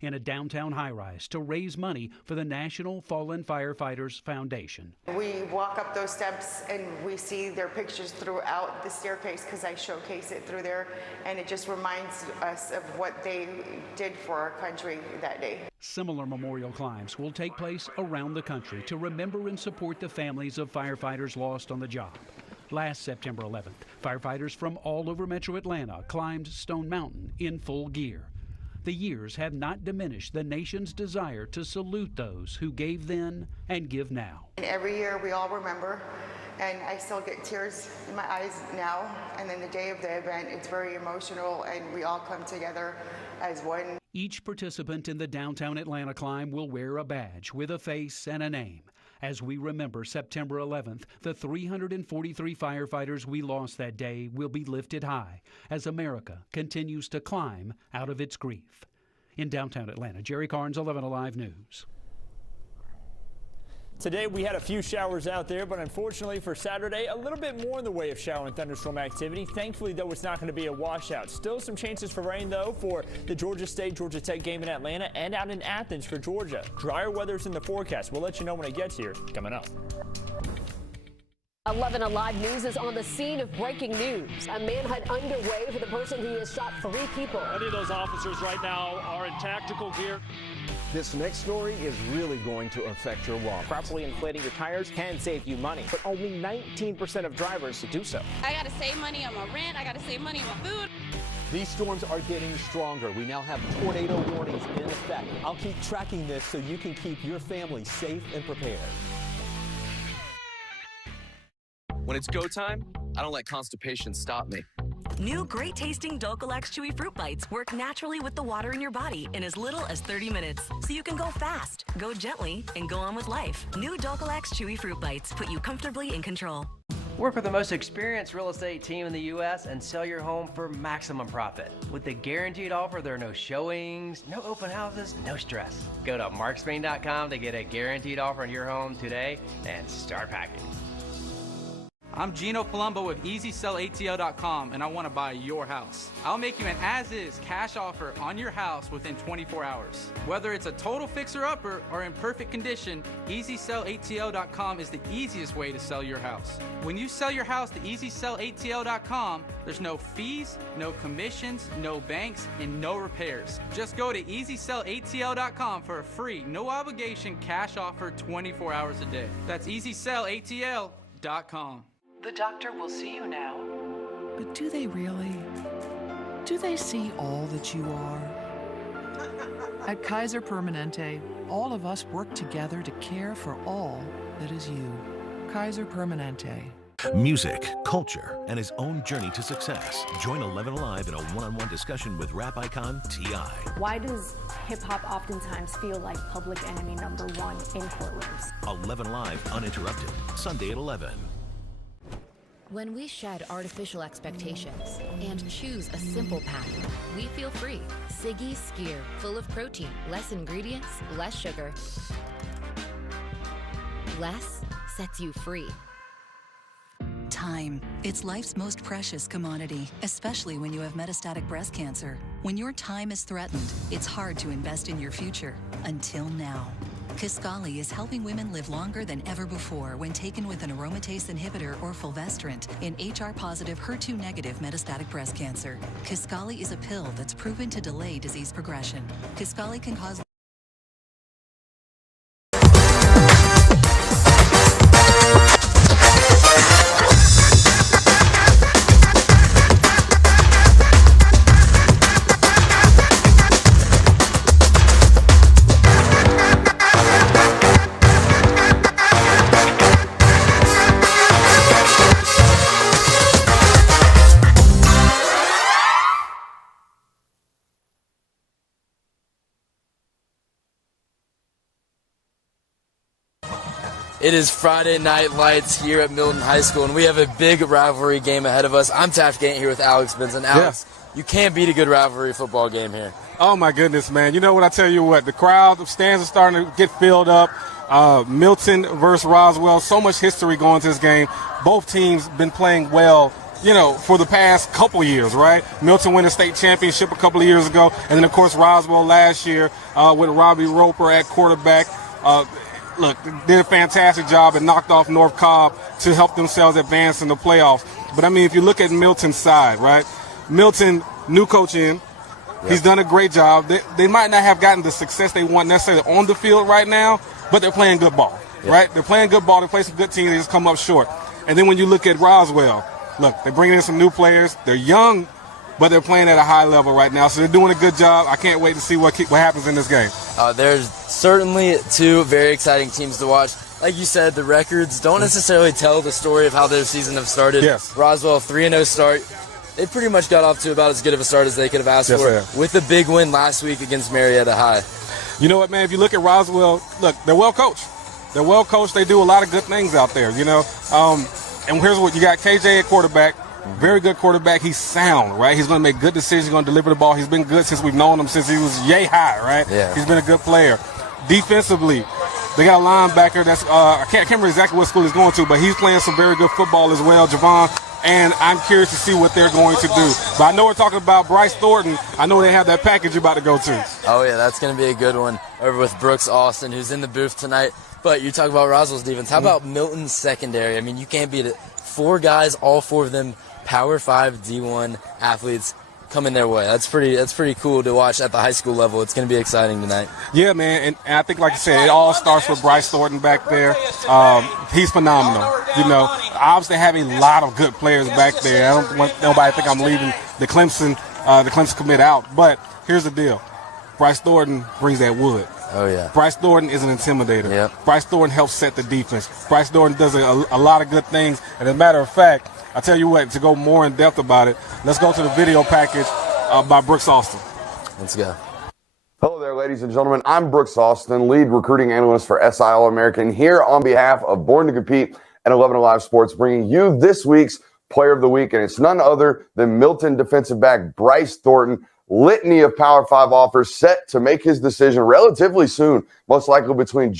in a downtown high-rise to raise money for the National Fallen Firefighters Foundation. We walk up those steps and we see their pictures throughout the staircase because I showcase it through there, and it just reminds us of what they did for our country that day. Similar memorial climbs will take place around the country to remember and support the families of firefighters lost on the job. Last September 11th, firefighters from all over Metro Atlanta climbed Stone Mountain in full gear. The years have not diminished the nation's desire to salute those who gave then and give now. And every year we all remember, and I still get tears in my eyes now. And then the day of the event, it's very emotional, and we all come together as one. Each participant in the downtown Atlanta climb will wear a badge with a face and a name. As we remember September 11th, the 343 firefighters we lost that day will be lifted high as America continues to climb out of its grief. In downtown Atlanta, Jerry Carnes, 11 Alive News. Today we had a few showers out there, but unfortunately for Saturday, a little bit more in the way of shower and thunderstorm activity. Thankfully, though, it's not going to be a washout. Still some chances for rain, though, for the Georgia State-Georgia Tech game in Atlanta and out in Athens for Georgia. Drier weather's in the forecast. We'll let you know when it gets here. Coming up. 11 Alive News is on the scene of breaking news. A manhunt underway for the person who has shot 3 people. Many of those officers right now are in tactical gear. This next story is really going to affect your wallet. Properly inflating your tires can save you money, but only 19% of drivers do so. I got to save money on my rent. I got to save money on my food. These storms are getting stronger. We now have tornado warnings in effect. I'll keep tracking this so you can keep your family safe and prepared. When it's go time, I don't let constipation stop me. New great-tasting Dulcolax Chewy Fruit Bites work naturally with the water in your body in as little as 30 minutes. So you can go fast, go gently, and go on with life. New Dulcolax Chewy Fruit Bites put you comfortably in control. Work with the most experienced real estate team in the U.S. and sell your home for maximum profit. With the guaranteed offer, there are no showings, no open houses, no stress. Go to markspain.com to get a guaranteed offer on your home today and start packing. I'm Gino Palumbo with EasySellATL.com, and I want to buy your house. I'll make you an as-is cash offer on your house within 24 hours. Whether it's a total fixer-upper or in perfect condition, EasySellATL.com is the easiest way to sell your house. When you sell your house to EasySellATL.com, there's no fees, no commissions, no banks, and no repairs. Just go to EasySellATL.com for a free, no-obligation cash offer 24 hours a day. That's EasySellATL.com. The doctor will see you now. But do they really? Do they see all that you are? At Kaiser Permanente, all of us work together to care for all that is you. Kaiser Permanente. Music, culture, and his own journey to success. Join 11 Alive in a one-on-one discussion with rap icon T.I. Why does hip-hop oftentimes feel like public enemy number 1 in courtrooms? 11 Alive Uninterrupted, Sunday at 11. When we shed artificial expectations and choose a simple path, we feel free. Siggy's Skyr, full of protein, less ingredients, less sugar. Less sets you free. Time. It's life's most precious commodity, especially when you have metastatic breast cancer. When your time is threatened, it's hard to invest in your future. Until now. Kisqali is helping women live longer than ever before when taken with an aromatase inhibitor or fulvestrant in HR-positive, HER2-negative metastatic breast cancer. Kisqali is a pill that's proven to delay disease progression. Kisqali can cause It is Friday Night Lights here at Milton High School, and we have a big rivalry game ahead of us. I'm Taft Gant here with Alex Benson. Alex, you can't beat a good rivalry football game here. Oh, my goodness, man. You know what, I tell you what, the crowd, the stands are starting to get filled up. Milton versus Roswell, so much history going to this game. Both teams been playing well for the past couple of years, right? Milton won a state championship a couple of years ago, and then, of course, Roswell last year with Robbie Roper at quarterback. Look, did a fantastic job and knocked off North Cobb to help themselves advance in the playoffs. But, I mean, if you look at Milton's side, right, Milton, new coach in, he's done a great job. They might not have gotten the success they want necessarily on the field right now, but they're playing good ball, right? They're playing good ball. They play some good teams. They just come up short. And then when you look at Roswell, look, they're bringing in some new players. They're young, but they're playing at a high level right now. So they're doing a good job. I can't wait to see what happens in this game. There's certainly two very exciting teams to watch. Like you said, the records don't necessarily tell the story of how their season have started. Yes. Roswell, 3-0 start. They pretty much got off to about as good of a start as they could have asked for with a big win last week against Marietta High. You know what, man? If you look at Roswell, look, they're well coached. They're well coached. They do a lot of good things out there, And here's what you got: KJ at quarterback, very good quarterback. He's sound, right? He's going to make good decisions. He's going to deliver the ball. He's been good since we've known him since he was yay high, right? Yeah. He's been a good player. Defensively, they got a linebacker that's I can't remember exactly what school he's going to, but he's playing some very good football as well, Javon. And I'm curious to see what they're going to do. But I know we're talking about Bryce Thornton. I know they have that package you're about to go to. Oh, yeah, that's going to be a good one over with Brooks Austin, who's in the booth tonight. But you talk about Roswell's defense. How about Milton's secondary? I mean, you can't beat it. 4 guys, all 4 of them Power 5 D1 athletes coming their way. That's pretty cool to watch at the high school level. It's going to be exciting tonight. Yeah, man, and I think, like you said, it all starts with Bryce Thornton back there. He's phenomenal. Obviously have a lot of good players back there. I don't want nobody to think I'm leaving the Clemson commit out. But here's the deal. Bryce Thornton brings that wood. Oh, yeah. Bryce Thornton is an intimidator. Yep. Bryce Thornton helps set the defense. Bryce Thornton does a lot of good things. And as a matter of fact, I tell you what, to go more in depth about it, let's go to the video package by Brooks Austin. Let's go. Hello there, ladies and gentlemen. I'm Brooks Austin, lead recruiting analyst for SI All-American, here on behalf of Born to Compete and 11 Alive Sports, bringing you this week's Player of the Week, and it's none other than Milton defensive back Bryce Thornton. Litany of Power 5 offers set to make his decision relatively soon, most likely between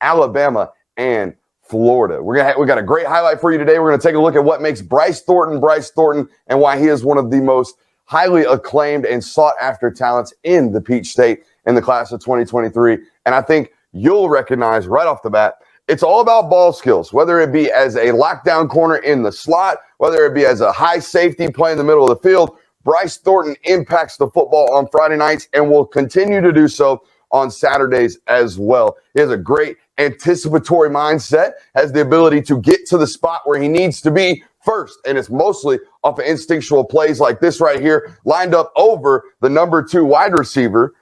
Alabama and Florida. We got a great highlight for you today. We're going to take a look at what makes Bryce Thornton, and why he is one of the most highly acclaimed and sought after talents in the Peach State in the class of 2023. And I think you'll recognize right off the bat, it's all about ball skills, whether it be as a lockdown corner in the slot, whether it be as a high safety play in the middle of the field. Bryce Thornton impacts the football on Friday nights and will continue to do so on Saturdays as well. He has a great anticipatory mindset, has the ability to get to the spot where he needs to be first, and it's mostly off of instinctual plays like this right here, lined up over the number 2 wide receiver,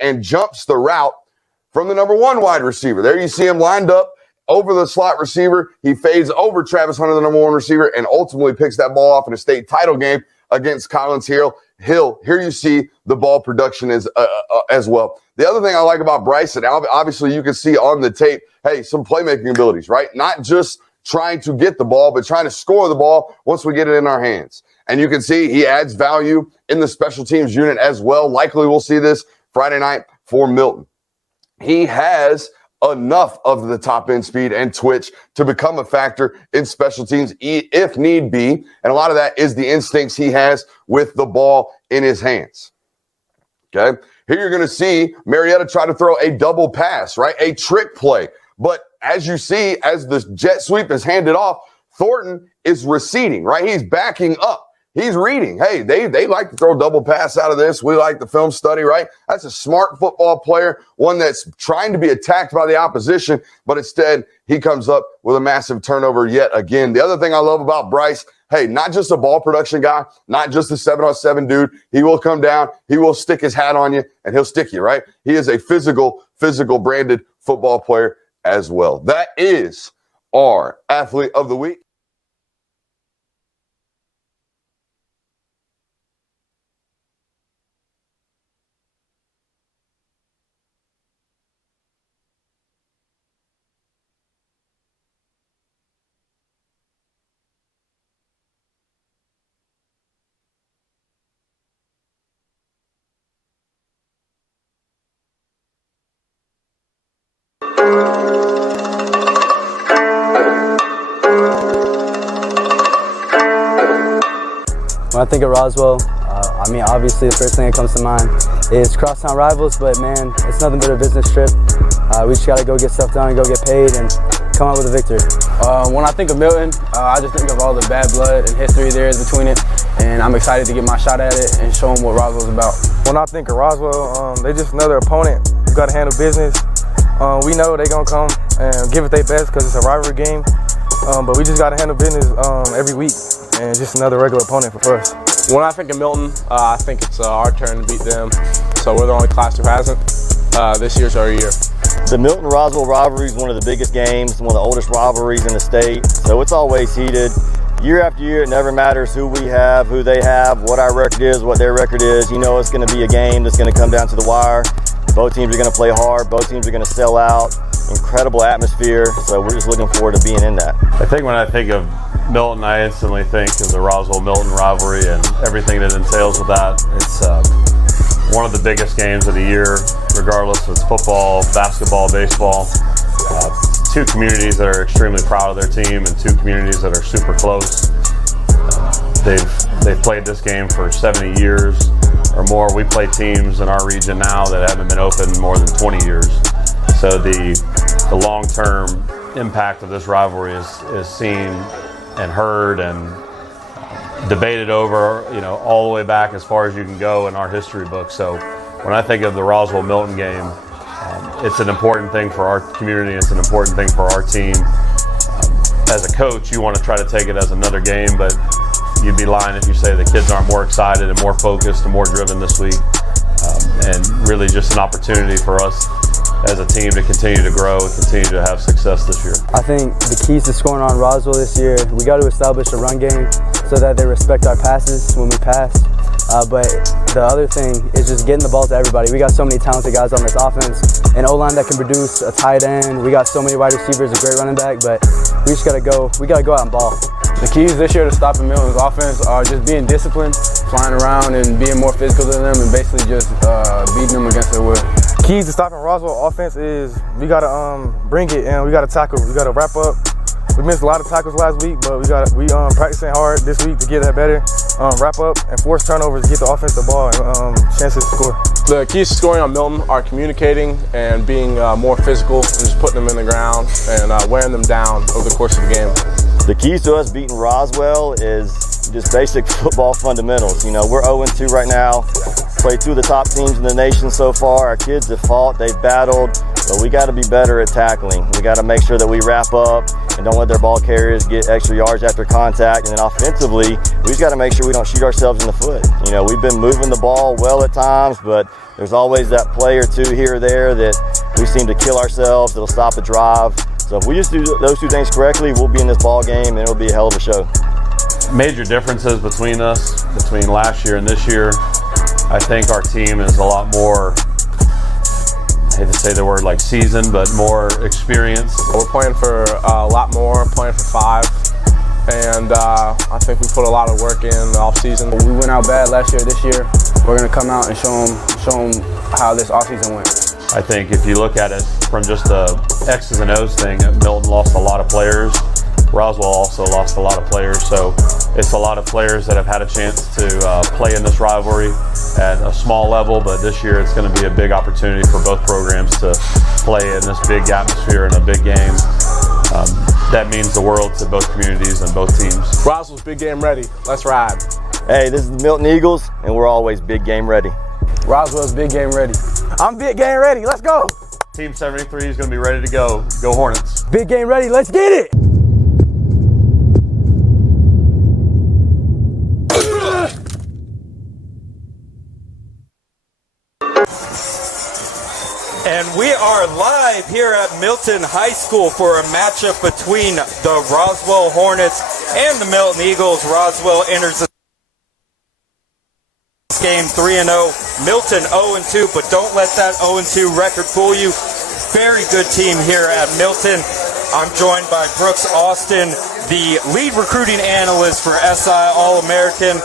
and jumps the route from the number 1 wide receiver. There you see him lined up over the slot receiver. He fades over Travis Hunter, the number 1 receiver, and ultimately picks that ball off in a state title game against Collins Hill. Here you see the ball production as well. The other thing I like about Bryce, and obviously you can see on the tape, some playmaking abilities, right? Not just trying to get the ball, but trying to score the ball once we get it in our hands. And you can see he adds value in the special teams unit as well. Likely we'll see this Friday night for Milton. He has enough of the top end speed and twitch to become a factor in special teams if need be. And a lot of that is the instincts he has with the ball in his hands. Okay. Here you're going to see Marietta try to throw a double pass, right? A trick play. But as you see, as the jet sweep is handed off, Thornton is receding, right? He's backing up. He's reading. Hey, they like to throw double pass out of this. We like the film study, right? That's a smart football player, one that's trying to be attacked by the opposition, but instead he comes up with a massive turnover yet again. The other thing I love about Bryce, not just a ball production guy, not just a 7-on-7 dude. He will come down, he will stick his hat on you, and he'll stick you, right? He is a physical branded football player as well. That is our Athlete of the Week. I think of Roswell, I mean, obviously the first thing that comes to mind is crosstown rivals, but man, it's nothing but a business trip. We just got to go get stuff done, go get paid, and come out with a victory. When I think of Milton, I just think of all the bad blood and history there is between it, and I'm excited to get my shot at it and show them what Roswell's about. When I think of Roswell, they're just another opponent. You got to handle business. We know they're going to come and give it their best because it's a rivalry game, but we just got to handle business every week, and just another regular opponent for us. When I think of Milton, I think it's our turn to beat them, so we're the only class who hasn't. This year's our year. The Milton-Roswell rivalry is one of the biggest games, one of the oldest rivalries in the state, so it's always heated. Year after year, it never matters who we have, who they have, what our record is, what their record is. You know it's going to be a game that's going to come down to the wire. Both teams are going to play hard. Both teams are going to sell out. Incredible atmosphere, so we're just looking forward to being in that. I think when I think of Milton, I instantly think of the Roswell-Milton rivalry and everything that entails with that. It's one of the biggest games of the year, regardless if it's football, basketball, baseball. Two communities that are extremely proud of their team and two communities that are super close. They've played this game for 70 years or more. We play teams in our region now that haven't been open more than 20 years. So the long-term impact of this rivalry is seen and heard and debated over, all the way back as far as you can go in our history book. So when I think of the Roswell-Milton game, it's an important thing for our community. It's an important thing for our team. As a coach, you want to try to take it as another game, but you'd be lying if you say the kids aren't more excited and more focused and more driven this week. And really just an opportunity for us as a team to continue to grow and continue to have success this year. I think the keys to scoring on Roswell this year, we got to establish a run game so that they respect our passes when we pass. But the other thing is just getting the ball to everybody. We got so many talented guys on this offense, an O-line that can produce, a tight end. We got so many wide receivers, a great running back, but we just gotta go. We gotta go out and ball. The keys this year to stopping Milton's offense are just being disciplined, flying around and being more physical than them, and basically just beating them against their will. Keys to stopping Roswell offense is we gotta bring it and we gotta tackle. We gotta wrap up. We missed a lot of tackles last week, but we practicing hard this week to get that better. Wrap up and force turnovers to get the offense the ball and chances to score. The keys to scoring on Milton are communicating and being more physical and just putting them in the ground and wearing them down over the course of the game. The keys to us beating Roswell is just basic football fundamentals. We're 0-2 right now. Played two of the top teams in the nation so far. Our kids have fought, they've battled, but we got to be better at tackling. We got to make sure that we wrap up and don't let their ball carriers get extra yards after contact. And then offensively, we just got to make sure we don't shoot ourselves in the foot. We've been moving the ball well at times, but there's always that play or two here or there that we seem to kill ourselves. That'll stop the drive. So if we just do those two things correctly, we'll be in this ball game and it'll be a hell of a show. Major differences between us, between last year and this year. I think our team is a lot more, I hate to say the word like seasoned, but more experienced. We're playing for a lot more, playing for 5. And I think we put a lot of work in the offseason. We went out bad last year. This year, we're going to come out and show them how this offseason went. I think if you look at it from just the X's and O's thing, Milton lost a lot of players. Roswell also lost a lot of players, so it's a lot of players that have had a chance to play in this rivalry at a small level, but this year it's going to be a big opportunity for both programs to play in this big atmosphere and a big game. That means the world to both communities and both teams. Roswell's big game ready. Let's ride. Hey, this is the Milton Eagles, and we're always big game ready. Roswell's big game ready. I'm big game ready. Let's go. Team 73 is going to be ready to go. Go Hornets. Big game ready. Let's get it. And we are live here at Milton High School for a matchup between the Roswell Hornets and the Milton Eagles. Roswell enters the game 3-0. Milton 0-2, but don't let that 0-2 record fool you. Very good team here at Milton. I'm joined by Brooks Austin, the lead recruiting analyst for SI All-American.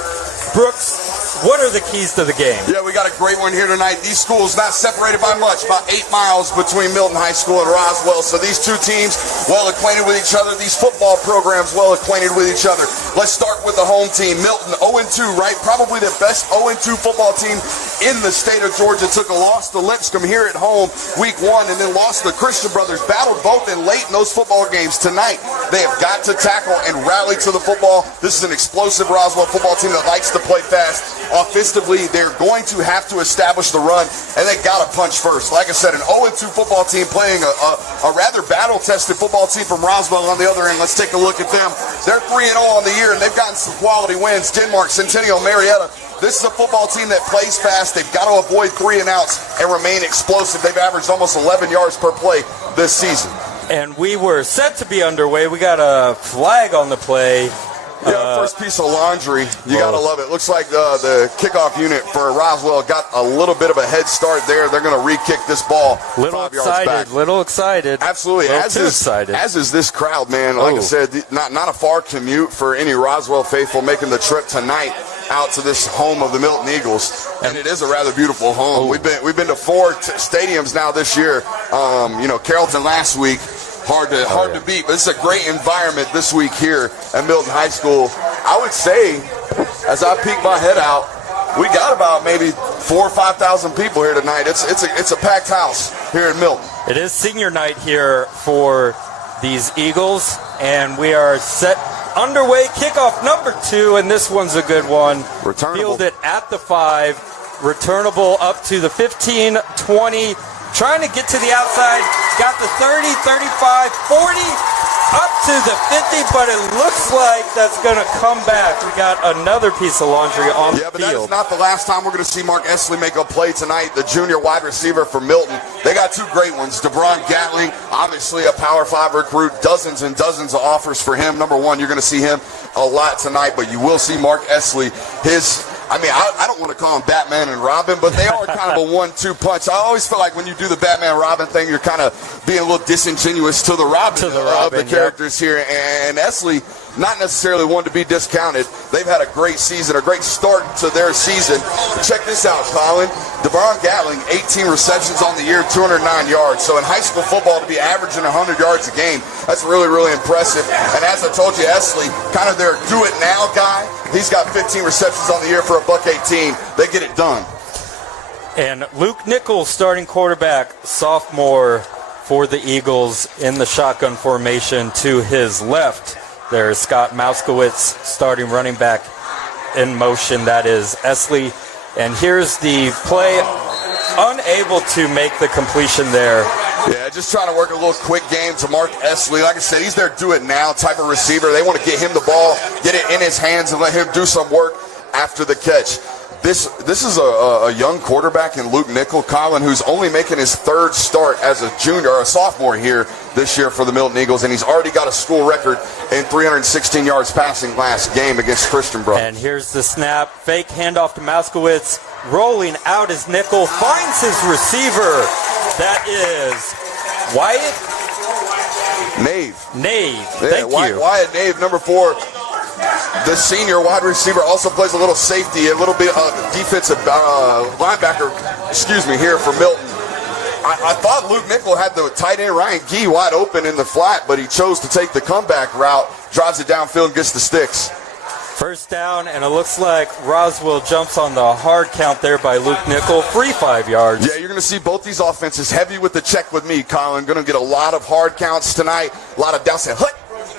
Brooks, what are the keys to the game? Yeah, we got a great one here tonight. These schools not separated by much, about 8 miles between Milton High School and Roswell. So these two teams well acquainted with each other. These football programs well acquainted with each other. Let's start with the home team. Milton 0-2, right? Probably the best 0-2 football team in the state of Georgia. Took a loss to Lipscomb here at home week 1 and then lost to the Christian Brothers. Battled both in late in those football games. Tonight, they have got to tackle and rally to the football. This is an explosive Roswell football team that likes to play fast. Offensively, they're going to have to establish the run, and they got to punch first. Like I said, an 0-2 football team playing a rather battle-tested football team from Roswell on the other end. Let's take a look at them. They're 3-0 on the year, and they've gotten some quality wins. Denmark, Centennial, Marietta. This is a football team that plays fast. They've got to avoid 3 and outs and remain explosive. They've averaged almost 11 yards per play this season. And we were set to be underway. We got a flag on the play. Yeah, first piece of laundry. You got to love it. Looks like the kickoff unit for Roswell got a little bit of a head start there. They're going to re-kick this ball 5 yards back. Little excited. Absolutely. As is this crowd, man. Like I said, not a far commute for any Roswell faithful making the trip tonight out to this home of the Milton Eagles, and it is a rather beautiful home. We've been to 4 stadiums now this year. Carrollton last week. Hard to beat, but it's a great environment this week here at Milton High School. I would say, as I peek my head out, we got about maybe 4,000 or 5,000 people here tonight. It's a packed house here in Milton. It is senior night here for these Eagles, and we are set underway. Kickoff number 2, and this one's a good one. Returnable. Fielded at the 5, returnable up to the 15, 20. Trying to get to the outside, got the 30, 35, 40, up to the 50, but it looks like that's going to come back. We got another piece of laundry on the field. Yeah, but that is not the last time we're going to see Mark Esley make a play tonight, the junior wide receiver for Milton. They got 2 great ones. DeBron Gatling, obviously a Power 5 recruit, dozens and dozens of offers for him. Number 1, you're going to see him a lot tonight, but you will see Mark Esley, I don't want to call him Batman and Robin, but they are kind of a 1-2 punch. I always feel like when you do the Batman-Robin thing, you're kind of being a little disingenuous to the Robin of the characters here. And Esley, not necessarily one to be discounted. They've had a great season, a great start to their season. Check this out, Colin. DeBron Gatling, 18 receptions on the year, 209 yards. So in high school football, to be averaging 100 yards a game, that's really, really impressive. And as I told you, Esley, kind of their do-it-now guy. He's got 15 receptions on the year for $118. They get it done. And Luke Nichols, starting quarterback, sophomore for the Eagles in the shotgun formation. To his left, there's Scott Mauskowitz, starting running back in motion. That is Esley. And here's the play, unable to make the completion there. Yeah, just trying to work a little quick game to Mark Esley. Like I said, he's their do-it-now type of receiver. They want to get him the ball, get it in his hands, and let him do some work after the catch. This is a young quarterback in Luke Nickel, Colin, who's only making his 3rd start as a junior or a sophomore here this year for the Milton Eagles, and he's already got a school record in 316 yards passing last game against Christian Brothers. And here's the snap. Fake handoff to Mauskowitz. Rolling out as Nickel finds his receiver. That is Wyatt Nave. Thank you. Wyatt Nave, number 4. The senior wide receiver also plays a little safety, a little bit of defensive linebacker, here for Milton. I thought Luke Nickel had the tight end Ryan Gee wide open in the flat, but he chose to take the comeback route, drives it downfield and gets the sticks. First down, and it looks like Roswell jumps on the hard count there by Luke Nickel. Free 5 yards. Yeah, you're going to see both these offenses heavy with the check with me, Colin. Going to get a lot of hard counts tonight, a lot of down.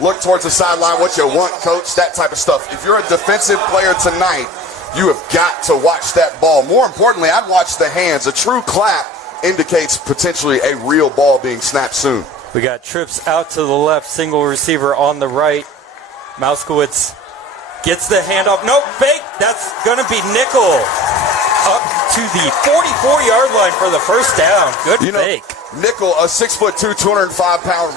Look towards the sideline, what you want, coach, that type of stuff. If you're a defensive player tonight, you have got to watch that ball. More importantly, I'd watch the hands. A true clap indicates potentially a real ball being snapped soon. We got trips out to the left, single receiver on the right. Mauskowitz gets the handoff. Nope, fake. That's going to be Nickel. Up to the 44-yard line for the first down. Good fake. Nickel, a 6'2", 205-pound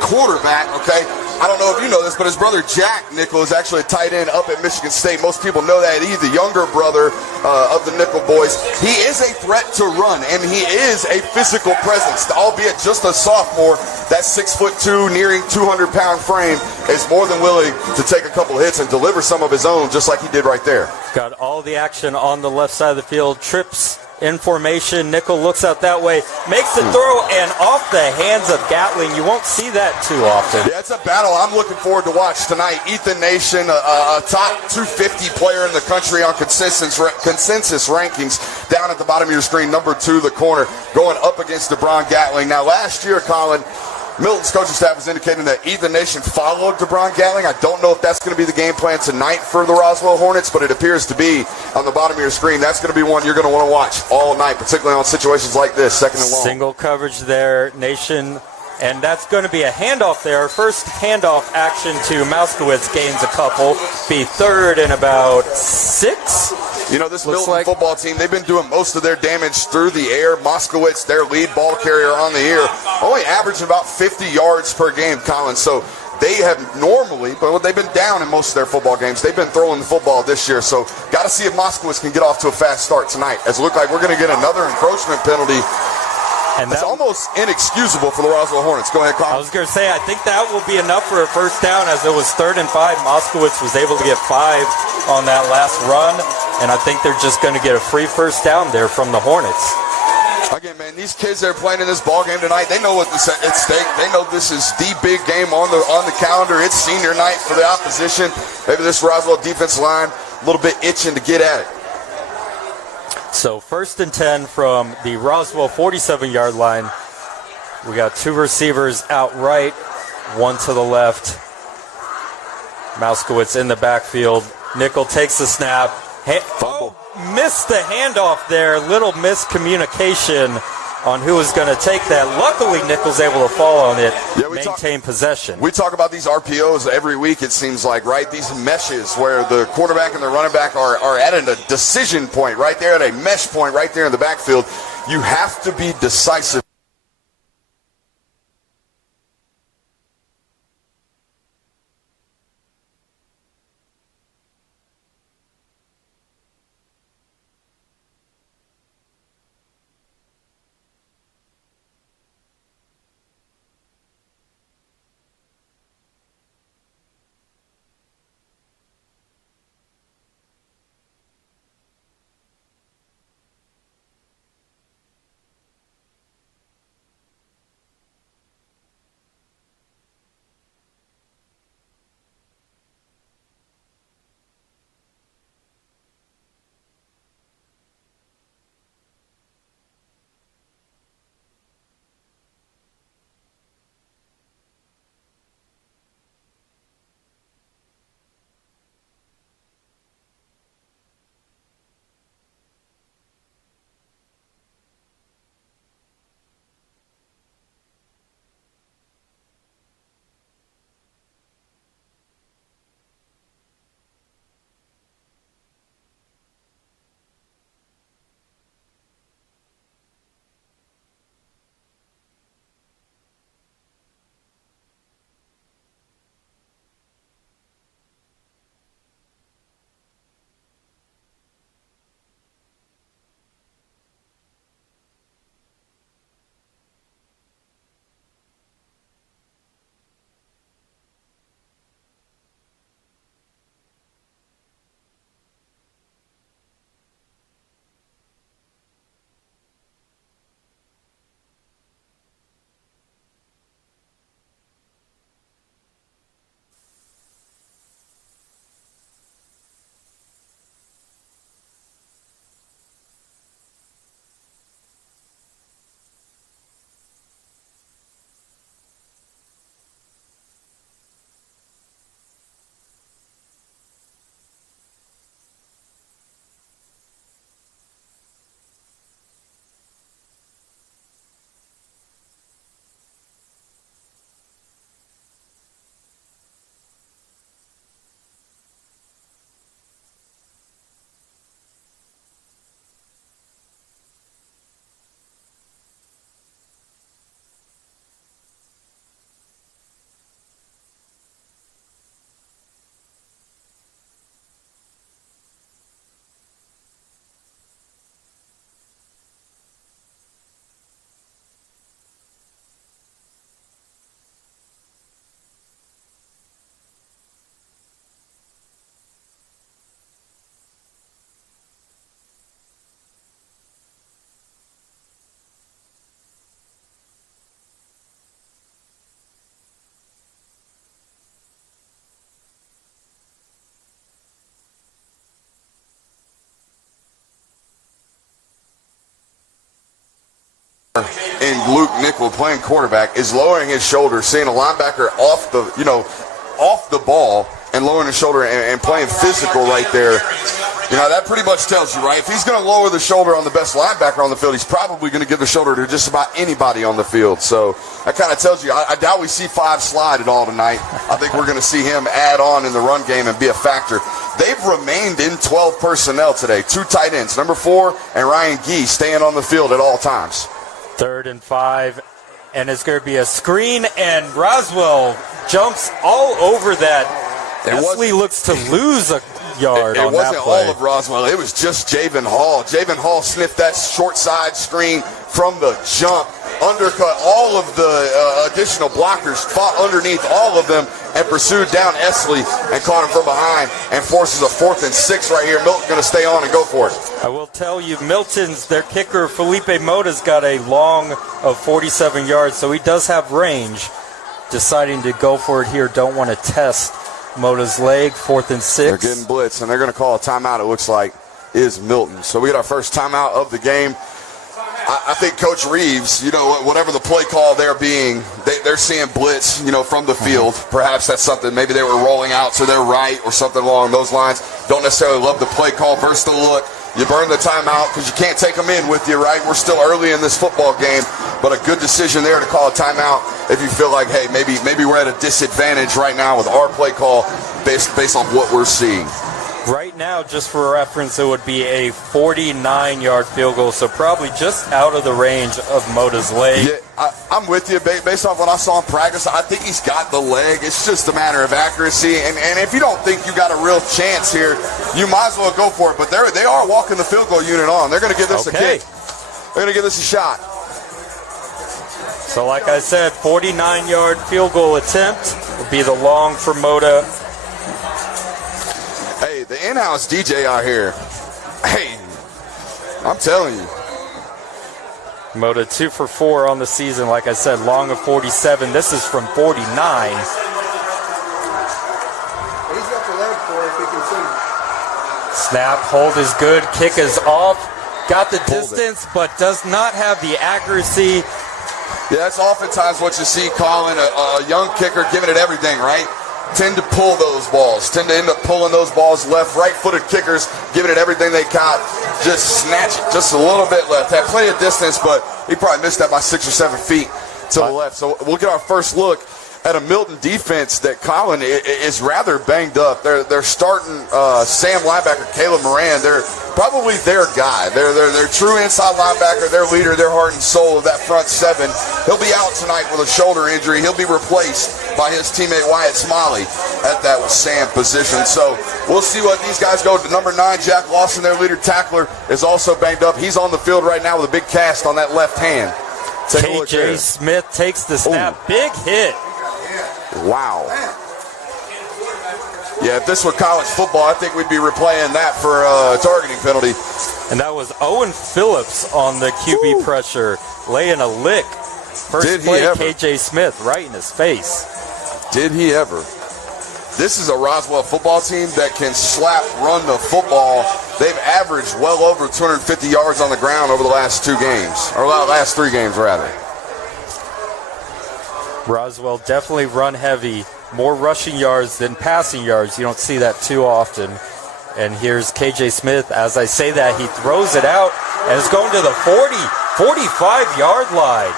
quarterback, okay? I don't know if you know this, but his brother Jack Nickel is actually a tight end up at Michigan State. Most people know that. He's the younger brother of the Nickel boys. He is a threat to run, and he is a physical presence, albeit just a sophomore. That 6'2", nearing 200-pound frame is more than willing to take a couple hits and deliver some of his own, just like he did right there. Got all the action on the left side of the field. Trips in formation. Nickel looks out that way, makes the throw, and off the hands of Gatling. You won't see that too often. Yeah, it's a battle I'm looking forward to watch tonight. Ethan Nation, a top 250 player in the country on consensus rankings, down at the bottom of your screen, number 2, the corner, going up against DeBron Gatling. Now, last year, Colin, Milton's coaching staff is indicating that Ethan Nation followed DeBron Gatling. I don't know if that's going to be the game plan tonight for the Roswell Hornets, but it appears to be on the bottom of your screen. That's going to be one you're going to want to watch all night, particularly on situations like this, second and long. Single coverage there, Nation, and that's going to be a handoff there. First handoff action to Mauskowitz, gains a couple, be third and about 6. You know, this Milton football team, they've been doing most of their damage through the air. Moskowitz, their lead ball carrier on the air, only averaging about 50 yards per game, Colin. So they have normally, but they've been down in most of their football games. They've been throwing the football this year. So got to see if Moskowitz can get off to a fast start tonight, as it looks like we're going to get another encroachment penalty. And that's almost inexcusable for the Roswell Hornets. Go ahead, Colin. I was going to say, I think that will be enough for a first down, as it was 3rd and 5. Moskowitz was able to get 5 on that last run, and I think they're just going to get a free first down there from the Hornets. Again, man, these kids that are playing in this ball game tonight, they know what's at stake. They know this is the big game on the calendar. It's senior night for the opposition. Maybe this Roswell defensive line a little bit itching to get at it. So 1st and 10 from the Roswell 47-yard line. We got 2 receivers out right, 1 to the left. Mauskowitz in the backfield. Nickel takes the snap. Missed the handoff there. Little miscommunication on who was going to take that. Luckily, Nickel's able to fall on it, maintain possession. We talk about these RPOs every week, it seems like, right? These meshes where the quarterback and the running back are at a decision point right there, at a mesh point right there in the backfield. You have to be decisive. in Luke Nickel playing quarterback is lowering his shoulder, seeing a linebacker off the ball and lowering his shoulder and playing physical right there. That pretty much tells you, right? If he's going to lower the shoulder on the best linebacker on the field, he's probably going to give the shoulder to just about anybody on the field. So that kind of tells you, I doubt we see 5 slide at all tonight. I think we're going to see him add on in the run game and be a factor. They've remained in 12 personnel today. 2 tight ends, number 4 and Ryan Gee, staying on the field at all times. 3rd and 5, and it's going to be a screen, and Roswell jumps all over that. Wesley looks to lose a yard on that play. It wasn't all of Roswell. It was just Javen Hall. Javen Hall sniffed that short side screen from the jump, undercut all of the additional blockers, fought underneath all of them, and pursued down Esley and caught him from behind and forces a 4th and 6 right here. Milton's going to stay on and go for it. I will tell you, their kicker, Felipe Mota's got a long of 47 yards, so he does have range. Deciding to go for it here, don't want to test Mota's leg, 4th and 6. They're getting blitz, and they're going to call a timeout, it looks like, is Milton. So we get our first timeout of the game. I think Coach Reeves, whatever the play call they're being, they're seeing blitz, from the field. Perhaps that's something, maybe they were rolling out to their right or something along those lines. Don't necessarily love the play call versus the look. You burn the timeout because you can't take them in with you, right? We're still early in this football game, but a good decision there to call a timeout if you feel like, hey, maybe we're at a disadvantage right now with our play call based on what we're seeing. Right now, just for reference, it would be a 49-yard field goal, so probably just out of the range of Mota's leg. Yeah, I'm with you. Based on what I saw in practice, I think he's got the leg. It's just a matter of accuracy. And if you don't think you got a real chance here, you might as well go for it. But they are walking the field goal unit on. They're going to give this a kick. They're going to give this a shot. So like I said, 49-yard field goal attempt will be the long for Mota. Hey, the in-house DJ out here. Hey, I'm telling you. Mota 2 for 4 on the season. Like I said, long of 47. This is from 49. He's got the leg for it if he can see. Snap, hold is good. Kick is off. Got the distance, but does not have the accuracy. Yeah, that's oftentimes what you see calling a young kicker giving it everything, right? Tend to pull those balls, tend to end up pulling those balls left, right-footed kickers, giving it everything they got, just snatch it, just a little bit left. Had plenty of distance, but he probably missed that by 6 or 7 feet to the left. So we'll get our first look at a Milton defense that Colin is rather banged up. They're starting Sam linebacker Caleb Moran. They're probably their guy. They're true inside linebacker, their leader, their heart and soul of that front 7. He'll be out tonight with a shoulder injury. He'll be replaced by his teammate Wyatt Smiley at that Sam position. So we'll see what these guys go to. Number 9, Jack Lawson, their leader tackler, is also banged up. He's on the field right now with a big cast on that left hand. KJ Smith takes the snap. Big hit. Wow. Yeah, if this were college football, I think we'd be replaying that for a targeting penalty. And that was Owen Phillips on the QB pressure, laying a lick. First play, KJ Smith right in his face. Did he ever? This is a Roswell football team that can run the football. They've averaged well over 250 yards on the ground over the last 2 games, or last 3 games, rather. Roswell definitely run heavy, more rushing yards than passing yards. You don't see that too often. And here's KJ Smith. As I say that, he throws it out and it's going to the 45-yard line.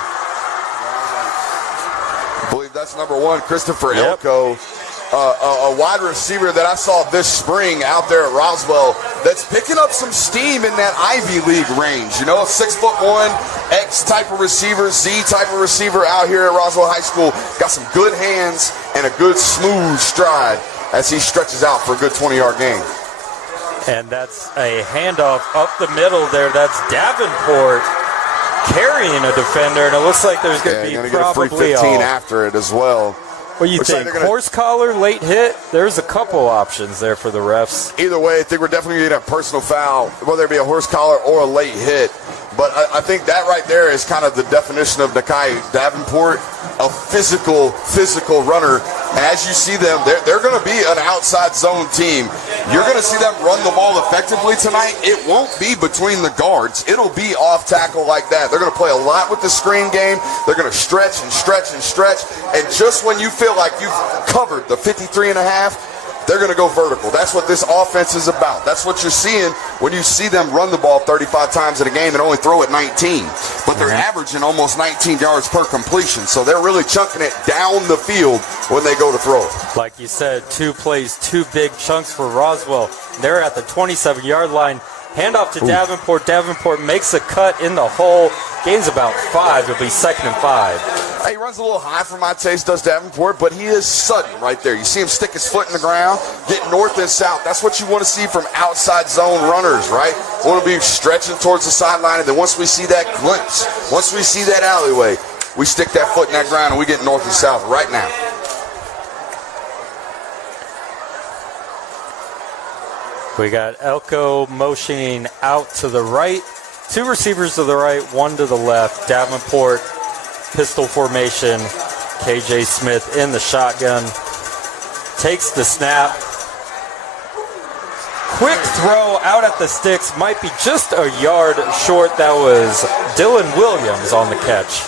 I believe that's number 1, Christopher Elko. A wide receiver that I saw this spring out there at Roswell that's picking up some steam in that Ivy League range. A 6'1", X type of receiver, Z type of receiver out here at Roswell High School. Got some good hands and a good smooth stride as he stretches out for a good 20-yard gain. And that's a handoff up the middle there. That's Davenport carrying a defender, and it looks like there's going to be probably get a free 15 after it as well. What do you think? Horse collar, late hit? There's a couple options there for the refs. Either way, I think we're definitely going to get a personal foul, whether it be a horse collar or a late hit. But I think that right there is kind of the definition of Nakai Davenport, a physical runner. And as you see them, they're going to be an outside zone team. You're going to see them run the ball effectively tonight. It won't be between the guards. It'll be off tackle like that. They're going to play a lot with the screen game. They're going to stretch and stretch and stretch. And just when you feel like you've covered the 53 and a half, they're going to go vertical. That's what this offense is about. That's what you're seeing when you see them run the ball 35 times in a game and only throw it 19. But they're averaging almost 19 yards per completion. So they're really chunking it down the field when they go to throw it. Like you said, 2 plays, 2 big chunks for Roswell. They're at the 27-yard line. Handoff to Davenport. Davenport makes a cut in the hole. Gains about 5. It'll be 2nd and 5. He runs a little high for my taste, does Davenport, but he is sudden right there. You see him stick his foot in the ground, get north and south. That's what you want to see from outside zone runners, right? We want to be stretching towards the sideline, and then once we see that glimpse, once we see that alleyway, we stick that foot in that ground, and we get north and south right now. We got Elko motioning out to the right. 2 receivers to the right, 1 to the left. Davenport, pistol formation. KJ Smith in the shotgun. Takes the snap. Quick throw out at the sticks. Might be just a yard short. That was Dylan Williams on the catch.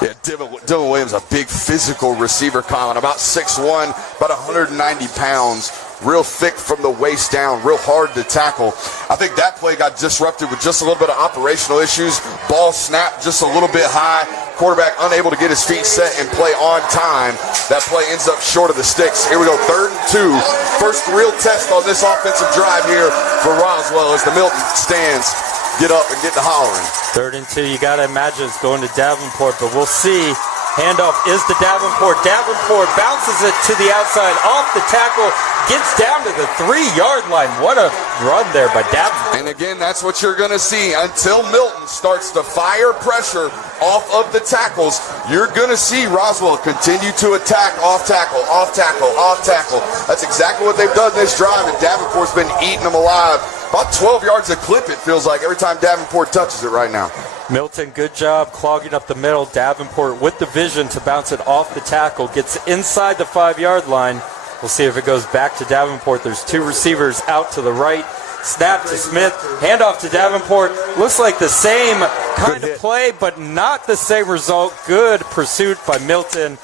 Yeah, Dylan Williams, a big physical receiver, Colin. About 6'1", about 190 pounds. Real thick from the waist down, real hard to tackle. I think that play got disrupted with just a little bit of operational issues. Ball snapped just a little bit high. Quarterback unable to get his feet set and play on time. That play ends up short of the sticks. Here we go, 3rd and 2. First real test on this offensive drive here for Roswell as the Milton stands. Get up and get to hollering. 3rd and 2, you got to imagine it's going to Davenport, but we'll see. Handoff is to Davenport. Davenport bounces it to the outside, off the tackle, gets down to the 3-yard line. What a run there by Davenport. And again, that's what you're going to see. Until Milton starts to fire pressure off of the tackles, you're going to see Roswell continue to attack off tackle, off tackle, off tackle. That's exactly what they've done this drive, and Davenport's been eating them alive. About 12 yards a clip, it feels like, every time Davenport touches it right now. Milton, good job clogging up the middle. Davenport with the vision to bounce it off the tackle. Gets inside the 5-yard line. We'll see if it goes back to Davenport. There's 2 receivers out to the right. Snap to Smith. Handoff to Davenport. Looks like the same kind of play, but not the same result. Good pursuit by Milton.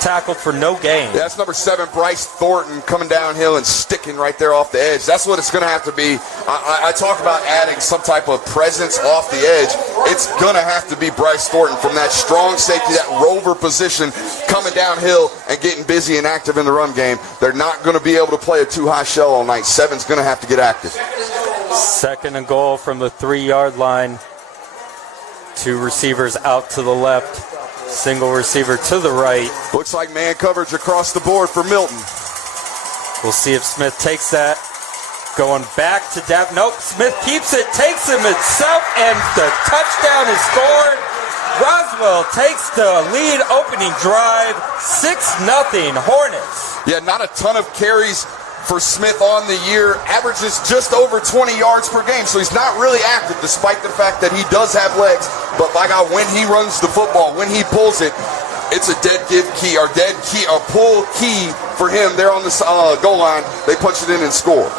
Tackled for no gain. Yeah, that's number 7, Bryce Thornton, coming downhill and sticking right there off the edge. That's what it's going to have to be. I talk about adding some type of presence off the edge. It's going to have to be Bryce Thornton from that strong safety, that rover position, coming downhill and getting busy and active in the run game. They're not going to be able to play a too high shell all night. 7's going to have to get active. 2nd and goal from the 3-yard line. 2 receivers out to the left. Single receiver to the right. Looks like man coverage across the board for Milton. We'll see if Smith takes that. Going back to Nope, Smith keeps it, takes him itself, and the touchdown is scored. Roswell takes the lead opening drive, 6-0 Hornets. Yeah, not a ton of carries for Smith on the year, averages just over 20 yards per game, so he's not really active despite the fact that he does have legs. But by God, when he runs the football, when he pulls it, it's a dead pull key for him there on the goal line. They punch it in and score.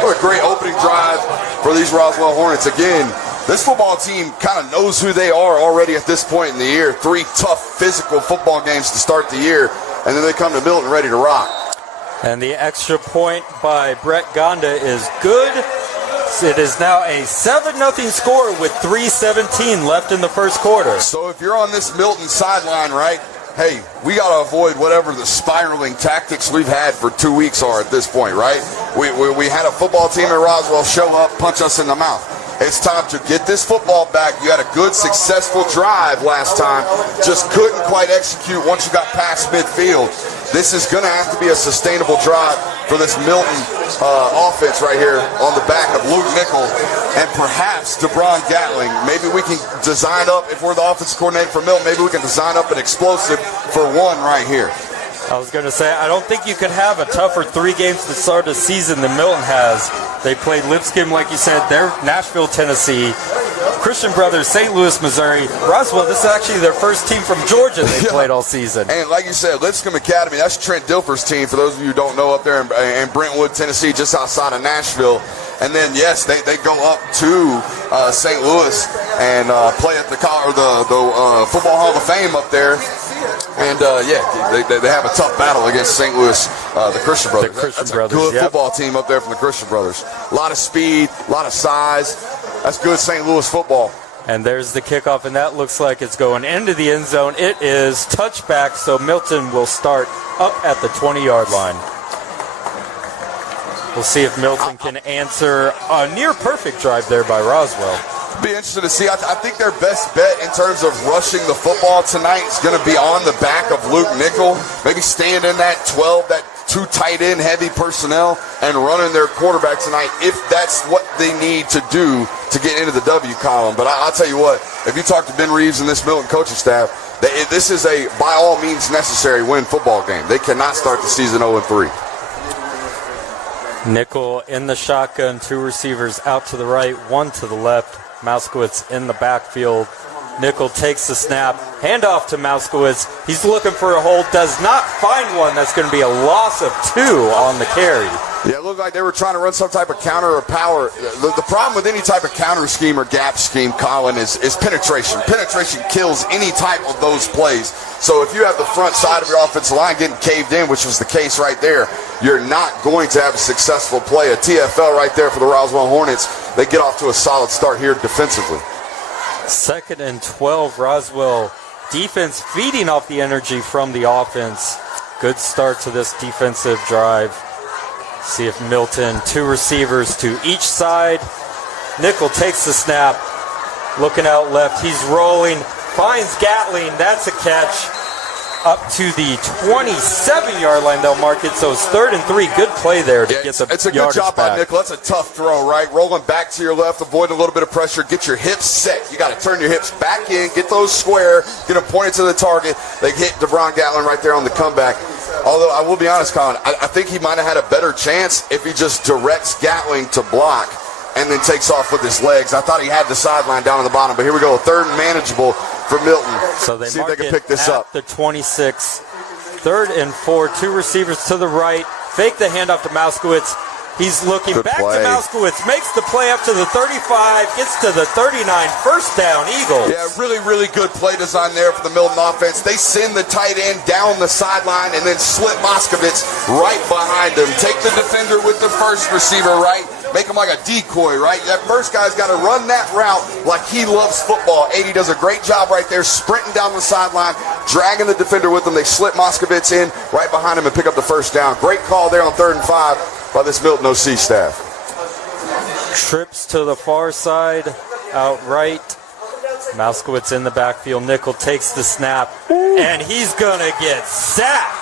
What a great opening drive for these Roswell Hornets. Again, this football team kind of knows who they are already at this point in the year. 3 tough physical football games to start the year, and then they come to Milton ready to rock. And the extra point by Brett Gonda is good. It is now a 7-0 score with 3:17 left in the first quarter. So if you're on this Milton sideline, right, hey, we got to avoid whatever the spiraling tactics we've had for 2 weeks are at this point, right? We had a football team in Roswell show up, punch us in the mouth. It's time to get this football back. You had a good, successful drive last time. Just couldn't quite execute once you got past midfield. This is going to have to be a sustainable drive for this Milton offense right here on the back of Luke Nickel and perhaps DeBron Gatling. Maybe we can design up, if we're the offensive coordinator for Milton, maybe we can design up an explosive for 1 right here. I was going to say, I don't think you could have a tougher 3 games to start a season than Milton has. They played Lipscomb, like you said. They're Nashville, Tennessee, Christian Brothers, St. Louis, Missouri. Roswell, this is actually their first team from Georgia they played all season. And like you said, Lipscomb Academy, that's Trent Dilfer's team, for those of you who don't know, up there in Brentwood, Tennessee, just outside of Nashville. And then, yes, they go up to St. Louis and play at the Football Hall of Fame up there. And, they have a tough battle against St. Louis, the Christian Brothers. That's a good football team up there from the Christian Brothers. A lot of speed, a lot of size. That's good St. Louis football. And there's the kickoff, and that looks like it's going into the end zone. It is touchback, so Milton will start up at the 20-yard line. We'll see if Milton can answer a near-perfect drive there by Roswell. Be interested to see. I think their best bet in terms of rushing the football tonight is going to be on the back of Luke Nickel. Maybe staying in that 12, that 2 tight end heavy personnel, and running their quarterback tonight if that's what they need to do to get into the W column. But I'll tell you what, if you talk to Ben Reeves and this Milton coaching staff, this is a by all means necessary win football game. They cannot start the season 0-3. Nickel in the shotgun, 2 receivers out to the right, 1 to the left. Mauskowitz in the backfield. Nickel takes the snap, handoff to Mauskowitz. He's looking for a hole, does not find one. That's going to be a loss of 2 on the carry. Yeah, it looked like they were trying to run some type of counter or power. The problem with any type of counter scheme or gap scheme, Colin, is penetration. Penetration kills any type of those plays. So if you have the front side of your offensive line getting caved in, which was the case right there, you're not going to have a successful play. A TFL right there for the Roswell Hornets. They get off to a solid start here defensively. 2nd and 12, Roswell defense feeding off the energy from the offense. Good start to this defensive drive. See if Milton, 2 receivers to each side. Nickel takes the snap, looking out left. He's rolling, finds Gatling. That's a catch. Up to the 27-yard line, they'll mark it. So it's 3rd and 3. Good play there to get the It's a good job by Nickel. That's a tough throw, right? Rolling back to your left, avoiding a little bit of pressure. Get your hips set. You got to turn your hips back in, get those square, get them pointed to the target. They hit DeVron Gatlin right there on the comeback. Although I will be honest, Colin, I think he might have had a better chance if he just directs Gatling to block and then takes off with his legs. I thought he had the sideline down on the bottom, but here we go. 3rd and manageable for Milton. So they see if mark they can it pick this at up. The 26. 3rd and 4. 2 receivers to the right. Fake the handoff to Mauskowitz. He's looking Good back play. to Mauskowitz. Makes the play up to the 35. Gets to the 39. First down, Eagles. Yeah, really, really good play design there for the Milton offense. They send the tight end down the sideline and then slip Mauskowitz right behind him. Take the defender with the first receiver, right? Make him like a decoy, right? That first guy's got to run that route like he loves football. 80 does a great job right there, sprinting down the sideline, dragging the defender with them. They slip Mauskowitz in right behind him and pick up the first down. Great call there on 3rd and 5 by this Milton OC staff. Trips to the far side, out right. Mauskowitz in the backfield. Nickel takes the snap, and he's going to get sacked.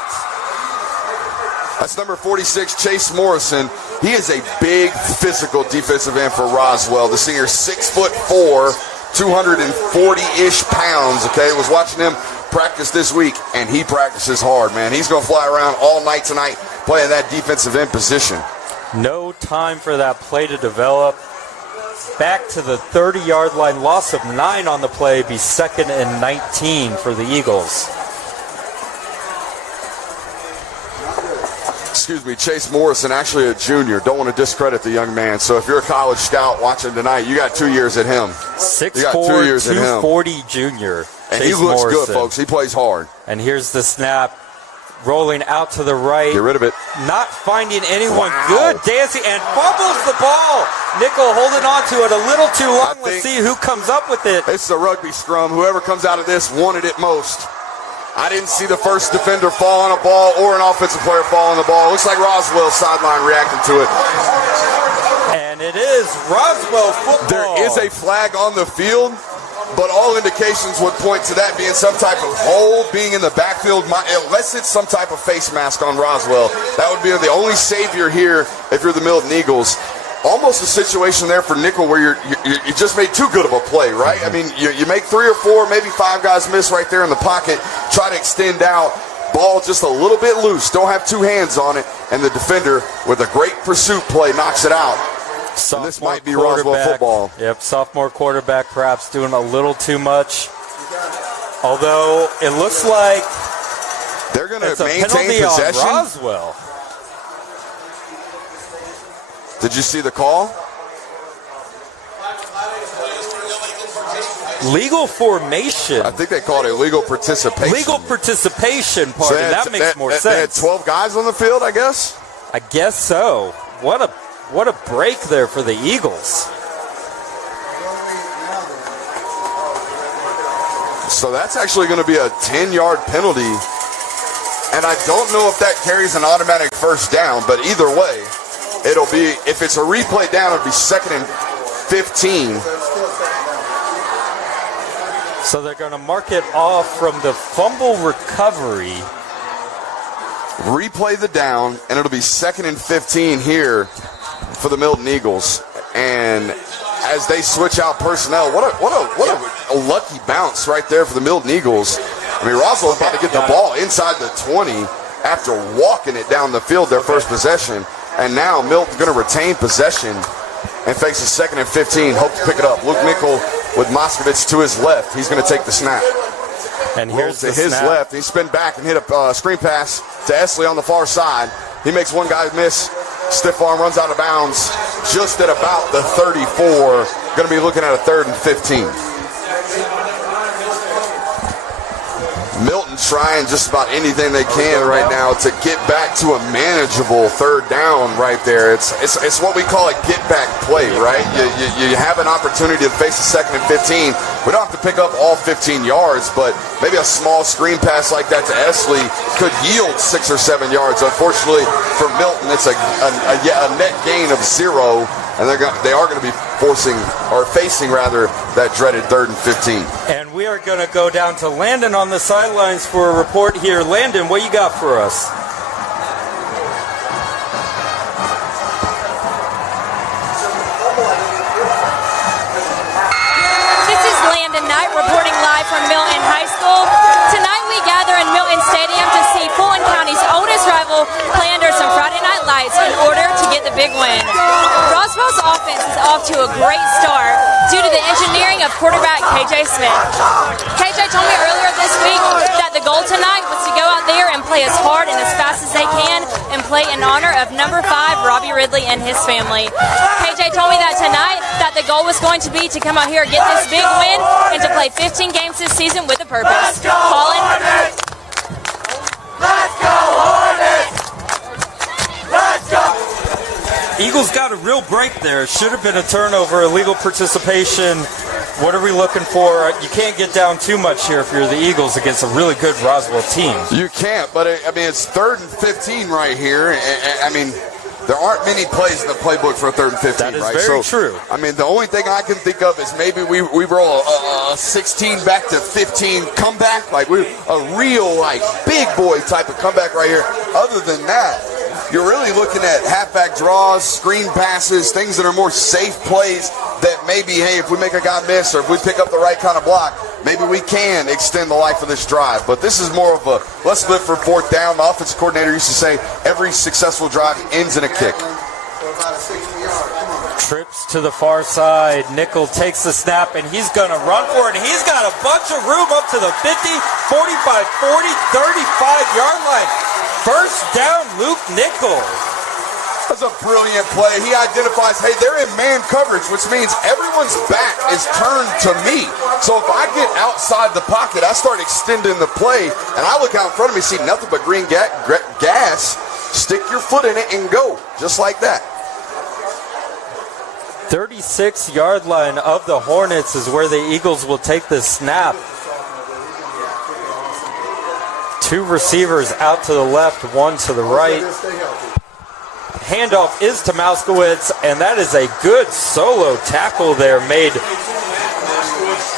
That's number 46, Chase Morrison. He is a big physical defensive end for Roswell. The senior, 6'4", 240-ish pounds. Okay, was watching him practice this week, and he practices hard, man. He's going to fly around all night tonight playing that defensive end position. No time for that play to develop. Back to the 30-yard line. Loss of 9 on the play. Be 2nd and 19 for the Eagles. Excuse me, Chase Morrison, actually a junior. Don't want to discredit the young man. So if you're a college scout watching tonight, you got 2 years at him. 6'4", you got 2 years at him. 240 junior. And Chase he looks Morrison. good, folks. He plays hard. And here's the snap. Rolling out to the right. Get rid of it. Not finding anyone. Wow. Good dancing and fumbles the ball. Nickel holding on to it a little too long. Let's see who comes up with it. This is a rugby scrum. Whoever comes out of this wanted it most. I didn't see the first defender fall on a ball or an offensive player fall on the ball. Looks like Roswell sideline reacting to it. And it is Roswell football. There is a flag on the field, but all indications would point to that being some type of hole, being in the backfield, unless it's some type of face mask on Roswell. That would be the only savior here if you're the Milton Eagles. Almost a situation there for Nickel where you just made too good of a play, right? I mean, you make 3 or 4, maybe 5 guys miss right there in the pocket, try to extend out, ball just a little bit loose, don't have 2 hands on it, and the defender with a great pursuit play knocks it out. Sophomore this might be Roswell football. Yep, sophomore quarterback perhaps doing a little too much. Although it looks like they're going to maintain possession. On Roswell. Did you see the call? Legal formation. I think they called it legal participation. Legal participation, pardon. So that makes more sense. They had 12 guys on the field, I guess? I guess so. What a break there for the Eagles. So that's actually going to be a 10-yard penalty. And I don't know if that carries an automatic first down, but either way, it'll be, if it's a replay down, it'll be 2nd and 15. So they're going to mark it off from the fumble recovery. Replay the down, and it'll be 2nd and 15 here for the Milton Eagles. And as they switch out personnel, what a lucky bounce right there for the Milton Eagles. I mean, Roswell about to get the ball inside the 20 after walking it down the field their first possession. And now Milton's going to retain possession and face a 2nd and 15. Hope to pick it up. Luke Nickel with Moskowitz to his left. He's going to take the snap. And here's to his left. He spin back and hit a screen pass to Esley on the far side. He makes one guy miss. Stiff arm, runs out of bounds just at about the 34. Going to be looking at a 3rd and 15. Milton trying just about anything they can right now to get back to a manageable 3rd down right there. It's what we call a get-back play, right? You have an opportunity to face a 2nd and 15. We don't have to pick up all 15 yards, but maybe a small screen pass like that to Esley could yield 6 or 7 yards. Unfortunately for Milton, it's a net gain of 0, and they are going to be facing that dreaded 3rd and 15. And we are going to go down to Landon on the sidelines for a report here. Landon, what you got for us? This is Landon Knight reporting live from Milton High School. Tonight we gather in Milton Stadium to see Fulton County's oldest rival play under some Friday Night Lights in order to get the big win. Roswell's offense is off to a great start due to the engineering of quarterback KJ Smith. KJ told me earlier this week that the goal tonight was to go out there and play as hard and as fast as they can and play in honor of number 5, Robbie Ridley, and his family. KJ told me that tonight that the goal was going to be to come out here and get this big win and to play 15 games this season with a purpose. Colin? Let's go, Hornets! Let's go! Eagles got a real break there. Should have been a turnover, illegal participation. What are we looking for? You can't get down too much here if you're the Eagles against a really good Roswell team. You can't, but it's 3rd and 15 right here. I mean, there aren't many plays in the playbook for a 3rd and 15, that is right? Very true. I mean, the only thing I can think of is maybe we roll a 16 back to 15 comeback, like a real big boy type of comeback right here. Other than that, you're really looking at halfback draws, screen passes, things that are more safe plays that maybe, hey, if we make a guy miss or if we pick up the right kind of block, maybe we can extend the life of this drive. But this is more of a let's live for 4th down. My offensive coordinator used to say every successful drive ends in a kick. Trips to the far side. Nickel takes the snap, and he's going to run for it. And he's got a bunch of room up to the 50, 45, 40, 35-yard line. First down, Luke Nickel. That's a brilliant play. He identifies, hey, they're in man coverage, which means everyone's back is turned to me. So if I get outside the pocket, I start extending the play, and I look out in front of me, see nothing but green gas. Stick your foot in it and go, just like that. 36-yard line of the Hornets is where the Eagles will take the snap. 2 receivers out to the left, 1 to the right. Handoff is to Moskowitz, and that is a good solo tackle there made.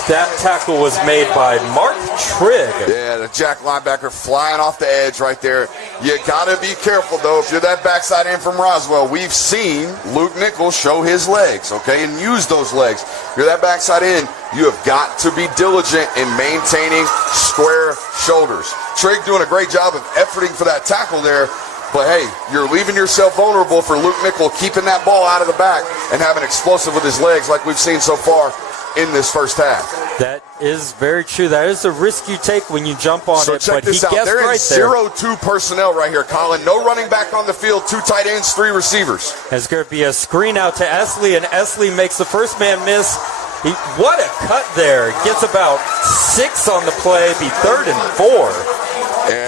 That tackle was made by Mark Trigg. Yeah, the jack linebacker flying off the edge right there. You got to be careful, though. If you're that backside in from Roswell, we've seen Luke Nichols show his legs, okay, and use those legs. If you're that backside in, you have got to be diligent in maintaining square shoulders. Trigg doing a great job of efforting for that tackle there, But hey, you're leaving yourself vulnerable for Luke Nickel keeping that ball out of the back and having explosive with his legs like we've seen so far in this first half. That is very true. That is a risk you take when you jump on it. Check but this he out. guessed They're right in there. 0-2 personnel right here, Colin. No running back on the field, 2 tight ends, 3 receivers. It's going to be a screen out to Esley, and Esley makes the first man miss. What a cut there. Gets about 6 on the play, be 3rd and 4.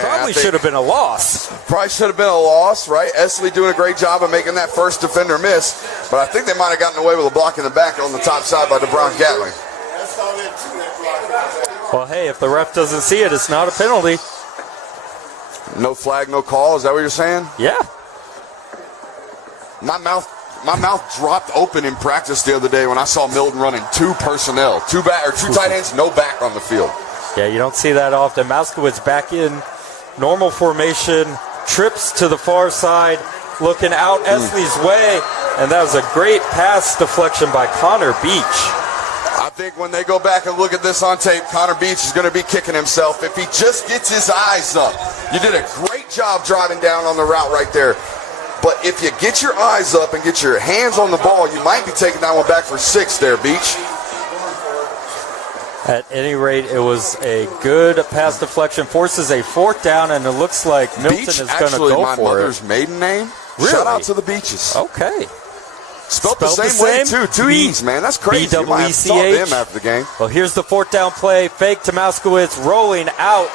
Probably should have been a loss. Probably should have been a loss, right? Esley doing a great job of making that first defender miss, but I think they might have gotten away with a block in the back on the top side by DeBron Gatling. Well, hey, if the ref doesn't see it, it's not a penalty. No flag, no call. Is that what you're saying? Yeah. My mouth dropped open in practice the other day when I saw Milton running 2 personnel, 2 tight ends, no back on the field. Yeah, you don't see that often. Mauskowitz back in normal formation, trips to the far side, looking out Esley's way, and that was a great pass deflection by Connor Beach. I think when they go back and look at this on tape, Connor Beach is going to be kicking himself if he just gets his eyes up. You did a great job driving down on the route right there. But if you get your eyes up and get your hands on the ball, you might be taking that one back for 6 there, Beach. At any rate, it was a good pass deflection, forces a 4th down, and it looks like Milton Beach, is going to go my for mother's it. maiden name. Really? Shout out to the Beaches. Okay. Spelled the same way, too. 2 E's, man. That's crazy. You might have to talk to him after the game. Well, here's the 4th down play. Fake to Mauskowitz. Rolling out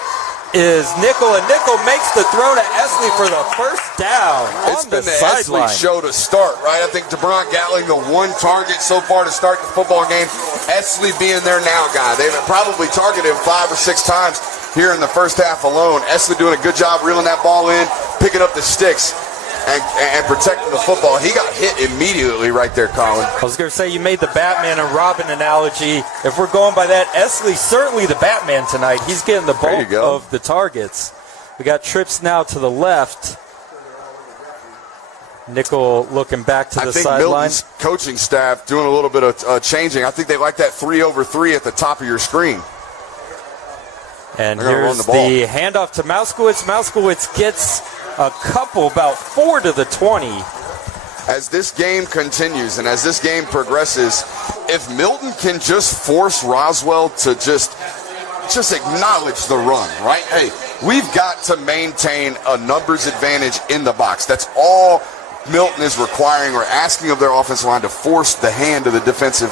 is Nickel, and Nickel makes the throw to Esley for the first down It's on been the the Esley sideline. show to start, right? I think DeBron Gatling, the 1 target so far to start the football game. Esley being their now guy. They've probably targeted him 5 or 6 times here in the first half alone. Esley doing a good job reeling that ball in, picking up the sticks, and protecting the football. He got hit immediately right there, Colin. I was going to say, you made the Batman and Robin analogy. If we're going by that, Esley's certainly the Batman tonight. He's getting the bulk of the targets. We got trips now to the left. Nickel looking back to the sideline. Milton's coaching staff doing a little bit of changing. I think they like that 3-over-3 at the top of your screen. And here's the handoff to Mauskowitz. Mauskowitz gets a couple, about 4 to the 20. As this game continues and as this game progresses, if Milton can just force Roswell to just acknowledge the run, right? Hey, we've got to maintain a numbers advantage in the box. That's all Milton is requiring or asking of their offensive line, to force the hand of the defensive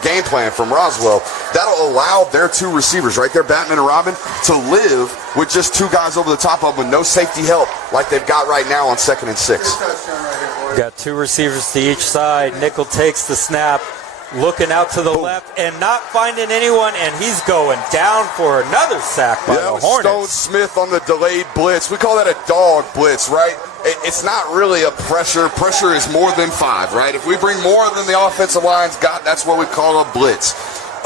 game plan from Roswell. That'll allow their 2 receivers, right there, Batman and Robin, to live with just 2 guys over the top of them with no safety help like they've got right now on 2nd and 6. Got 2 receivers to each side. Nickel takes the snap, looking out to the left and not finding anyone, and he's going down for another sack by the Hornets. Stone Smith on the delayed blitz. We call that a dog blitz, right? It's not really a pressure. Pressure is more than 5, right? If we bring more than the offensive line's got, that's what we call a blitz.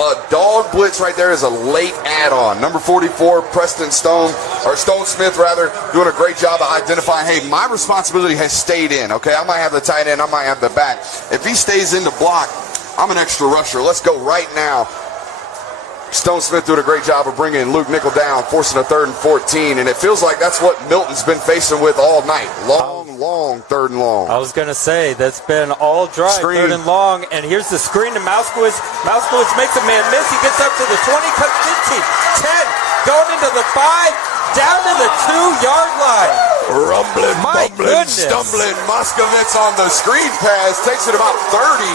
A dog blitz right there is a late add-on. Number 44, Stone Smith, doing a great job of identifying, hey, my responsibility has stayed in, okay? I might have the tight end, I might have the back. If he stays in the block, I'm an extra rusher. Let's go right now. Stone Smith doing a great job of bringing Luke Nickel down, forcing a 3rd and 14, and it feels like that's what Milton's been facing with all night. Long 3rd and long. I was going to say, that's been all dry, Screen. 3rd and long, and here's the screen to Mauskowitz. Mauskowitz makes a man miss. He gets up to the 20, cuts 15, 10, going into the 5, down to the 2-yard line. Rumbling, bumbling, stumbling. Mauskowitz on the screen pass, takes it about 30.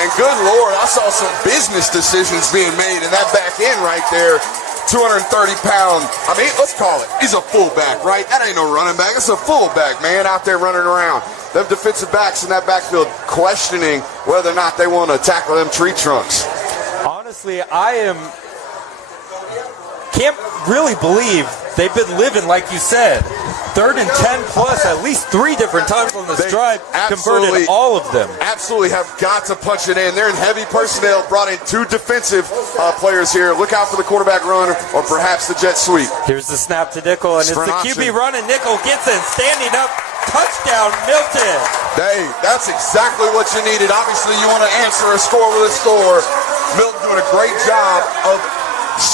And good Lord, I saw some business decisions being made in that back end right there. 230-pound, let's call it. He's a fullback, right? That ain't no running back. It's a fullback, man, out there running around. Them defensive backs in that backfield questioning whether or not they want to tackle them tree trunks. Honestly, can't really believe they've been living, like you said, 3rd and 10 plus at least 3 different times on this drive, converted all of them. Absolutely have got to punch it in. They're in heavy personnel, brought in 2 defensive players here. Look out for the quarterback run or perhaps the jet sweep. Here's the snap to Nickel, and it's the QB run, and Nickel gets in, standing up, touchdown Milton. Hey, that's exactly what you needed. Obviously, you want to answer a score with a score. Milton doing a great job of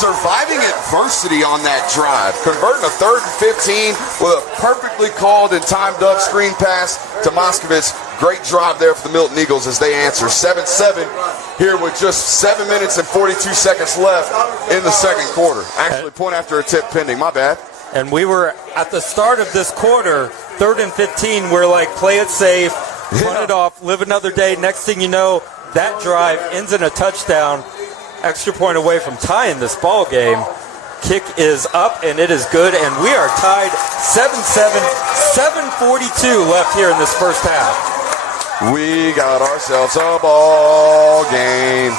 surviving adversity on that drive, converting a 3rd and 15 with a perfectly called and timed up screen pass to Moskovitz. Great drive there for the Milton Eagles as they answer 7-7 here with just 7 minutes and 42 seconds left in the second quarter. Actually, point after a tip pending. My bad. And we were at the start of this quarter, 3rd and 15. We're like, play it safe, run it off, live another day. Next thing you know, that drive ends in a touchdown. Extra point away from tying this ball game. Kick is up, and it is good, and we are tied 7-7, 7:42 left here in this first half. We got ourselves a ball game.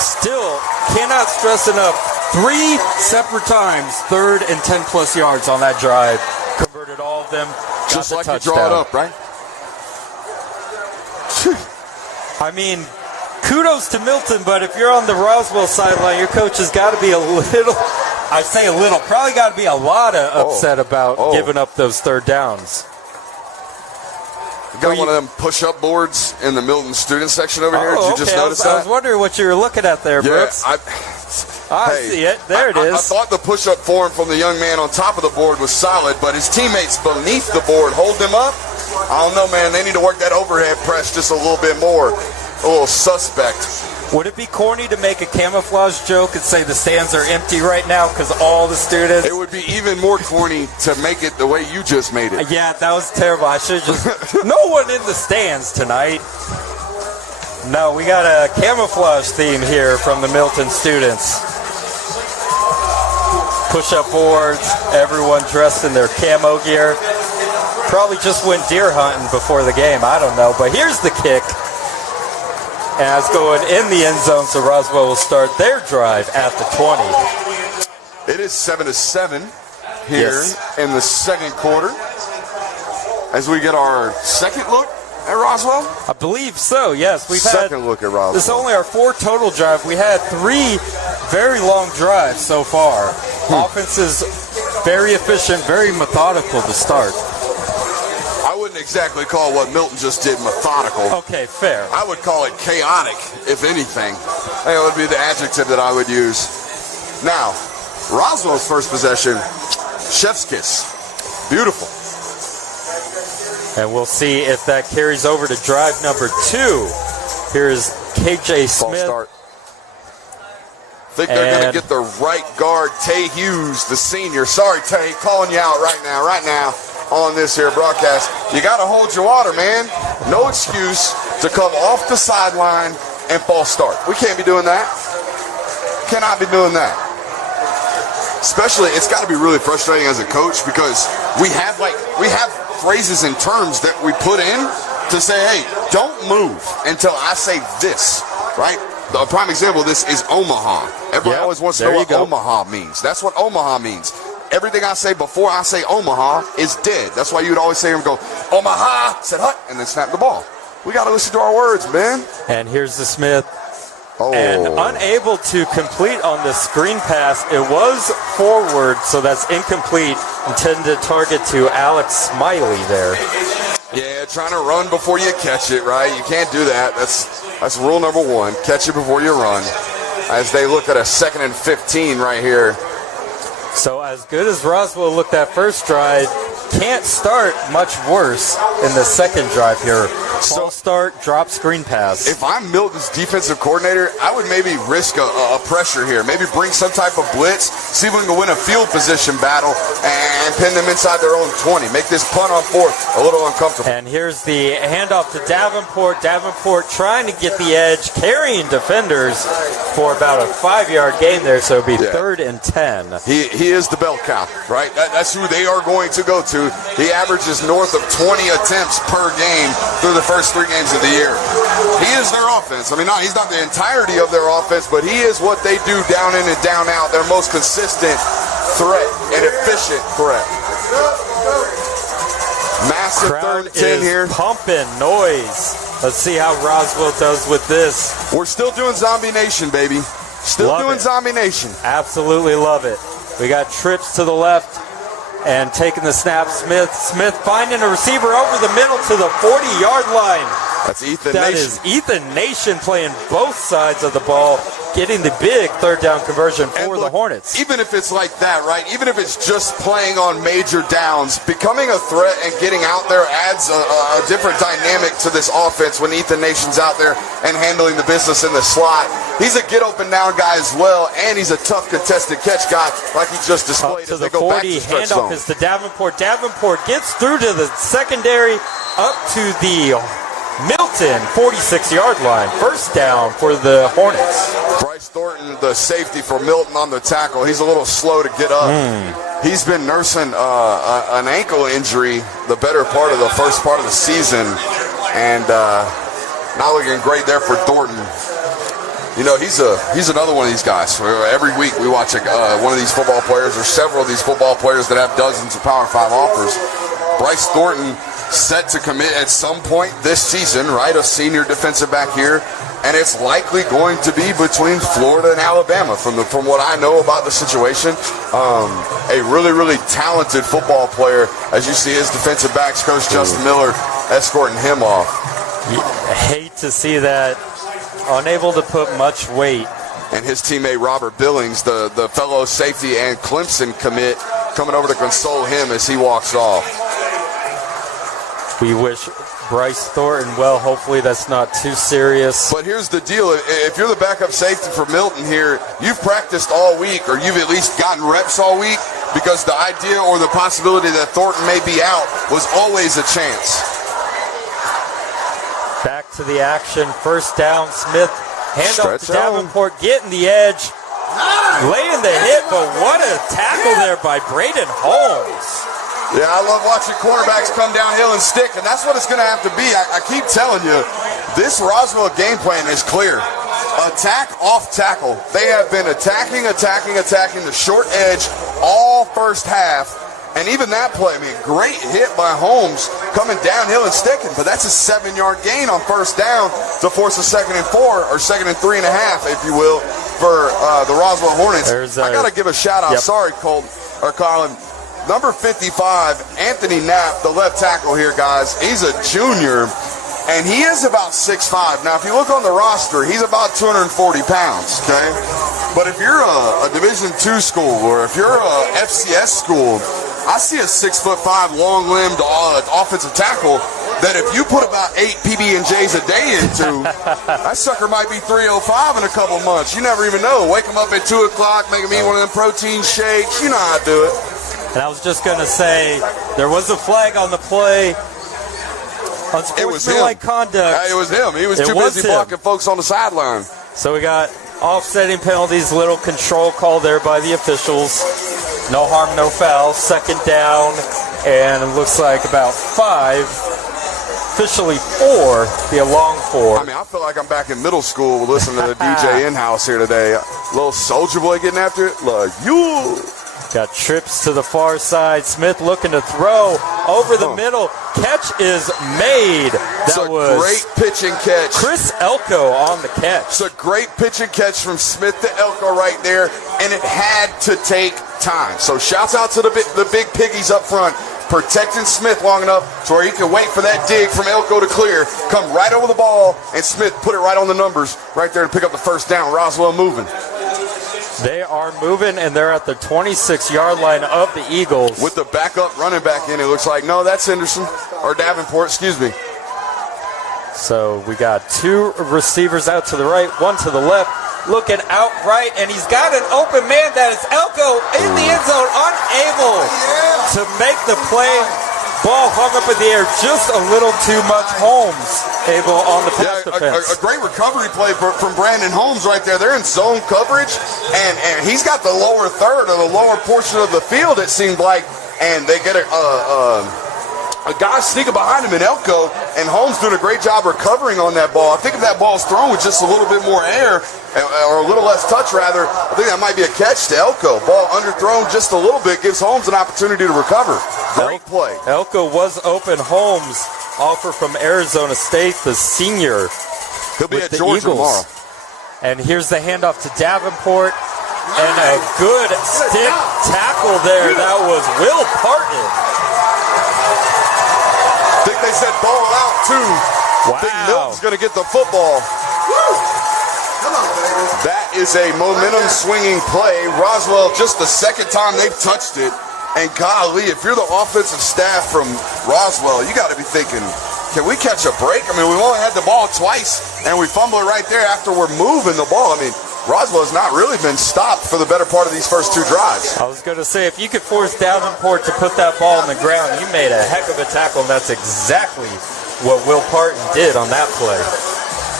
Still cannot stress enough, 3 separate times, 3rd and 10-plus yards on that drive. Converted all of them. Just like you draw it up, right? I mean, kudos to Milton, but if you're on the Roswell sideline, your coach has got to be a little, I say a little, probably got to be a lot of upset about giving up those 3rd downs. Got one of them push-up boards in the Milton student section over here. Did you just notice that? I was wondering what you were looking at there, Brooks. I see it. There it is. I thought the push-up form from the young man on top of the board was solid, but his teammates beneath the board hold him up. I don't know, man. They need to work that overhead press just a little bit more. A little suspect. Would it be corny to make a camouflage joke and say the stands are empty right now because all the students? It would be even more corny to make it the way you just made it. Yeah, that was terrible. I should just... No one in the stands tonight. No, we got a camouflage theme here from the Milton students. Push-up boards, everyone dressed in their camo gear. Probably just went deer hunting before the game. I don't know. But here's the kick. And it's going in the end zone, so Roswell will start their drive at the 20. It is 7-7 here in the second quarter. As we get our second look at Roswell? I believe so, yes. We've second look at Roswell. This is only our 4th total drive. We had 3 very long drives so far. Offense is very efficient, very methodical to start. I wouldn't exactly call what Milton just did methodical. Okay, fair. I would call it chaotic, if anything. That would be the adjective that I would use. Now, Roswell's first possession, chef's kiss. Beautiful. And we'll see if that carries over to drive number 2. Here's KJ Smith. Start. Think they're going to get the right guard, Tay Hughes, the senior. Sorry, Tay, calling you out right now on this here broadcast. You got to hold your water, man. No excuse to come off the sideline and false start. We can't be doing that. Cannot be doing that. Especially, it's got to be really frustrating as a coach because we have phrases and terms that we put in to say, hey, don't move until I say this, right? The prime example of this is Omaha. Everybody always wants to know what Omaha means. That's what Omaha means. Everything I say before I say Omaha is dead. That's why you would always say him go, Omaha, said hut, and then snap the ball. We got to listen to our words, man. And here's the Smith. And unable to complete on the screen pass. It was forward, so that's incomplete. Intended target to Alex Smiley there. Yeah, trying to run before you catch it, right? You can't do that. That's rule number 1. Catch it before you run. As they look at a 2nd and 15 right here. So as good as Roswell looked that first drive, can't start much worse in the second drive here. False start, drop screen pass. If I'm Milton's defensive coordinator, I would maybe risk a pressure here. Maybe bring some type of blitz, see if we can win a field position battle, and pin them inside their own 20. Make this punt on 4th a little uncomfortable. And here's the handoff to Davenport. Davenport trying to get the edge, carrying defenders for about a 5-yard gain there, so it'll be 3rd and 10. He is the bell cow, right? That's who they are going to go to. He averages north of 20 attempts per game through the first 3 games of the year. He is their offense. I mean, he's not the entirety of their offense, but he is what they do down in and down out, their most consistent threat and efficient threat. Massive Crowd 3rd and 10 here. Pumping noise. Let's see how Roswell does with this. We're still doing Zombie Nation, baby. Still Love doing it. Zombie Nation. Absolutely love it. We got trips to the left and taking the snap. Smith finding a receiver over the middle to the 40-yard line. That's Ethan That Nation. is Ethan Nation playing both sides of the ball, getting the big third down conversion for the Hornets. Even if it's like that, right? Even if it's just playing on major downs, becoming a threat and getting out there adds a different dynamic to this offense when Ethan Nation's out there and handling the business in the slot. He's a get open down guy as well, and he's a tough contested catch guy like he just displayed. Up to as the they go 40, back to stretch handoff zone. is to Davenport. Davenport gets through to the secondary, up to the Milton 46-yard line. First down for the Hornets. Bryce Thornton, the safety for Milton on the tackle. He's a little slow to get up. He's been nursing an ankle injury the better part of the first part of the season, and not looking great there for Thornton. You know, he's another one of these guys. Every week we watch one of these football players or several of these football players that have dozens of Power 5 offers. Bryce Thornton set to commit at some point this season, right? A senior defensive back here, and it's likely going to be between Florida and Alabama from what I know about the situation. A really, really talented football player, as you see his defensive backs coach Justin Miller escorting him off. I hate to see that. Unable to put much weight. And his teammate Robert Billings, the fellow safety and Clemson commit, coming over to console him as he walks off. We wish Bryce Thornton well. Hopefully that's not too serious. But here's the deal. If you're the backup safety for Milton here, you've practiced all week, or you've at least gotten reps all week, because the idea or the possibility that Thornton may be out was always a chance. Back to the action. First down, Smith. Handoff to Davenport, getting the edge. Laying the hit, but what a tackle there by Braden Holmes. Yeah, I love watching quarterbacks come downhill and stick, and that's what it's going to have to be. I keep telling you, this Roswell game plan is clear. Attack off tackle. They have been attacking the short edge all first half. And even that play, I mean, great hit by Holmes coming downhill and sticking, but that's a 7-yard gain on first down to force a 2nd and 4 or 2nd and 3.5, if you will, for the Roswell Hornets. I got to give a shout out. Sorry, Colin. Number 55, Anthony Knapp, the left tackle here, guys. He's a junior, and he is about 6'5". Now, if you look on the roster, he's about 240 pounds, okay? But if you're a Division II school or if you're a FCS school, I see a 6'5", long-limbed offensive tackle that if you put about 8 PB&Js a day into, that sucker might be 305 in a couple months. You never even know. Wake him up at 2 o'clock, make him eat one of them protein shakes. You know how I do it. And I was just going to say, there was a flag on the play. Unsportsmanlike conduct. It was him. He was too busy blocking folks on the sideline. So we got offsetting penalties, little control call there by the officials. No harm, no foul. Second down, and it looks like about 5, officially 4, be a long 4. I mean, I feel like I'm back in middle school listening to the DJ in-house here today. Little Soldier Boy getting after it. Like, you. Got trips to the far side. Smith looking to throw over the middle. Catch is made. That was great pitch and catch. Chris Elko on the catch. It's a great pitch and catch from Smith to Elko right there, and it had to take time. So shouts out to the big piggies up front, protecting Smith long enough to where he can wait for that dig from Elko to clear, come right over the ball, and Smith put it right on the numbers right there to pick up the first down. Roswell moving. They are moving, and they're at the 26-yard line of the Eagles. With the backup running back in, it looks like. No, that's Henderson, or Davenport, excuse me. So we got 2 receivers out to the right, 1 to the left, looking out right, and he's got an open man. That is Elko in the end zone, unable to make the play. Ball hung up in the air just a little too much. Holmes able on the pass defense. A great recovery play from Brandon Holmes right there. They're in zone coverage, and he's got the lower third or the lower portion of the field, it seemed like, and they get a guy sneaking behind him in Elko, and Holmes doing a great job recovering on that ball. I think if that ball's thrown with just a little bit more air, or a little less touch rather, I think that might be a catch to Elko. Ball underthrown just a little bit, gives Holmes an opportunity to recover. Great play. Elko was open. Holmes, offer from Arizona State, the senior. He'll be at Georgia tomorrow. And here's the handoff to Davenport. And a good stick tackle there. That was Will Parton. I think they said ball out too. I think Milton's going to get the football. That is a momentum-swinging play. Roswell, just the second time they've touched it. And golly, if you're the offensive staff from Roswell, you got to be thinking, can we catch a break? I mean, we've only had the ball twice, and we fumble it right there after we're moving the ball. I mean, Roswell has not really been stopped for the better part of these first 2 drives. I was going to say, if you could force Davenport to put that ball on the ground, you made a heck of a tackle, and that's exactly what Will Parton did on that play.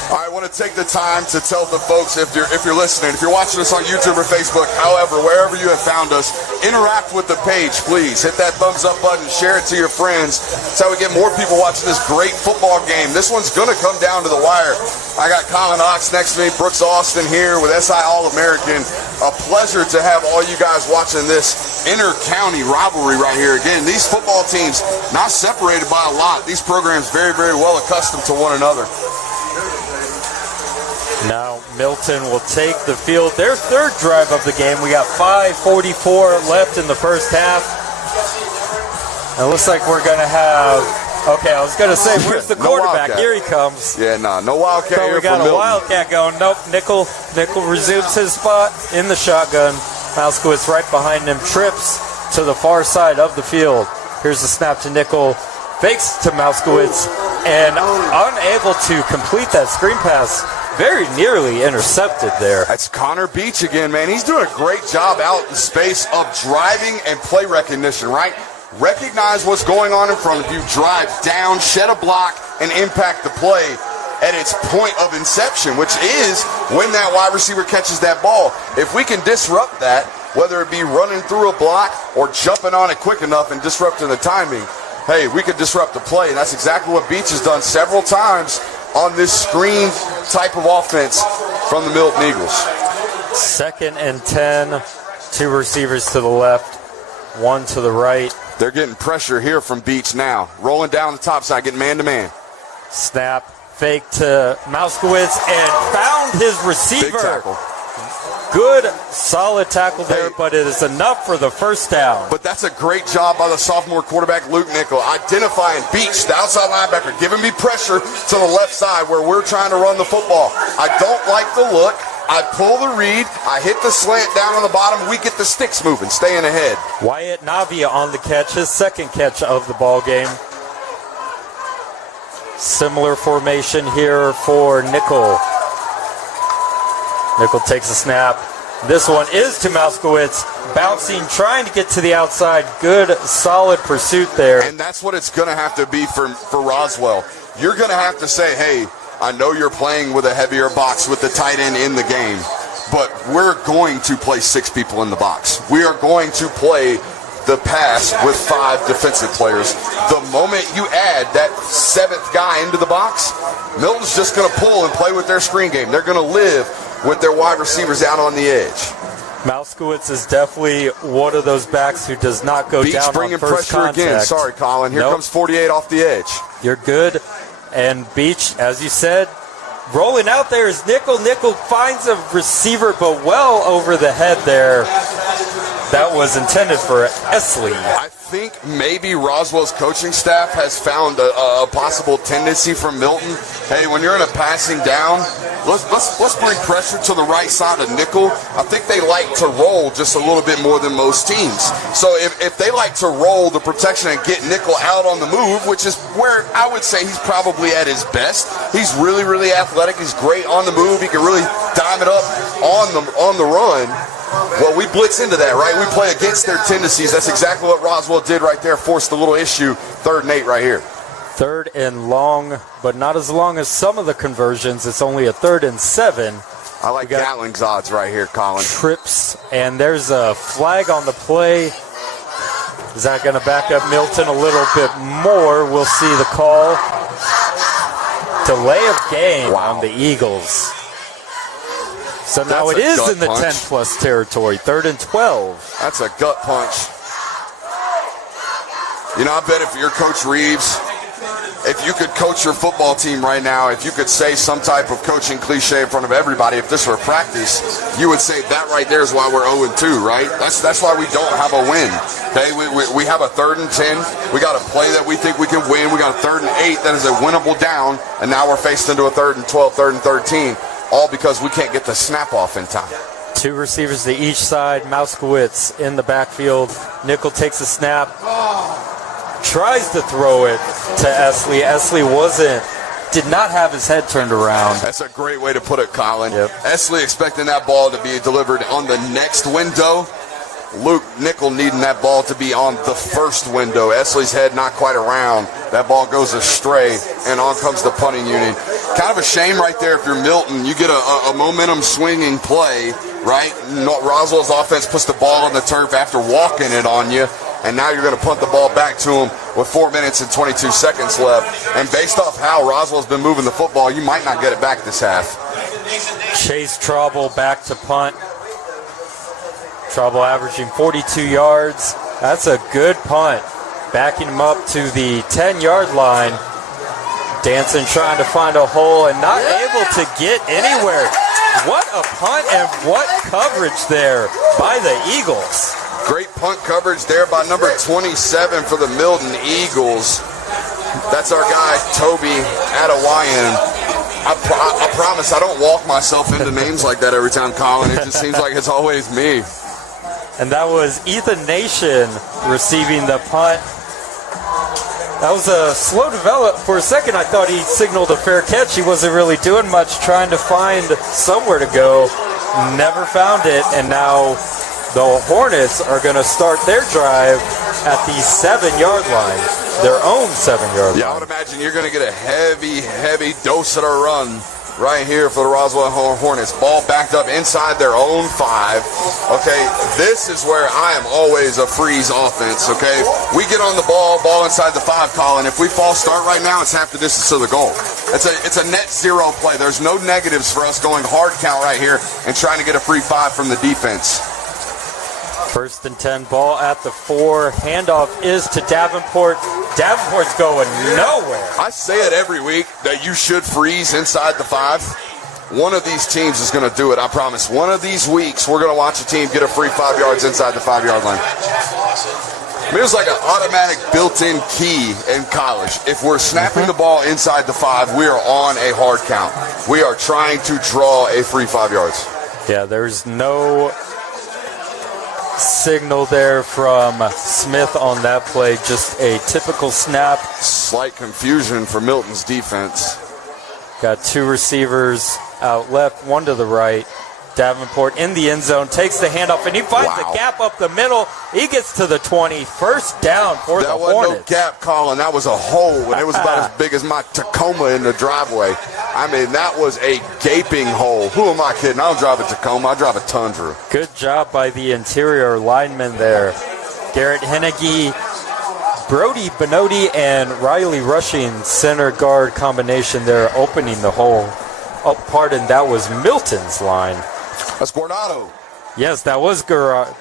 All right, I want to take the time to tell the folks, if you're listening, if you're watching us on YouTube or Facebook, however, wherever you have found us, interact with the page, please. Hit that thumbs up button, share it to your friends. That's how we get more people watching this great football game. This one's going to come down to the wire. I got Colin Ox next to me, Brooks Austin here with SI All-American. A pleasure to have all you guys watching this inter-county rivalry right here. Again, these football teams not separated by a lot. These programs very, very well accustomed to one another. Now Milton will take the field. Their third drive of the game. We got 5:44 left in the first half. It looks like we're going to have... Okay, I was going to say, where's the quarterback? Here he comes. Yeah, no Wildcat so here we got for a Milton. Wildcat going. Nope, Nickel resumes his spot in the shotgun. Mouskowitz right behind him, trips to the far side of the field. Here's the snap to Nickel. Fakes to Mouskowitz and unable to complete that screen pass. Very nearly intercepted there. That's Connor Beach again, man. He's doing a great job out in space of driving and play recognition, right? Recognize what's going on in front of you, drive down, shed a block, and impact the play at its point of inception, which is when that wide receiver catches that ball. If we can disrupt that, whether it be running through a block or jumping on it quick enough and disrupting the timing, hey, we could disrupt the play. And that's exactly what Beach has done several times on this screen type of offense from the Milton Eagles. 2nd and 10, 2 receivers to the left, 1 to the right. They're getting pressure here from Beach now. Rolling down the top side, getting man-to-man. Snap, fake to Mouskowitz, and found his receiver. Big tackle. Good, solid tackle there, but it is enough for the first down. But that's a great job by the sophomore quarterback, Luke Nickel, identifying Beach, the outside linebacker, giving me pressure to the left side where we're trying to run the football. I don't like the look. I pull the read. I hit the slant down on the bottom. We get the sticks moving, staying ahead. Wyatt Navia on the catch, his second catch of the ball game. Similar formation here for Nickel. Nickel takes a snap. This one is to Mouskowitz, bouncing, trying to get to the outside. Good, solid pursuit there. And that's what it's going to have to be for Roswell. You're going to have to say, hey, I know you're playing with a heavier box with the tight end in the game, but we're going to play 6 people in the box. We are going to play the pass with 5 defensive players. The moment you add that 7th guy into the box, Milton's just going to pull and play with their screen game. They're going to live with their wide receivers out on the edge. Mouskowitz is definitely one of those backs who does not go Beach down bringing on first pressure contact. again. Sorry, Colin. Here comes 48 off the edge. You're good. And Beach, as you said, rolling out there is Nickel. Nickel finds a receiver, but well over the head there. That was intended for Esley. I think maybe Roswell's coaching staff has found a possible tendency from Milton. Hey, when you're in a passing down, let's bring pressure to the right side of Nickel. I think they like to roll just a little bit more than most teams. So if they like to roll the protection and get Nickel out on the move, which is where I would say he's probably at his best. He's really, really athletic. He's great on the move. He can really dime it up on the run. Well, we blitz into that, right? We play against their tendencies. That's exactly what Roswell did right there. Forced a little issue. 3rd and 8 right here. 3rd and long, but not as long as some of the conversions. It's only a 3rd and 7. I like Gatling's odds right here, Colin. Trips, and there's a flag on the play. Is that going to back up Milton a little bit more? We'll see the call. Delay of game on the Eagles. So now it is in the 10-plus territory, 3rd and 12. That's a gut punch. You know, I bet if you're Coach Reeves, if you could coach your football team right now, if you could say some type of coaching cliche in front of everybody, if this were practice, you would say that right there is why we're 0-2, right? That's why we don't have a win. Okay, we have a 3rd and 10. We got a play that we think we can win. We got a 3rd and 8 that is a winnable down, and now we're faced into a 3rd and 12, 3rd and 13, all because we can't get the snap off in time. 2 receivers to each side. Mauskowitz in the backfield. Nickel takes a snap. Tries to throw it to Esley. Esley did not have his head turned around. That's a great way to put it, Colin. Yep. Esley expecting that ball to be delivered on the next window. Luke Nickel needing that ball to be on the first window. Esley's head not quite around. That ball goes astray, and on comes the punting unit. Kind of a shame right there if you're Milton. You get a momentum swinging play, right? Roswell's offense puts the ball on the turf after walking it on you, and now you're going to punt the ball back to him with 4 minutes and 22 seconds left. And based off how Roswell's been moving the football, you might not get it back this half. Chase Trouble back to punt. Trouble averaging 42 yards. That's a good punt. Backing him up to the 10-yard line. Danson trying to find a hole and not able to get anywhere. What a punt and what coverage there by the Eagles. Great punt coverage there by number 27 for the Milton Eagles. That's our guy, Toby Adawayan. I promise I don't walk myself into names like that every time, Colin. It just seems like it's always me. And that was Ethan Nation receiving the punt. That was a slow develop. For a second, I thought he signaled a fair catch. He wasn't really doing much, trying to find somewhere to go. Never found it, and now the Hornets are going to start their drive at the 7-yard line, their own 7-yard line. Yeah, I would imagine you're going to get a heavy dose of a run right here for the Roswell Hornets. Ball backed up inside their own 5. Okay, this is where I am always a freeze offense, okay? We get on the ball inside the 5, Colin. If we false start right now, it's half the distance to the goal. It's a net 0 play. There's no negatives for us going hard count right here and trying to get a free 5 from the defense. 1st and 10, ball at the 4. Handoff is to Davenport. Davenport's going nowhere. I say it every week that you should freeze inside the 5. One of these teams is going to do it, I promise. One of these weeks, we're going to watch a team get a free 5 yards inside the 5-yard line. I mean, it's like an automatic built-in key in college. If we're snapping the ball inside the 5, we are on a hard count. We are trying to draw a free 5 yards. Yeah, there's no signal there from Smith on that play. Just a typical snap. Slight confusion for Milton's defense. Got 2 receivers out left, 1 to the right. Davenport in the end zone, takes the handoff, and he finds the gap up the middle. He gets to the 20. 1st down for the Hornets. That wasn't no gap, Colin. That was a hole, and it was about as big as my Tacoma in the driveway. I mean, that was a gaping hole. Who am I kidding? I don't drive a Tacoma. I drive a Tundra. Good job by the interior linemen there. Garrett Henneke, Brody Benodi, and Riley Rushing, center guard combination there, opening the hole. Oh, pardon, that was Milton's line. That's Gordado. Yes, that was Gordado.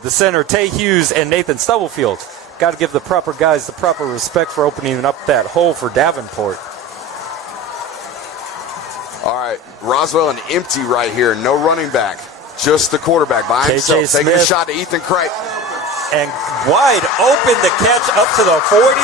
The center, Tay Hughes and Nathan Stubblefield. Got to give the proper guys the proper respect for opening up that hole for Davenport. All right, Roswell and empty right here. No running back. Just the quarterback by himself. Taking a shot to Ethan Cripe. And wide open the catch up to the 40.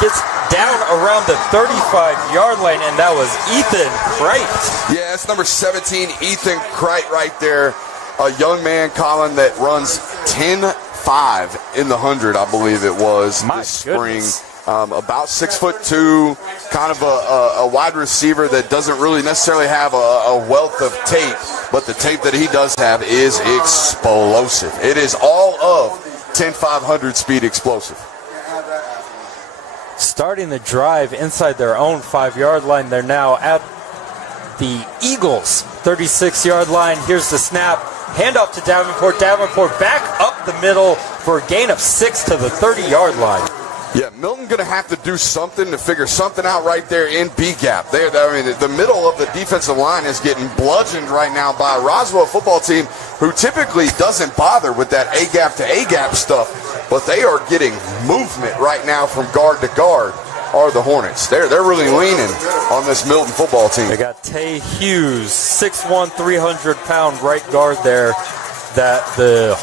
Gets down around the 35-yard line, and that was Ethan Cripe. Yeah, that's number 17, Ethan Cripe right there. A young man, Colin, that runs 10.5 in the 100, I believe it was, this spring. About 6'2", kind of a wide receiver that doesn't really necessarily have a wealth of tape, but the tape that he does have is explosive. It is all of 10.500 speed explosive. Starting the drive inside their own 5-yard line. They're now at the Eagles' 36-yard line. Here's the snap. Handoff to Davenport. Davenport back up the middle for a gain of 6 to the 30-yard line. Yeah, Milton going to have to do something to figure something out right there in B-gap. I mean, the middle of the defensive line is getting bludgeoned right now by a Roswell football team who typically doesn't bother with that A-gap to A-gap stuff. but they are getting movement right now from guard to guard. Are the Hornets. They're really leaning on this Milton football team. They got Tay Hughes, 6'1", 300-pound right guard there that the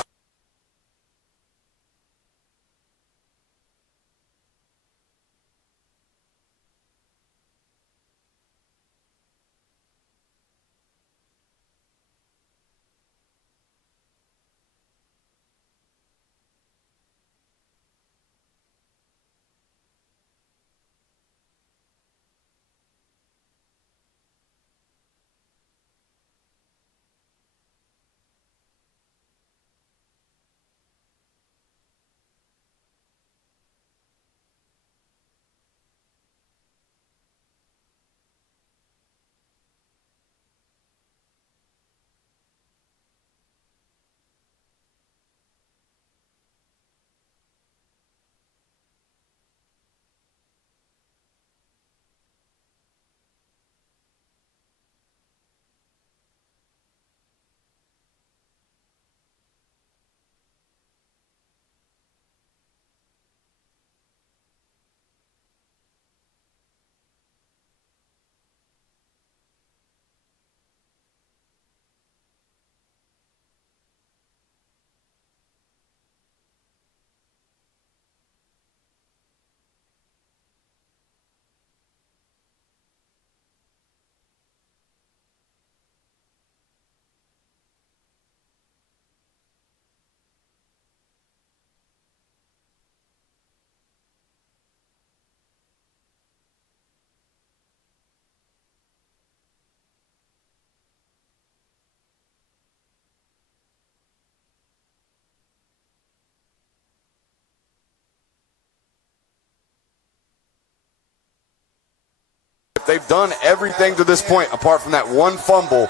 They've done everything to this point apart from that one fumble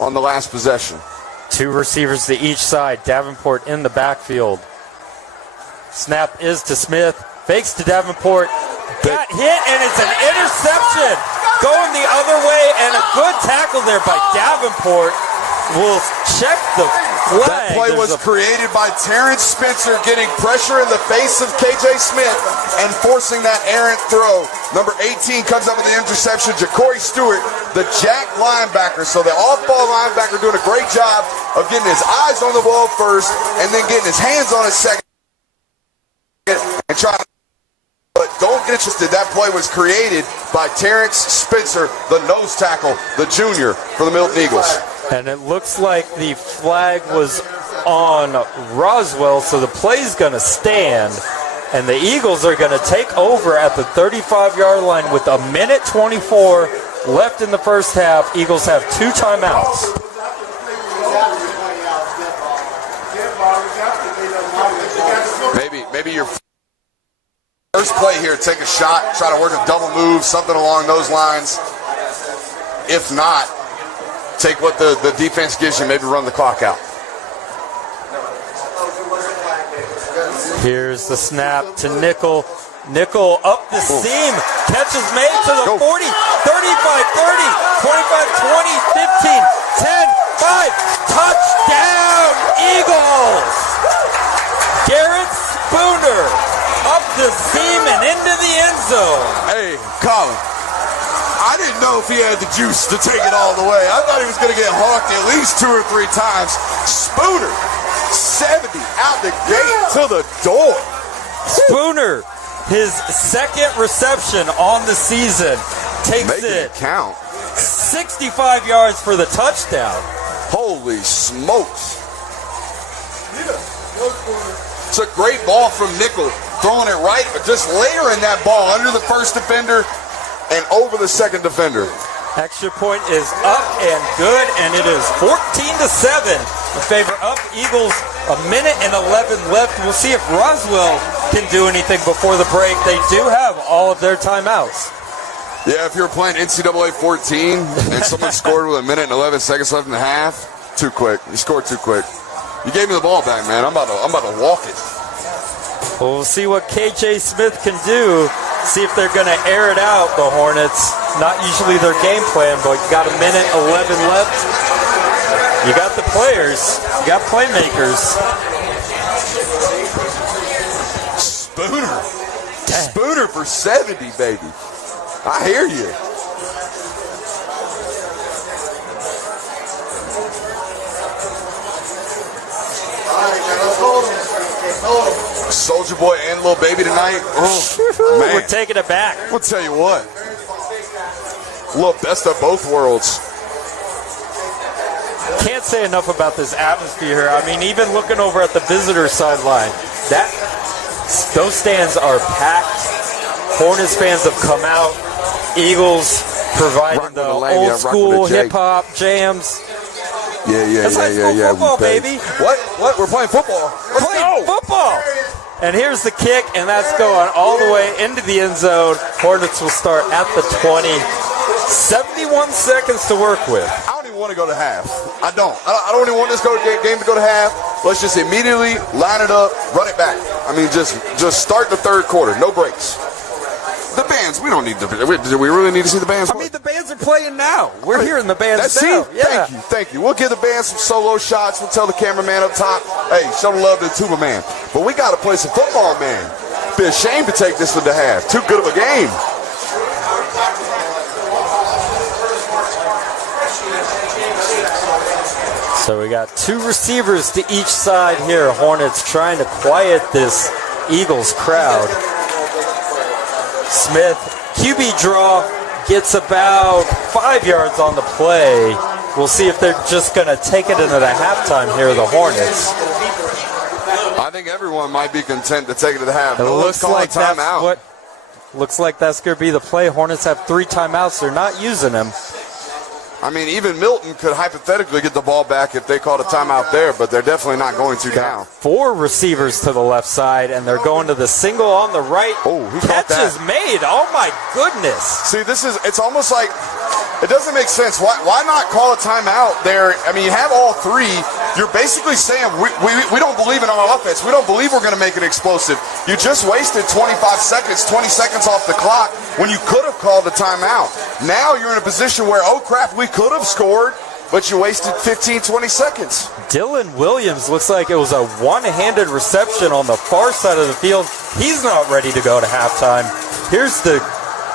on the last possession. Two receivers to each side. Davenport in the backfield. Snap is to Smith. Fakes to Davenport. Got hit, and it's an interception. Going the other way, and a good tackle there by Davenport. We'll check the flag. That play was created by Terrence Spencer getting pressure in the face of KJ Smith and forcing that errant throw. Number 18 comes up with the interception. Ja'Cory Stewart, the jack linebacker. So the off-ball linebacker doing a great job of getting his eyes on the ball first and then getting his hands on it second and trying to. But don't get it twisted. That play was created by Terrence Spencer, the nose tackle, the junior for the Milton Eagles. And it looks like the flag was on Roswell, so the play's going to stand. And the Eagles are going to take over at the 35-yard line with 1:24 left in the first half. Eagles have 2 timeouts. Maybe your first play here, take a shot, try to work a double move, something along those lines. If not, take what the defense gives you, maybe run the clock out. Here's the snap to Nickel. Nickel up the seam. Catch is made to the 40, 35, 30, 25, 20, 15, 10, 5. Touchdown, Eagles! Garrett Spooner up the seam and into the end zone. Hey, Colin. I didn't know if he had the juice to take it all the way. I thought he was going to get hawked at least 2 or 3 times. Spooner, 70 out the gate to the door. Spooner, his second reception on the season, takes it count. 65 yards for the touchdown. Holy smokes. It's a great ball from Nickel, throwing it right, just layering that ball under the first defender and over the second defender. Extra point is up and good, and it is 14-7 in favor of Eagles. 1:11 left. We'll see if Roswell can do anything before the break. They do have all of their timeouts. Yeah, if you're playing NCAA 14 and someone scored with 1:11 left in the half, too quick. You scored too quick. You gave me the ball back, man. I'm about to walk it. Well, we'll see what KJ Smith can do. See if they're going to air it out, the Hornets. Not usually their game plan, but you got 1:11 left. You got the players. You got playmakers. Spooner. Spooner for 70, baby. I hear you. Soldier Boy and Lil Baby tonight. Oh, man. We're taking it back. I'll tell you what. Little best of both worlds. Can't say enough about this atmosphere. I mean, even looking over at the visitor sideline, those stands are packed. Hornets fans have come out. Eagles providing the old school hip hop jams. Yeah. That's high school football, baby. What? We're playing football. We're playing football. And here's the kick, and that's going all the way into the end zone. Hornets will start at the 20. 71 seconds to work with. I don't even want to go to half. I don't even want this game to go to half. Let's just immediately line it up, run it back. I mean, just start the third quarter. No breaks. The bands, we don't need do we really need to see the bands play? I mean, the bands are playing now. We're hearing the bands now. Yeah. Thank you. We'll give the band some solo shots. We'll tell the cameraman up top, hey, show the love to the tuba man. But we got to play some football, man. Be ashamed to take this to the half. Too good of a game. So we got two receivers to each side here. Hornets trying to quiet this Eagles crowd. Smith, QB draw, gets about 5 yards on the play. We'll see if they're just going to take it into the halftime here, the Hornets. I think everyone might be content to take it to the half. It looks like that's going to be the play. Hornets have 3 timeouts. They're not using them. I mean, even Milton could hypothetically get the ball back if they called a timeout there, but they're definitely not going to now. 4 receivers to the left side, and they're going to the single on the right. Oh, he catch is made. Oh, my goodness. See, it's almost like it doesn't make sense. Why not call a timeout there? I mean, you have all 3. You're basically saying we don't believe in our offense. We don't believe we're going to make it explosive. You just wasted 25 seconds, 20 seconds off the clock when you could have called a timeout. Now you're in a position where, oh, crap, we could have scored, but you wasted 15, 20 seconds. Dylan Williams looks like it was a one-handed reception on the far side of the field. He's not ready to go to halftime. Here's the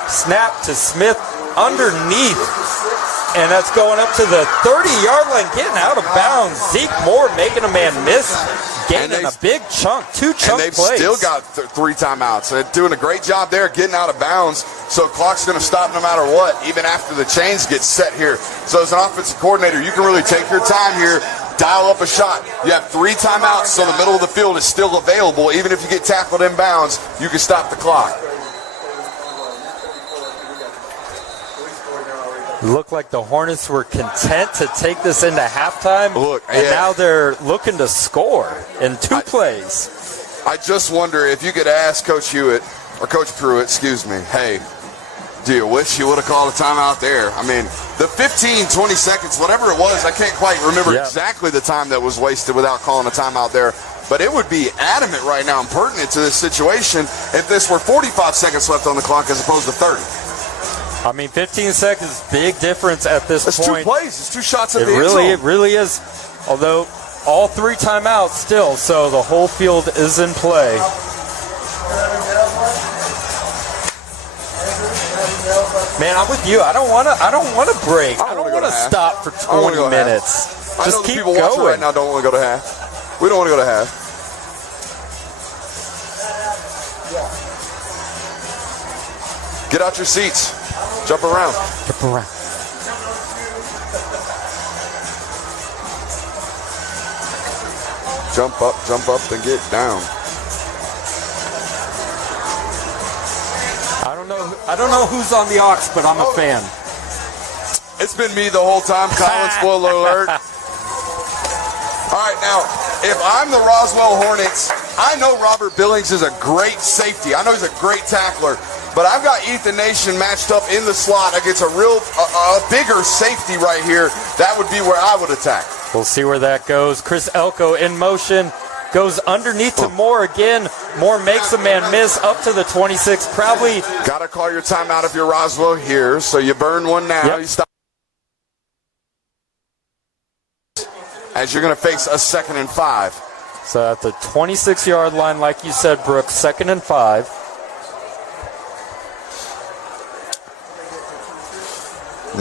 snap to Smith underneath, and that's going up to the 30-yard line, getting out of bounds. Zeke Moore making a man miss, gaining a big chunk, 2 chunk plays. plays. And they've still got 3 timeouts. They're doing a great job there getting out of bounds, so clock's going to stop no matter what, even after the chains get set here. So as an offensive coordinator, you can really take your time here, dial up a shot. You have 3 timeouts, so the middle of the field is still available. Even if you get tackled in bounds, you can stop the clock. Looked like the Hornets were content to take this into halftime, now they're looking to score in 2 plays. I just wonder if you could ask Coach Hewitt, or Coach Pruitt, excuse me, hey, do you wish you would have called a timeout there? I mean, the 15, 20 seconds, whatever it was, I can't quite remember exactly the time that was wasted without calling a timeout there. But it would be adamant right now and pertinent to this situation if this were 45 seconds left on the clock as opposed to 30. I mean, 15 seconds, big difference at this point. It's 2 plays. It's 2 shots at the end zone. It zone. really is. Although all 3 timeouts still, so the whole field is in play. Man, I'm with you. I don't want to break. I don't want to stop for 20 minutes. I know the people watching right now don't want to go to half. We don't want to go to half. Get out your seats. Jump around. Jump around. Jump up, and get down. I don't know who's on the aux, but I'm a fan. It's been me the whole time, Colin, spoiler alert. All right, now, if I'm the Roswell Hornets, I know Robert Billings is a great safety. I know he's a great tackler. But I've got Ethan Nation matched up in the slot against a bigger safety right here. That would be where I would attack. We'll see where that goes. Chris Elko in motion. Goes underneath to Moore again. Moore makes a man miss up to the 26. Probably. Got to call your timeout if you're Roswell here. So you burn one now. Yep. You stop. As you're going to face a 2nd and 5. So at the 26-yard line, like you said, Brooks, 2nd and 5.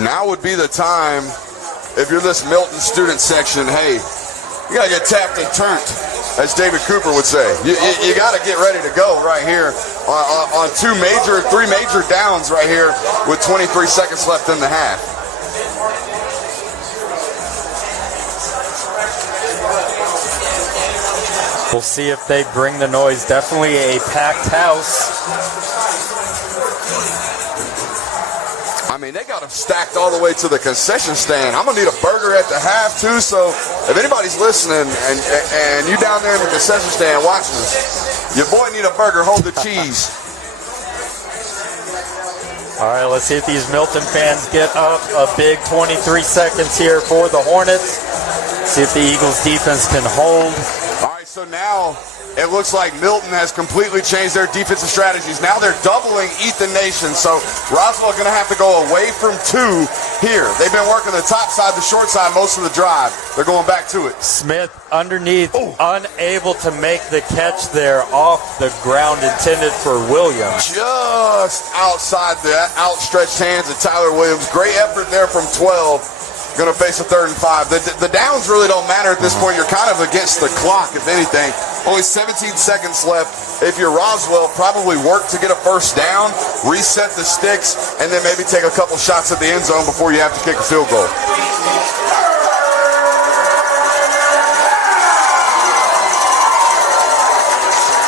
Now would be the time, if you're this Milton student section, hey, you got to get tapped and turned, as David Cooper would say. You got to get ready to go right here on 3 major downs right here with 23 seconds left in the half. We'll see if they bring the noise. Definitely a packed house. I mean, they got them stacked all the way to the concession stand. I'm going to need a burger at the half, too. So if anybody's listening and you down there in the concession stand watching us, your boy need a burger. Hold the cheese. All right, let's see if these Milton fans get up a big 23 seconds here for the Hornets. See if the Eagles defense can hold. All right, so now it looks like Milton has completely changed their defensive strategies. Now they're doubling Ethan Nation. So Roswell going to have to go away from 2 here. They've been working the top side, the short side most of the drive. They're going back to it. Smith underneath, unable to make the catch there off the ground intended for Williams. Just outside the outstretched hands of Tyler Williams. Great effort there from 12. Going to face a 3rd and 5. The downs really don't matter at this point. You're kind of against the clock, if anything. Only 17 seconds left. If you're Roswell, probably work to get a first down, reset the sticks, and then maybe take a couple shots at the end zone before you have to kick a field goal.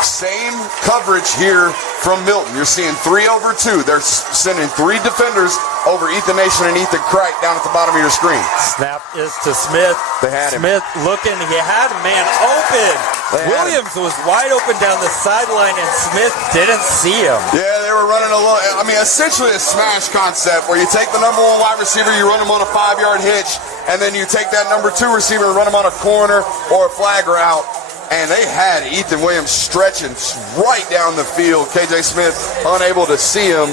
Same coverage here from Milton. You're seeing 3 over 2. They're sending 3 defenders over Ethan Nation and Ethan Cricht down at the bottom of your screen. Snap is to Smith. They had him. Smith looking. He had a man open. Williams was wide open down the sideline, and Smith didn't see him. Yeah, they were running along. I mean, essentially a smash concept where you take the number 1 wide receiver, you run him on a 5-yard hitch, and then you take that number 2 receiver and run him on a corner or a flag route. And they had Ethan Williams stretching right down the field. KJ Smith unable to see him.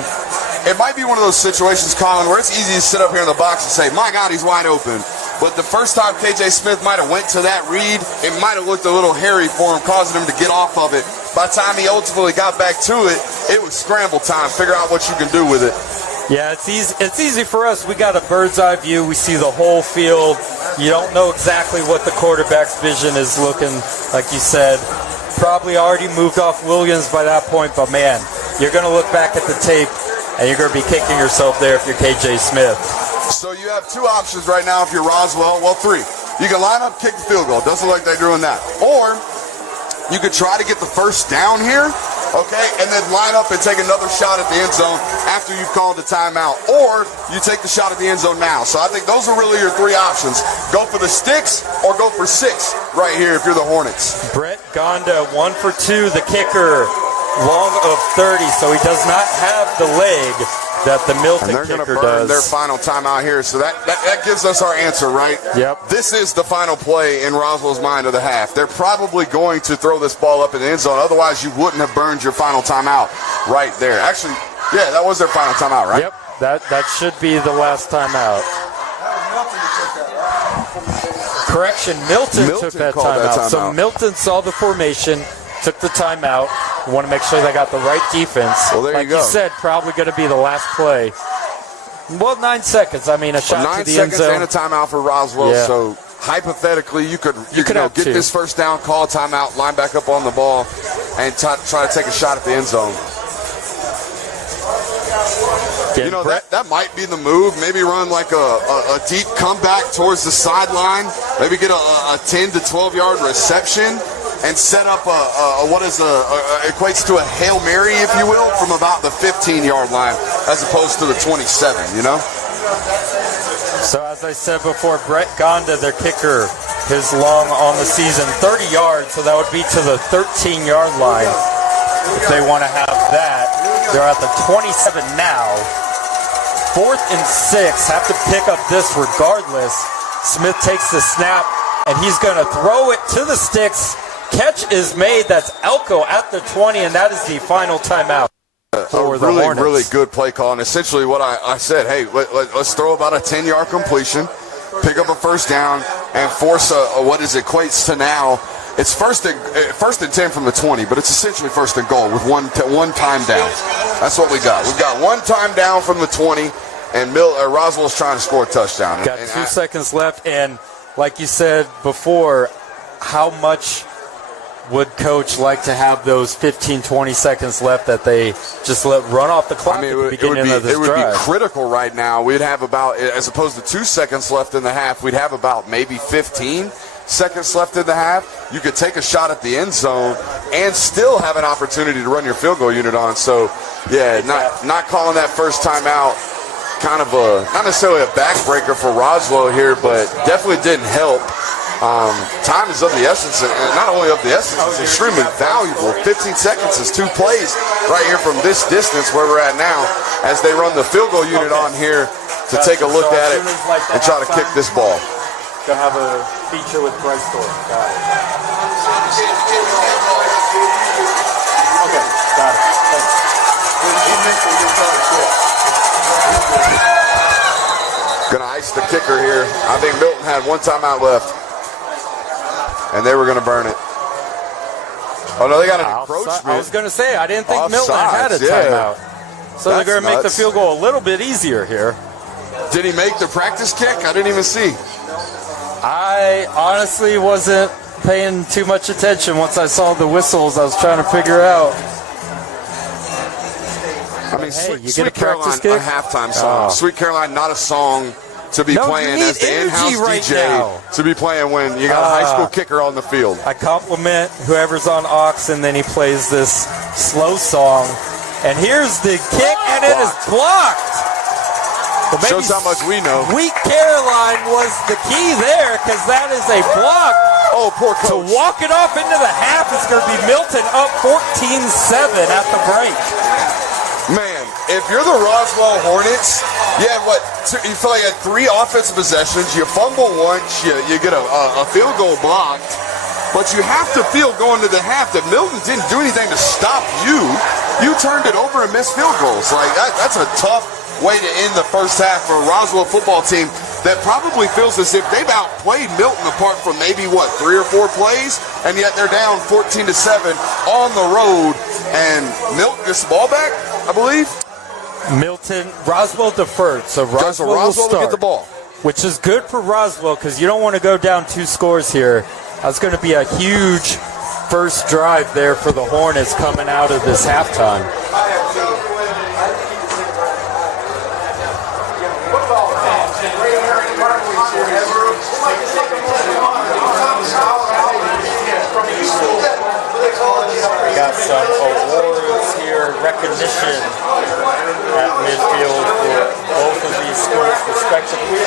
It might be one of those situations, Colin, where it's easy to sit up here in the box and say, my God, he's wide open. But the first time KJ Smith might have went to that read, it might have looked a little hairy for him, causing him to get off of it. By the time he ultimately got back to it, it was scramble time. Figure out what you can do with it. Yeah, it's easy for us. We got a bird's eye view. We see the whole field. You don't know exactly what the quarterback's vision is looking, like you said. Probably already moved off Williams by that point, but man, you're going to look back at the tape and you're going to be kicking yourself there if you're KJ Smith. So you have 2 options right now if you're Roswell. Well, 3. You can line up, kick the field goal. Doesn't look like they're doing that. Or you could try to get the first down here, okay, and then line up and take another shot at the end zone after you've called the timeout. Or you take the shot at the end zone now. So I think those are really your 3 options. Go for the sticks or go for 6 right here if you're the Hornets. Brett Gonda, 1 for 2, the kicker, long of 30, so he does not have the leg that the Milton and they're kicker going to burn does. their final timeout here. So that gives us our answer, right? Yep. This is the final play in Roswell's mind of the half. They're probably going to throw this ball up in the end zone. Otherwise, you wouldn't have burned your final timeout right there. Actually, yeah, that was their final timeout, right? Yep. That should be the last timeout. Correction, Milton took that timeout. So Milton saw the formation, took the timeout. We want to make sure they got the right defense. Well, there like you go. You said, probably going to be the last play. Well, 9 seconds. I mean, a shot to the end zone. 9 seconds and a timeout for Roswell. Yeah. So hypothetically, you could get 2. this first down, call a timeout, line back up on the ball, and try to take a shot at the end zone. You know, that might be the move. Maybe run like a deep comeback towards the sideline. Maybe get a 10 to 12-yard reception and set up equates to a Hail Mary, if you will, from about the 15-yard line as opposed to the 27, you know? So as I said before, Brett Gonda, their kicker, his long on the season, 30 yards, so that would be to the 13-yard line if they want to have that. They're at the 27 now. 4th and 6, have to pick up this regardless. Smith takes the snap, and he's going to throw it to the sticks. Catch is made. That's Elko at the 20, and that is the final timeout. For the Hornets. Really good play call, and essentially what I said, hey, let's throw about a 10-yard completion, pick up a first down, and force what equates to now It's first and 10 from the 20, but it's essentially first and goal with one time down. That's what we got. We've got one time down from the 20, and Roswell's trying to score a touchdown. Got 2 seconds left, and like you said before, how much would Coach like to have those 15, 20 seconds left that they just let run off the clock at the beginning of this drive? It would be critical right now. We'd have about, as opposed to 2 seconds left in the half, we'd have about maybe 15 seconds left in the half. You could take a shot at the end zone and still have an opportunity to run your field goal unit on. So, yeah, not calling that first time out, kind of not necessarily a backbreaker for Roswell here, but definitely didn't help. Time is of the essence, and not only of the essence, it's extremely valuable. 15 seconds is 2 plays right here from this distance where we're at now as they run the field goal unit on here to take a look at it and try to kick this ball. Gonna have a feature with Bryce Thornton. Got it. Okay, got it. Thanks. Gonna ice the kicker here. I think Milton had one timeout left, and they were gonna burn it. Oh no, they got an encroachment. I was gonna say, I didn't think Milton had a timeout. So they're gonna make the field goal a little bit easier here. Did he make the practice kick? I didn't even see. I honestly wasn't paying too much attention once I saw the whistles. I was trying to figure out. I mean, Sweet Caroline, a halftime song. Sweet Caroline, not a song to be playing as the in-house right DJ now. to be playing when you got a high school kicker on the field. I compliment whoever's on aux, and then he plays this slow song. And here's the kick, and it is blocked. Well, shows how much we know. Sweet Caroline was the key there, because that is a block. Oh, poor coach. To walk it off into the half is going to be Milton up 14-7 at the break. Man, if you're the Roswell Hornets, you feel like you had 3 offensive possessions, you fumble once, you get a field goal blocked, but you have to feel going to the half that Milton didn't do anything to stop you. You turned it over and missed field goals. Like that's a tough way to end the first half for a Roswell football team that probably feels as if they've outplayed Milton apart from maybe 3 or 4 plays, and yet they're down 14-7 on the road, and Milton gets the ball back, I believe. Roswell deferred, so Roswell will get the ball, which is good for Roswell because you don't want to go down 2 scores here. That's going to be a huge first drive there for the Hornets coming out of this halftime. Got some awards here, recognition at midfield for both of these schools respectively.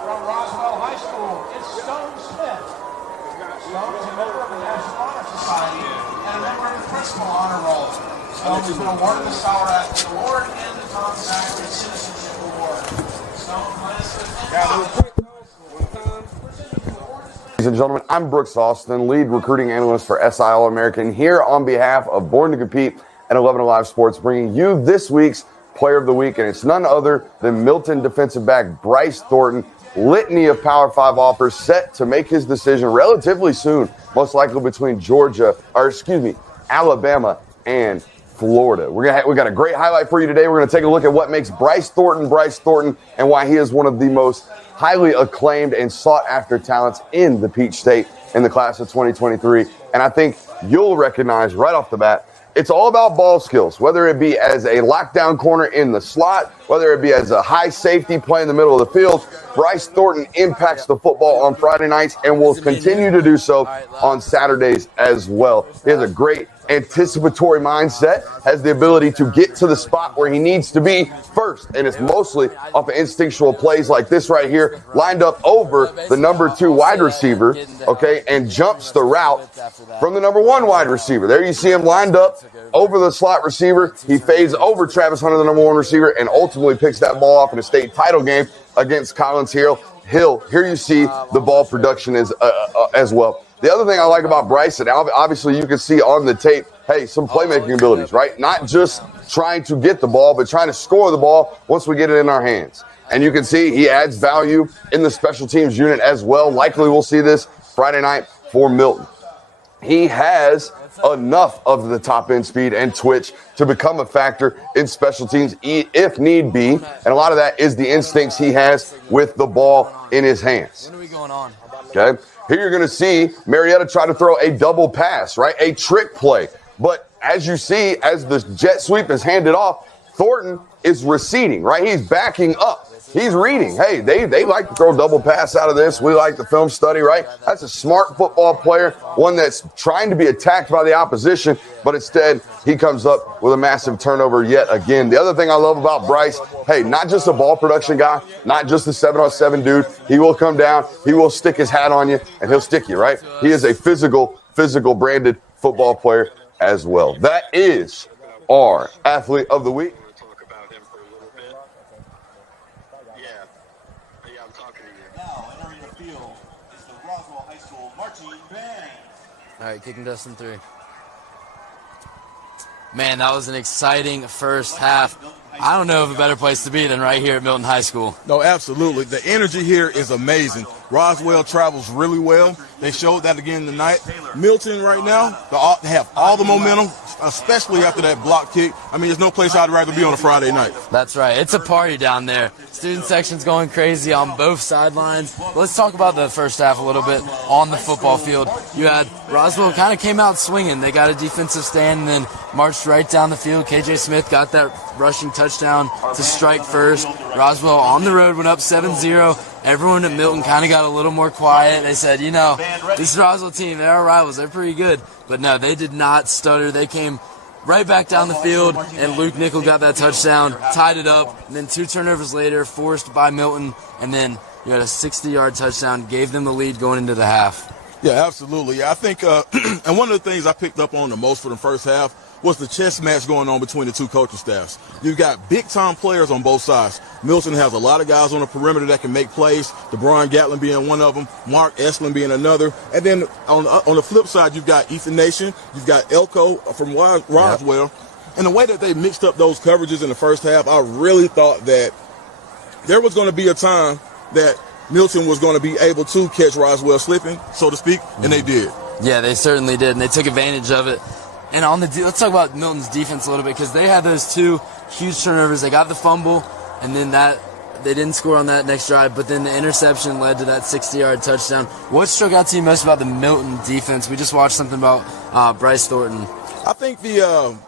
From Roswell High School, it's Stone Smith. Stone is a member of the National Honor Society and a member of the Principal Honor Roll. Stone has been awarded the Sour Athlete Award and the Tom Zachary Citizenship Award. Stone plans to Ladies and gentlemen, I'm Brooks Austin, lead recruiting analyst for SI All-American, here on behalf of Born to Compete and 11 Alive Sports, bringing you this week's Player of the Week, and it's none other than Milton defensive back Bryce Thornton. Litany of Power 5 offers set to make his decision relatively soon, most likely between Alabama and Florida. We got a great highlight for you today. We're going to take a look at what makes Bryce Thornton, and why he is one of the most highly acclaimed and sought-after talents in the Peach State in the class of 2023. And I think you'll recognize right off the bat, it's all about ball skills, whether it be as a lockdown corner in the slot, whether it be as a high safety play in the middle of the field. Bryce Thornton impacts the football on Friday nights and will continue to do so on Saturdays as well. He has a great anticipatory mindset, has the ability to get to the spot where he needs to be first, and it's mostly off of instinctual plays like this right here, lined up over the number 2 wide receiver, okay, and jumps the route from the number 1 wide receiver. There you see him lined up over the slot receiver. He fades over Travis Hunter, the number 1 receiver, and ultimately picks that ball off in a state title game against Collins Hill. Here you see the ball production as well. The other thing I like about Bryson, obviously you can see on the tape, hey, some playmaking abilities, right? Not just trying to get the ball, but trying to score the ball once we get it in our hands. And you can see he adds value in the special teams unit as well. Likely we'll see this Friday night for Milton. He has enough of the top end speed and twitch to become a factor in special teams if need be. And a lot of that is the instincts he has with the ball in his hands. When are we going on? Okay. Here you're going to see Marietta try to throw a double pass, right? A trick play. But as you see, as the jet sweep is handed off, Thornton is receding, right? He's backing up. He's reading. Hey, they like to throw double pass out of this. We like the film study, right? That's a smart football player, one that's trying to be attacked by the opposition, but instead he comes up with a massive turnover yet again. The other thing I love about Bryce, hey, not just a ball production guy, not just a 7-on-7 dude. He will come down, he will stick his hat on you, and he'll stick you, right? He is a physical branded football player as well. That is our Athlete of the Week. All right, kicking Dustin 3. Man, that was an exciting first half. I don't know of a better place to be than right here at Milton High School. No, absolutely. The energy here is amazing. Roswell travels really well. They showed that again tonight. Milton right now, they have all the momentum, especially after that block kick. I mean, there's no place I'd rather be on a Friday night. That's right. It's a party down there. Student section's going crazy on both sidelines. Let's talk about the first half a little bit on the football field. You had Roswell kind of came out swinging. They got a defensive stand and then marched right down the field. KJ Smith got that rushing touchdown to strike first. Roswell on the road went up 7-0. Everyone at Milton kind of got a little more quiet. They said, you know, this Roswell team, they're our rivals. They're pretty good. But no, they did not stutter. They came right back down the field, and Luke Nickel got that touchdown, tied it up, and then 2 turnovers later, forced by Milton, and then you had a 60-yard touchdown, gave them the lead going into the half. Yeah, absolutely. Yeah, I think, and one of the things I picked up on the most for the first half was the chess match going on between the two coaching staffs. You've got big-time players on both sides. Milton has a lot of guys on the perimeter that can make plays, DeBron Gatlin being one of them, Mark Estlin being another. And then on the flip side, you've got Ethan Nation, you've got Elko from Roswell. Yep. And the way that they mixed up those coverages in the first half, I really thought that there was going to be a time that Milton was going to be able to catch Roswell slipping, so to speak, and they did. Yeah, they certainly did, and they took advantage of it. And let's talk about Milton's defense a little bit, because they had those 2 huge turnovers. They got the fumble, and then they didn't score on that next drive, but then the interception led to that 60-yard touchdown. What struck out to you most about the Milton defense? We just watched something about Bryce Thornton. I think the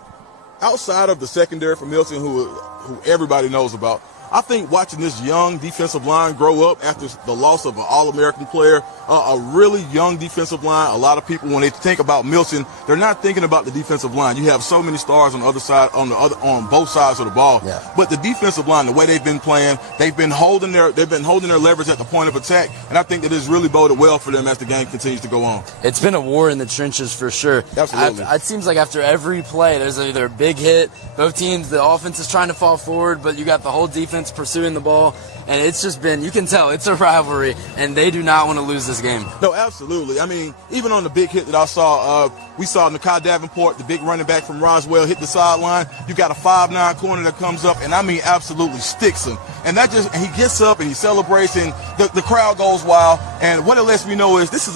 outside of the secondary for Milton, who everybody knows about, I think watching this young defensive line grow up after the loss of an All-American player, a really young defensive line. A lot of people, when they think about Milton, they're not thinking about the defensive line. You have so many stars on the other side, on both sides of the ball. Yeah. But the defensive line, the way they've been playing, they've been holding their leverage at the point of attack, and I think that it's really boded well for them as the game continues to go on. It's been a war in the trenches for sure. Absolutely. It seems like after every play, there's either a big hit. Both teams, the offense is trying to fall forward, but you got the whole defense pursuing the ball, and it's just been, you can tell, it's a rivalry, and they do not want to lose this game. No, absolutely. I mean, even on the big hit that I saw, we saw Nakai Davenport, the big running back from Roswell, hit the sideline. You got a 5'9" corner that comes up, and I mean, absolutely sticks him. And he gets up and he celebrates, and the crowd goes wild. And what it lets me know is this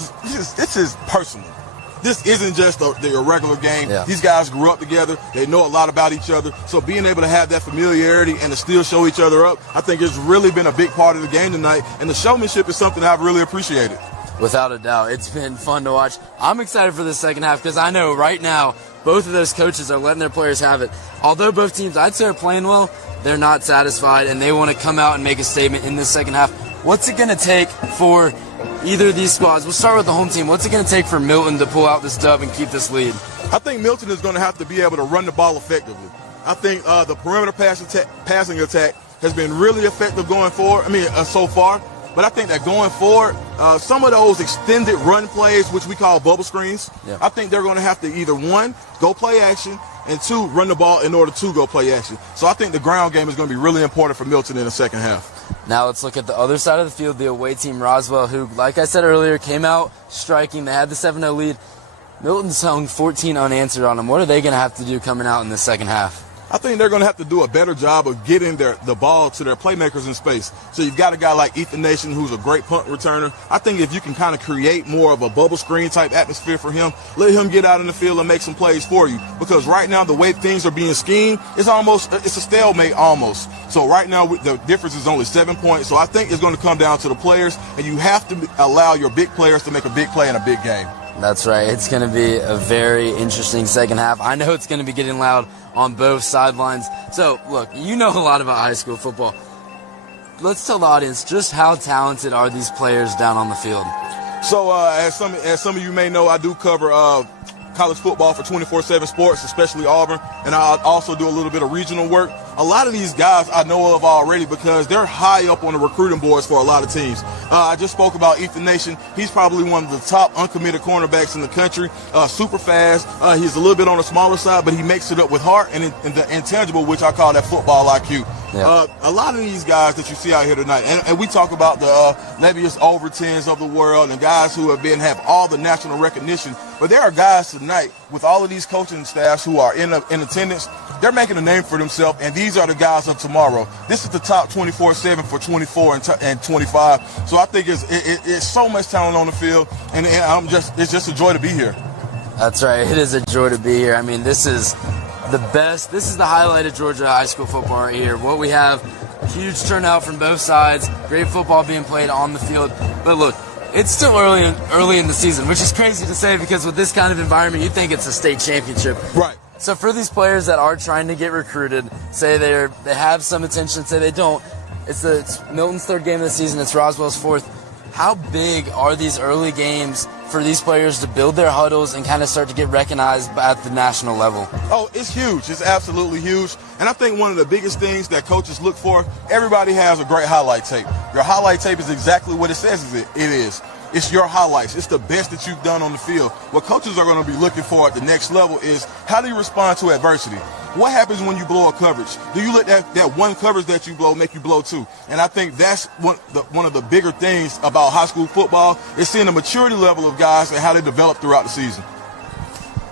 is personal. This isn't just the irregular game. Yeah. These guys grew up together. They know a lot about each other. So being able to have that familiarity and to still show each other up, I think it's really been a big part of the game tonight. And the showmanship is something I've really appreciated. Without a doubt. It's been fun to watch. I'm excited for the second half because I know right now both of those coaches are letting their players have it. Although both teams, I'd say, are playing well, they're not satisfied, and they want to come out and make a statement in this second half. What's it going to take for either of these squads? We'll start with the home team. What's it going to take for Milton to pull out this dub and keep this lead? I think Milton is going to have to be able to run the ball effectively. I think the perimeter passing attack has been really effective going forward. So far. But I think that going forward, some of those extended run plays, which we call bubble screens, yeah. I think they're going to have to either, 1, go play action, and 2, run the ball in order to go play action. So I think the ground game is going to be really important for Milton in the second half. Now let's look at the other side of the field, the away team, Roswell, who, like I said earlier, came out striking. They had the 7-0 lead. Milton's hung 14 unanswered on them. What are they going to have to do coming out in the second half? I think they're going to have to do a better job of getting the ball to their playmakers in space. So you've got a guy like Ethan Nation, who's a great punt returner. I think if you can kind of create more of a bubble screen type atmosphere for him, let him get out in the field and make some plays for you. Because right now, the way things are being schemed, it's a stalemate almost. So right now, the difference is only 7 points. So I think it's going to come down to the players, and you have to allow your big players to make a big play in a big game. That's right. It's going to be a very interesting second half. I know it's going to be getting loud on both sidelines. So, look, you know a lot about high school football. Let's tell the audience just how talented are these players down on the field. So, as some of you may know, I do cover college football for 24/7 Sports, especially Auburn, and I also do a little bit of regional work. A lot of these guys I know of already because they're high up on the recruiting boards for a lot of teams. I just spoke about Ethan Nation. He's probably one of the top uncommitted cornerbacks in the country. Super fast. He's a little bit on the smaller side, but he makes it up with heart and the intangible, which I call that football IQ. Yeah. A lot of these guys that you see out here tonight, and we talk about the Levius Overtons of the world and guys who have all the national recognition, but there are guys tonight with all of these coaching staffs who are in attendance. They're making a name for themselves, and these are the guys of tomorrow. This is the top 24/7 for 24 and 25. So I think it's so much talent on the field, and it's just a joy to be here. That's right. It is a joy to be here. I mean, this is the best. This is the highlight of Georgia high school football right here. What we have, huge turnout from both sides, great football being played on the field. But look, it's still early in the season, which is crazy to say because with this kind of environment, you think it's a state championship. Right. So for these players that are trying to get recruited, say they have some attention, say they don't, it's Milton's third game of the season, it's Roswell's fourth. How big are these early games for these players to build their huddles and kind of start to get recognized at the national level? Oh, it's huge. It's absolutely huge. And I think one of the biggest things that coaches look for, everybody has a great highlight tape. Your highlight tape is exactly what it says it is. It's your highlights. It's the best that you've done on the field. What coaches are going to be looking for at the next level is how do you respond to adversity? What happens when you blow a coverage? Do you let that one coverage that you blow make you blow two? And I think that's one of the bigger things about high school football is seeing the maturity level of guys and how they develop throughout the season.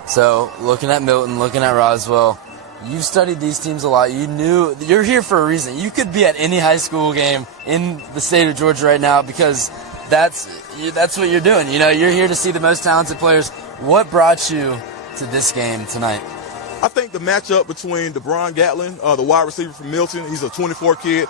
So looking at Milton, looking at Roswell, you've studied these teams a lot. You knew you're here for a reason. You could be at any high school game in the state of Georgia right now because that's what you're doing. You know, you're here to see the most talented players. What brought you to this game tonight? I think the matchup between DeBron Gatlin, the wide receiver from Milton, he's a 24 kid.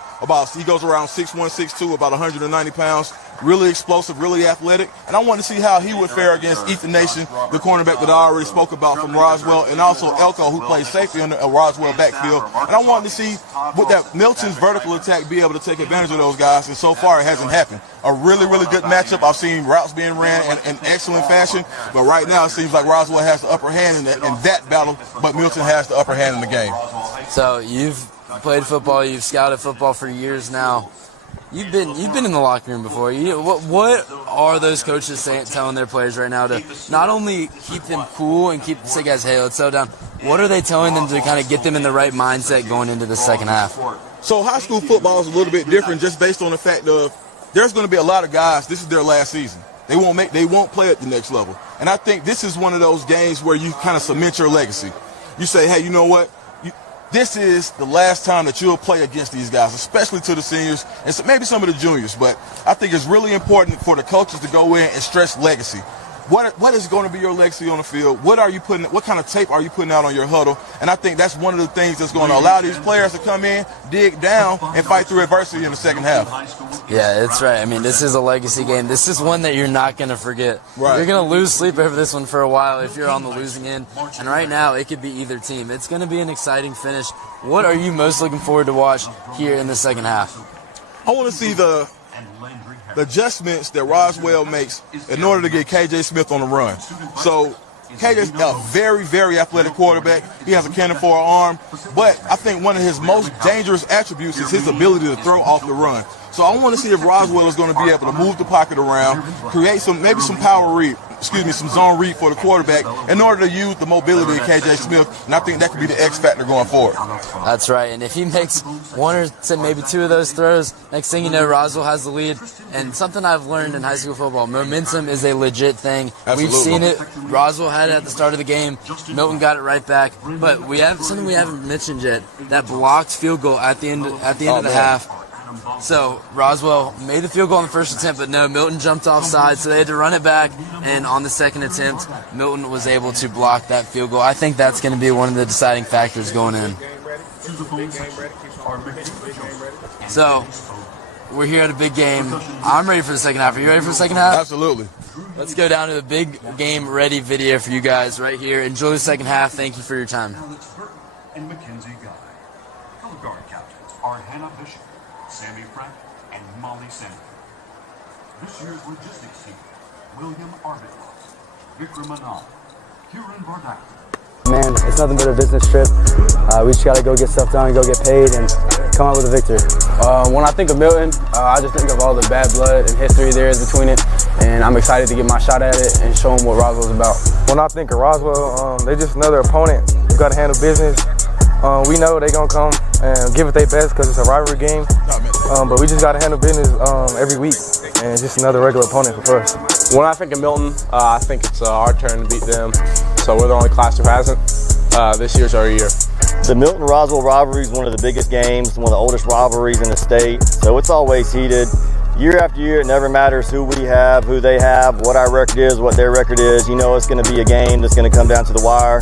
He goes around 6'1", 6'2", about 190 pounds. Really explosive, really athletic. And I wanted to see how he would fare against Ethan Nation, the cornerback that I already spoke about from Roswell, and also Elko, who plays safety in the Roswell backfield. And I wanted to see would that Milton's vertical attack be able to take advantage of those guys, and so far it hasn't happened. A really, really good matchup. I've seen routes being ran in excellent fashion, but right now it seems like Roswell has the upper hand in that battle, but Milton has the upper hand in the game. So you've played football, you've scouted football for years now. You've been in the locker room before. What are those coaches telling their players right now to not only keep them cool and say, guys, hey, let's settle down. What are they telling them to kind of get them in the right mindset going into the second half? So high school football is a little bit different just based on the fact of there's going to be a lot of guys, this is their last season. They won't play at the next level. And I think this is one of those games where you kind of cement your legacy. You say, hey, you know what? This is the last time that you'll play against these guys, especially to the seniors and maybe some of the juniors. But I think it's really important for the coaches to go in and stress legacy. What is going to be your legacy on the field? What kind of tape are you putting out on your huddle? And I think that's one of the things that's going to allow these players to come in, dig down, and fight through adversity in the second half. Yeah, that's right. I mean, this is a legacy game. This is one that you're not going to forget. Right. You're going to lose sleep over this one for a while if you're on the losing end. And right now, it could be either team. It's going to be an exciting finish. What are you most looking forward to watch here in the second half? I want to see the adjustments that Roswell makes in order to get KJ Smith on the run. So KJ's a very, very athletic quarterback. He has a cannon for an arm, but I think one of his most dangerous attributes is his ability to throw off the run. So I want to see if Roswell is going to be able to move the pocket around, create maybe some power read some zone read for the quarterback in order to use the mobility of KJ Smith, and I think that could be the X factor going forward. That's right, and if he makes one or maybe two of those throws, next thing you know, Roswell has the lead. And something I've learned in high school football, momentum is a legit thing. Absolutely. We've seen it. Roswell had it at the start of the game. Milton got it right back. But we have something we haven't mentioned yet, that blocked field goal at the end of the half. So Roswell made the field goal on the first attempt, but no, Milton jumped offside, so they had to run it back. And on the second attempt, Milton was able to block that field goal. I think that's going to be one of the deciding factors going in. So we're here at a big game. I'm ready for the second half. Are you ready for the second half? Absolutely. Let's go down to the big game ready video for you guys right here. Enjoy the second half. Thank you for your time. And Mackenzie Guy. Color guard captains are Hannah Bishop, Sammy Frank, and Molly Sanders. This year's logistics team, William Arbitlos, Vikram Anand, Kieran Vardak. Man, it's nothing but a business trip. We just got to go get stuff done, go get paid, and come out with a victory. When I think of Milton, I just think of all the bad blood and history there is between it, and I'm excited to get my shot at it and show them what Roswell's about. When I think of Roswell, they're just another opponent. You got to handle business. We know they're going to come and give it their best because it's a rivalry game, but we just got to handle business every week, and it's just another regular opponent for us. When I think of Milton, I think it's our turn to beat them. So we're the only class who hasn't. This year's our year. The Milton-Roswell rivalry is one of the biggest games, one of the oldest rivalries in the state. So it's always heated. Year after year, it never matters who we have, who they have, what our record is, what their record is. You know it's going to be a game that's going to come down to the wire.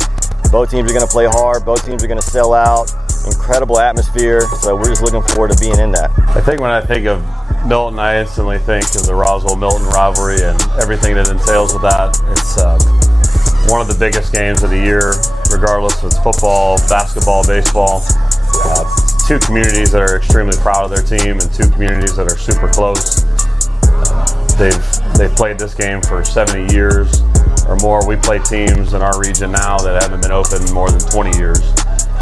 Both teams are going to play hard. Both teams are going to sell out. Incredible atmosphere. So we're just looking forward to being in that. I think when I think of Milton, I instantly think of the Roswell-Milton rivalry and everything that entails with that. It's one of the biggest games of the year, regardless if it's football, basketball, baseball. Two communities that are extremely proud of their team and two communities that are super close. They've played this game for 70 years or more. We play teams in our region now that haven't been open more than 20 years.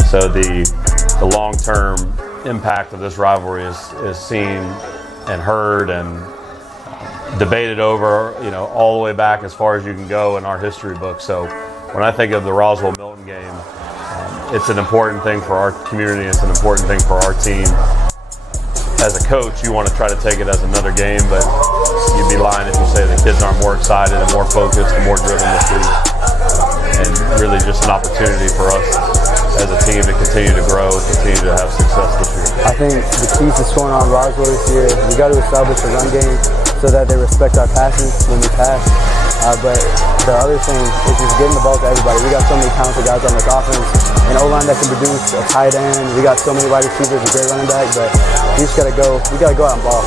So the long-term impact of this rivalry is seen and heard and debated over, all the way back as far as you can go in our history book. So when I think of the Roswell-Milton game, it's an important thing for our community. It's an important thing for our team. As a coach, you want to try to take it as another game, but you'd be lying if you say the kids aren't more excited and more focused and more driven this week. And really just an opportunity for us as a team to continue to grow and continue to have success this year. I think the key to scoring on Roswell this year, we got to establish a run game so that they respect our passes when we pass. But the other thing is just getting the ball to everybody. We got so many talented guys on this offense, an O-line that can produce, a tight end. We got so many wide receivers, a great running back, but we just gotta go out and ball.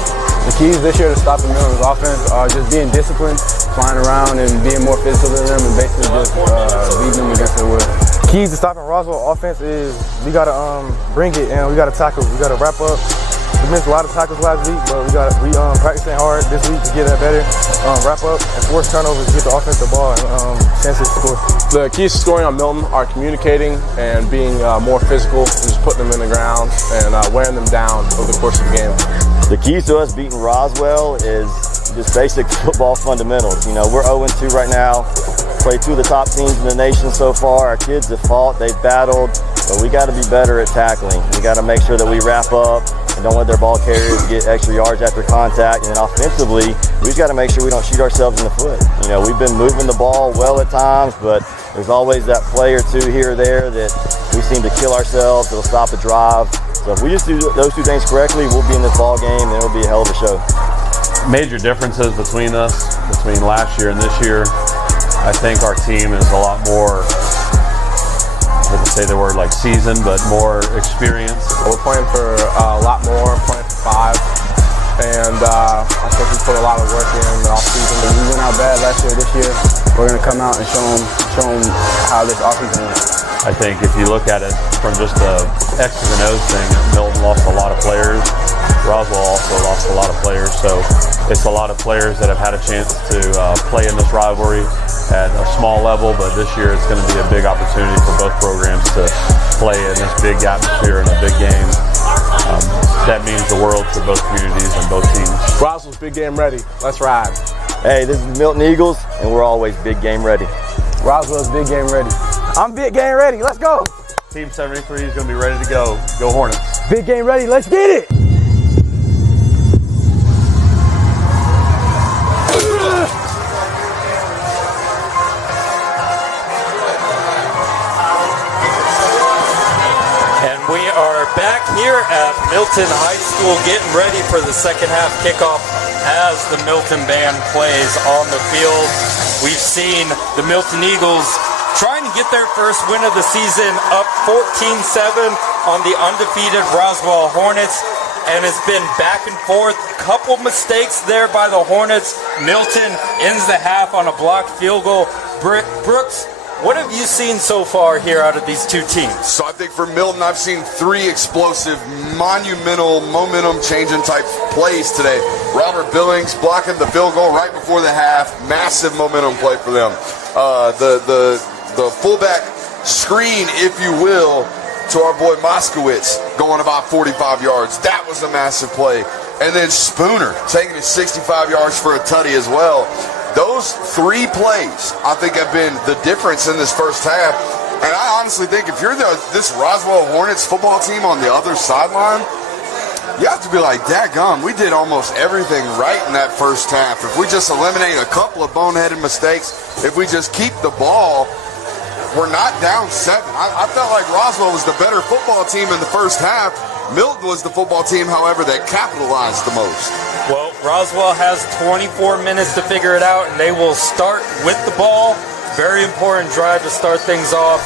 The keys this year to stopping Milton's offense are just being disciplined, flying around and being more physical than them, and basically just beating them against their will. Keys to stopping Roswell offense is we gotta bring it and we gotta tackle. We gotta wrap up. We missed a lot of tackles last week, but we practicing hard this week to get that better. Wrap up and force turnovers to get the offensive ball and chances to score. The keys to scoring on Milton are communicating and being more physical and just putting them in the ground and wearing them down over the course of the game. The keys to us beating Roswell is just basic football fundamentals. We're 0-2 right now. Played two of the top teams in the nation so far. Our kids have fought, they've battled, but we got to be better at tackling. We got to make sure that we wrap up and don't let their ball carriers get extra yards after contact. And then offensively, we just got to make sure we don't shoot ourselves in the foot. We've been moving the ball well at times, but there's always that play or two here or there that we seem to kill ourselves. It'll stop the drive. So if we just do those two things correctly, we'll be in this ball game and it'll be a hell of a show. Major differences between us, between last year and this year. I think our team is a lot more, I wouldn't say the word like seasoned, but more experienced. We're playing for a lot more, playing for 5, and I think we put a lot of work in the offseason. We went out bad last year. This year, we're going to come out and show them how this offseason went. I think if you look at it from just the X's and O's thing, Milton lost a lot of players. Roswell also lost a lot of players, so it's a lot of players that have had a chance to play in this rivalry at a small level, but this year it's going to be a big opportunity for both programs to play in this big atmosphere and a big game. that means the world to both communities and both teams. Roswell's big game ready. Let's ride. Hey, this is Milton Eagles, and we're always big game ready. Roswell's big game ready. I'm big game ready. Let's go. Team 73 is going to be ready to go. Go Hornets. Big game ready. Let's get it. And we are back here at Milton High School getting ready for the second half kickoff as the Milton band plays on the field. We've seen the Milton Eagles trying to get their first win of the season, up 14-7 on the undefeated Roswell Hornets. And it's been back and forth. Couple mistakes there by the Hornets. Milton ends the half on a blocked field goal. Brooks, what have you seen so far here out of these two teams? So I think for Milton, I've seen 3 explosive, monumental, momentum-changing type plays today. Robert Billings blocking the field goal right before the half. Massive momentum play for them. The fullback screen, if you will, to our boy Moskowitz going about 45 yards. That was a massive play. And then Spooner taking it 65 yards for a tutty as well. Those 3 plays, I think, have been the difference in this first half. And I honestly think if you're this Roswell Hornets football team on the other sideline, you have to be like, daggum, we did almost everything right in that first half. If we just eliminate a couple of boneheaded mistakes, if we just keep the ball, we're not down 7. I felt like Roswell was the better football team in the first half. Milton was the football team, however, that capitalized the most. Well, Roswell has 24 minutes to figure it out, and they will start with the ball. Very important drive to start things off.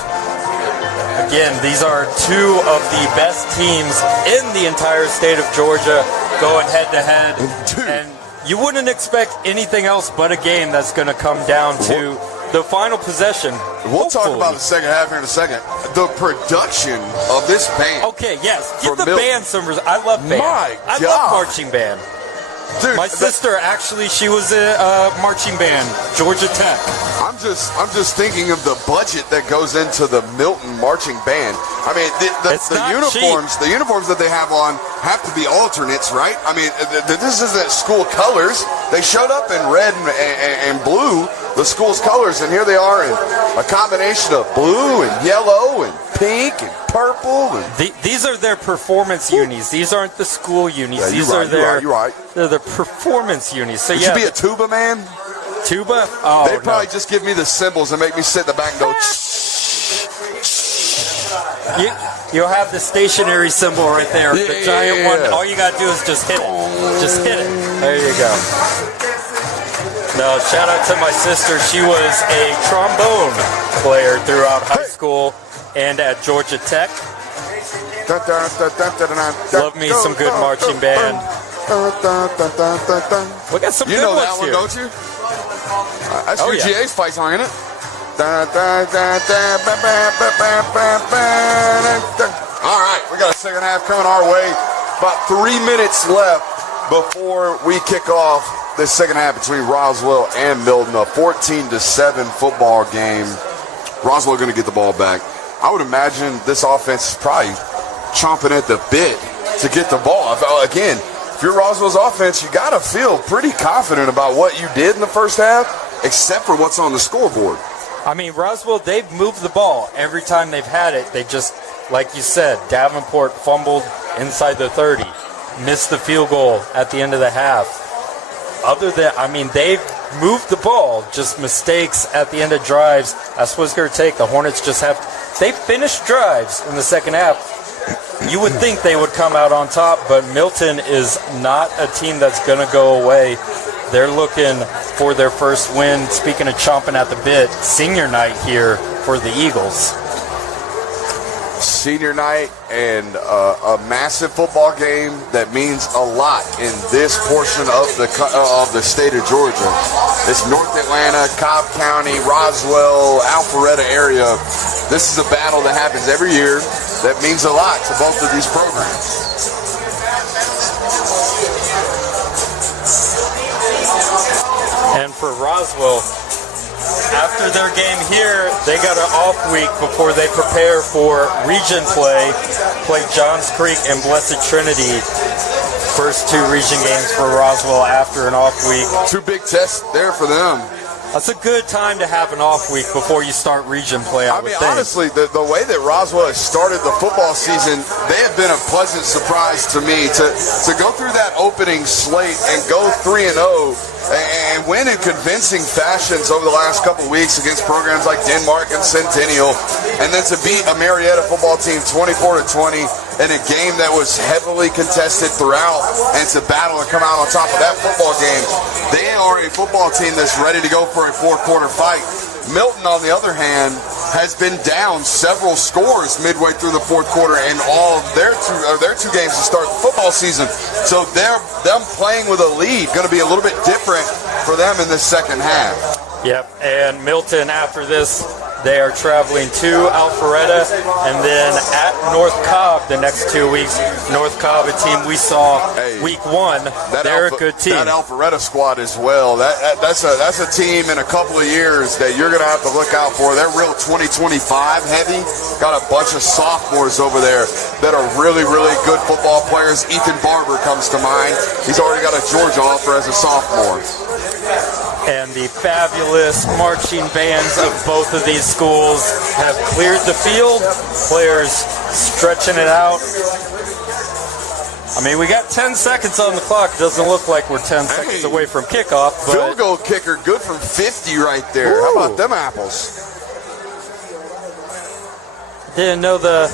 Again, these are 2 of the best teams in the entire state of Georgia going head-to-head. And you wouldn't expect anything else but a game that's going to come down to the final possession. We'll talk about the second half here in a second. The production of this band. Okay, yes. Give the band some I love band. I love marching band. Dude, my sister actually, she was a marching band, Georgia Tech. I'm just thinking of the budget that goes into the Milton marching band. I mean, the uniforms that they have on have to be alternates, right? I mean, this isn't school colors. They showed up in red and blue, the school's colors, and here they are in a combination of blue and yellow and pink and purple. And these are their performance unis. These aren't the school unis. Yeah, these are their they're the performance unis. So Would you be a tuba man? Tuba? Oh, they'd probably just give me the cymbals and make me sit in the back and go. You'll have the stationary cymbal right there, the giant one. All you got to do is just hit it. Just hit it. There you go. No, shout out to my sister. She was a trombone player throughout high school and at Georgia Tech. Love me some good marching band. We got some good ones here. You know that one, don't you? That's UGA's fight song, isn't it? All right, we got a second half coming our way. About 3 minutes left before we kick off this second half between Roswell and Milton. A 14-7 football game. Roswell going to get the ball back. I would imagine this offense is probably chomping at the bit to get the ball. Again, if you're Roswell's offense, you got to feel pretty confident about what you did in the first half, except for what's on the scoreboard. I mean, Roswell, they've moved the ball every time they've had it. They just, like you said, Davenport fumbled inside the 30, missed the field goal at the end of the half. Other than, I mean, they've moved the ball, just mistakes at the end of drives. That's what it's going to take. The Hornets just have, they finished drives in the second half. You would think they would come out on top, but Milton is not a team that's going to go away. They're looking for their first win. Speaking of chomping at the bit, senior night here for the Eagles. Senior night and a massive football game that means a lot in this portion of the state of Georgia. This North Atlanta, Cobb County, Roswell, Alpharetta area. This is a battle that happens every year that means a lot to both of these programs. And for Roswell, After their game here, they got an off week before they prepare for region play. Play Johns Creek and Blessed Trinity. First 2 region games for Roswell after an off week. 2 big tests there for them. That's a good time to have an off week before you start region play, I would think. Honestly, the way that Roswell has started the football season, they have been a pleasant surprise to me to go through that opening slate and go 3-0 and win in convincing fashions over the last couple of weeks against programs like Denmark and Centennial, and then to beat a Marietta football team 24-20 in a game that was heavily contested throughout, and to battle and come out on top of that football game. They are a football team that's ready to go for a 4-quarter fight. Milton, on the other hand, has been down several scores midway through the 4th quarter in all of their two games to start the football season. So them playing with a lead going to be a little bit different for them in the second half. Yep, and Milton after this, they are traveling to Alpharetta and then at North Cobb the next 2 weeks. North Cobb, a team we saw week 1, they're a good team. That Alpharetta squad as well. That's a team in a couple of years that you're going to have to look out for. They're real 2025 heavy. Got a bunch of sophomores over there that are really, really good football players. Ethan Barber comes to mind. He's already got a Georgia offer as a sophomore. And the fabulous marching bands of both of these schools have cleared the field. Players stretching it out. I mean, we got 10 seconds on the clock. It doesn't look like we're 10 seconds away from kickoff. But field goal kicker good from 50 right there. Woo. How about them apples? Didn't know that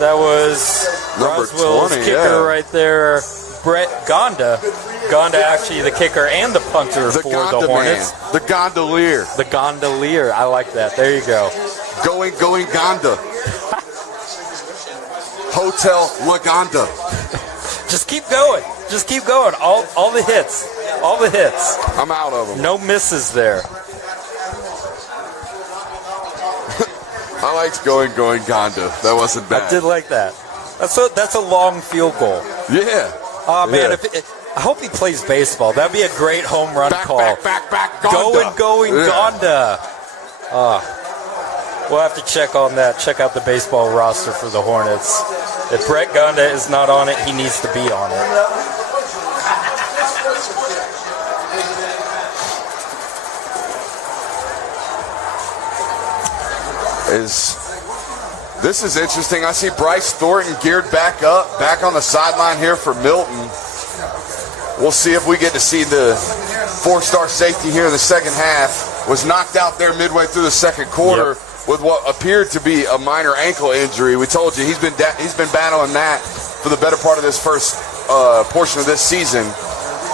was Roswell's kicker right there. Brett Gonda. Gonda actually the kicker and the punter for the Hornets. Man. The gondolier. The gondolier. I like that. There you go. Going Gonda. Hotel Lagonda. Just keep going. Just keep going. All the hits. All the hits. I'm out of them. No misses there. I liked going Gonda. That wasn't bad. I did like that. That's a long field goal. Yeah. Oh, man, I hope he plays baseball. That'd be a great home run call. Back, Gonda. Going, Gonda. We'll have to check on that. Check out the baseball roster for the Hornets. If Brett Gonda is not on it, he needs to be on it. This is interesting. I see Bryce Thornton geared back up, back on the sideline here for Milton. We'll see if we get to see the 4-star safety here in the second half. Was knocked out there midway through the second quarter with what appeared to be a minor ankle injury. We told you he's been battling that for the better part of this first portion of this season.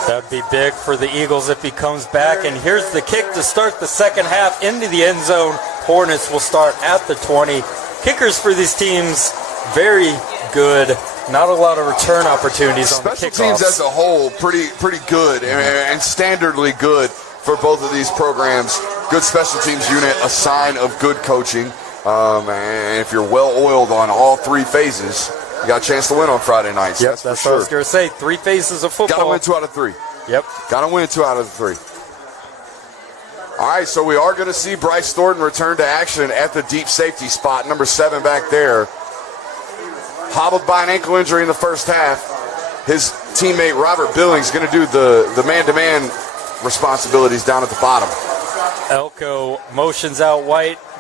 That would be big for the Eagles if he comes back. And here's the kick to start the second half into the end zone. Hornets will start at the 20. Kickers for these teams, very good. Not a lot of return opportunities on the kickoffs. Special teams as a whole, pretty good and standardly good for both of these programs. Good special teams unit, a sign of good coaching. And if you're well-oiled on all 3 phases, you got a chance to win on Friday nights. Yep, that's what I was going to say. 3 phases of football. Got to win 2 out of 3. Yep. Got to win 2 out of 3. All right, so we are going to see Bryce Thornton return to action at the deep safety spot, number 7 back there. Hobbled by an ankle injury in the first half. His teammate Robert Billings going to do the man-to-man responsibilities down at the bottom. Elko motions out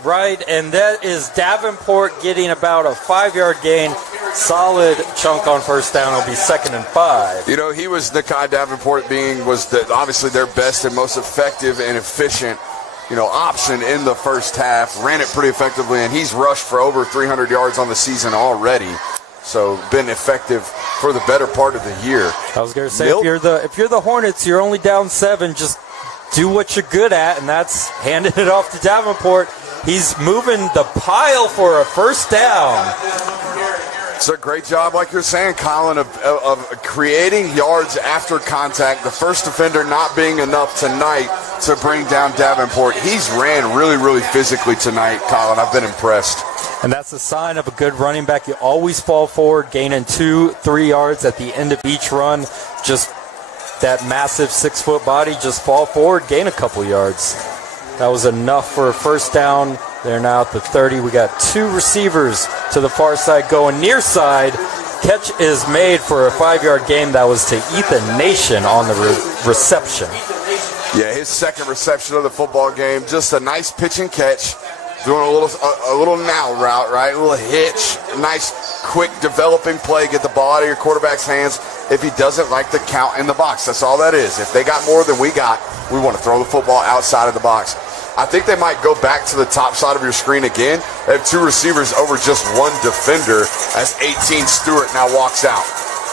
right, and that is Davenport getting about a 5-yard gain. Solid chunk on first down. It'll be 2nd and 5. You know, he was Nakai Davenport obviously their best and most effective and efficient, option in the first half. Ran it pretty effectively, and he's rushed for over 300 yards on the season already. So been effective for the better part of the year. I was going to say, if you're the Hornets, you're only down 7. Just do what you're good at, and that's handing it off to Davenport. He's moving the pile for a first down. It's a great job, like you're saying, Colin, of creating yards after contact. The first defender not being enough tonight to bring down Davenport. He's ran really, really physically tonight, Colin. I've been impressed. And that's a sign of a good running back. You always fall forward, gaining 2-3 yards at the end of each run. Just that massive 6-foot body, just fall forward, gain a couple yards. That was enough for a first down. They're now at the 30. We got 2 receivers to the far side going near side. Catch is made for a 5-yard gain. That was to Ethan Nation on the reception. Yeah, his second reception of the football game. Just a nice pitch and catch. Doing a little now route, right? A little hitch. Nice, quick developing play. Get the ball out of your quarterback's hands if he doesn't like the count in the box. That's all that is. If they got more than we got, we want to throw the football outside of the box. I think they might go back to the top side of your screen again. They have 2 receivers over just 1 defender as 18 Stewart now walks out.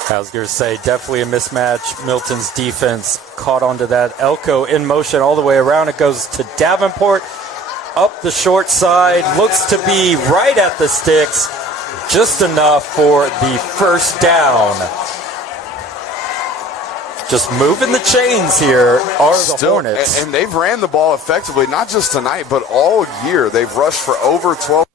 I was going to say, definitely a mismatch. Milton's defense caught onto that. Elko in motion all the way around. It goes to Davenport. Up the short side. Looks to be right at the sticks. Just enough for the first down. Just moving the chains here are the Hornets. And they've ran the ball effectively, not just tonight, but all year. They've rushed for over 12.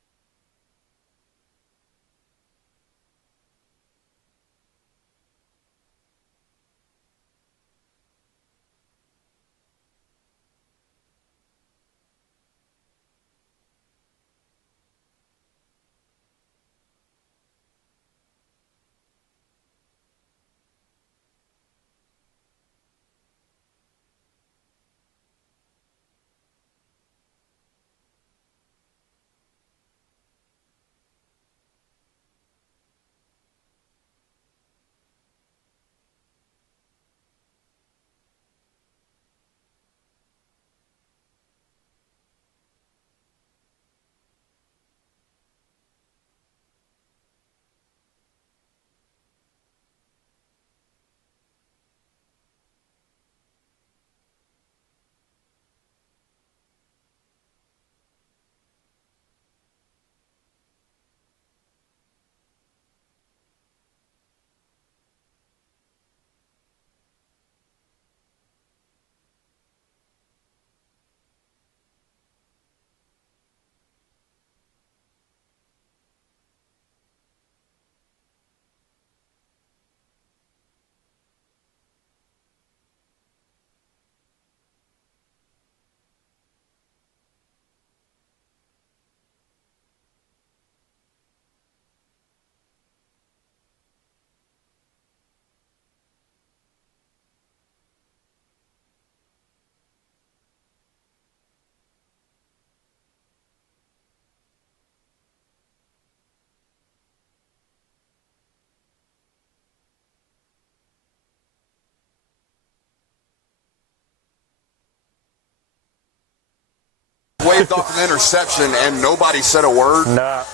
Waved off an interception and nobody said a word. Nah.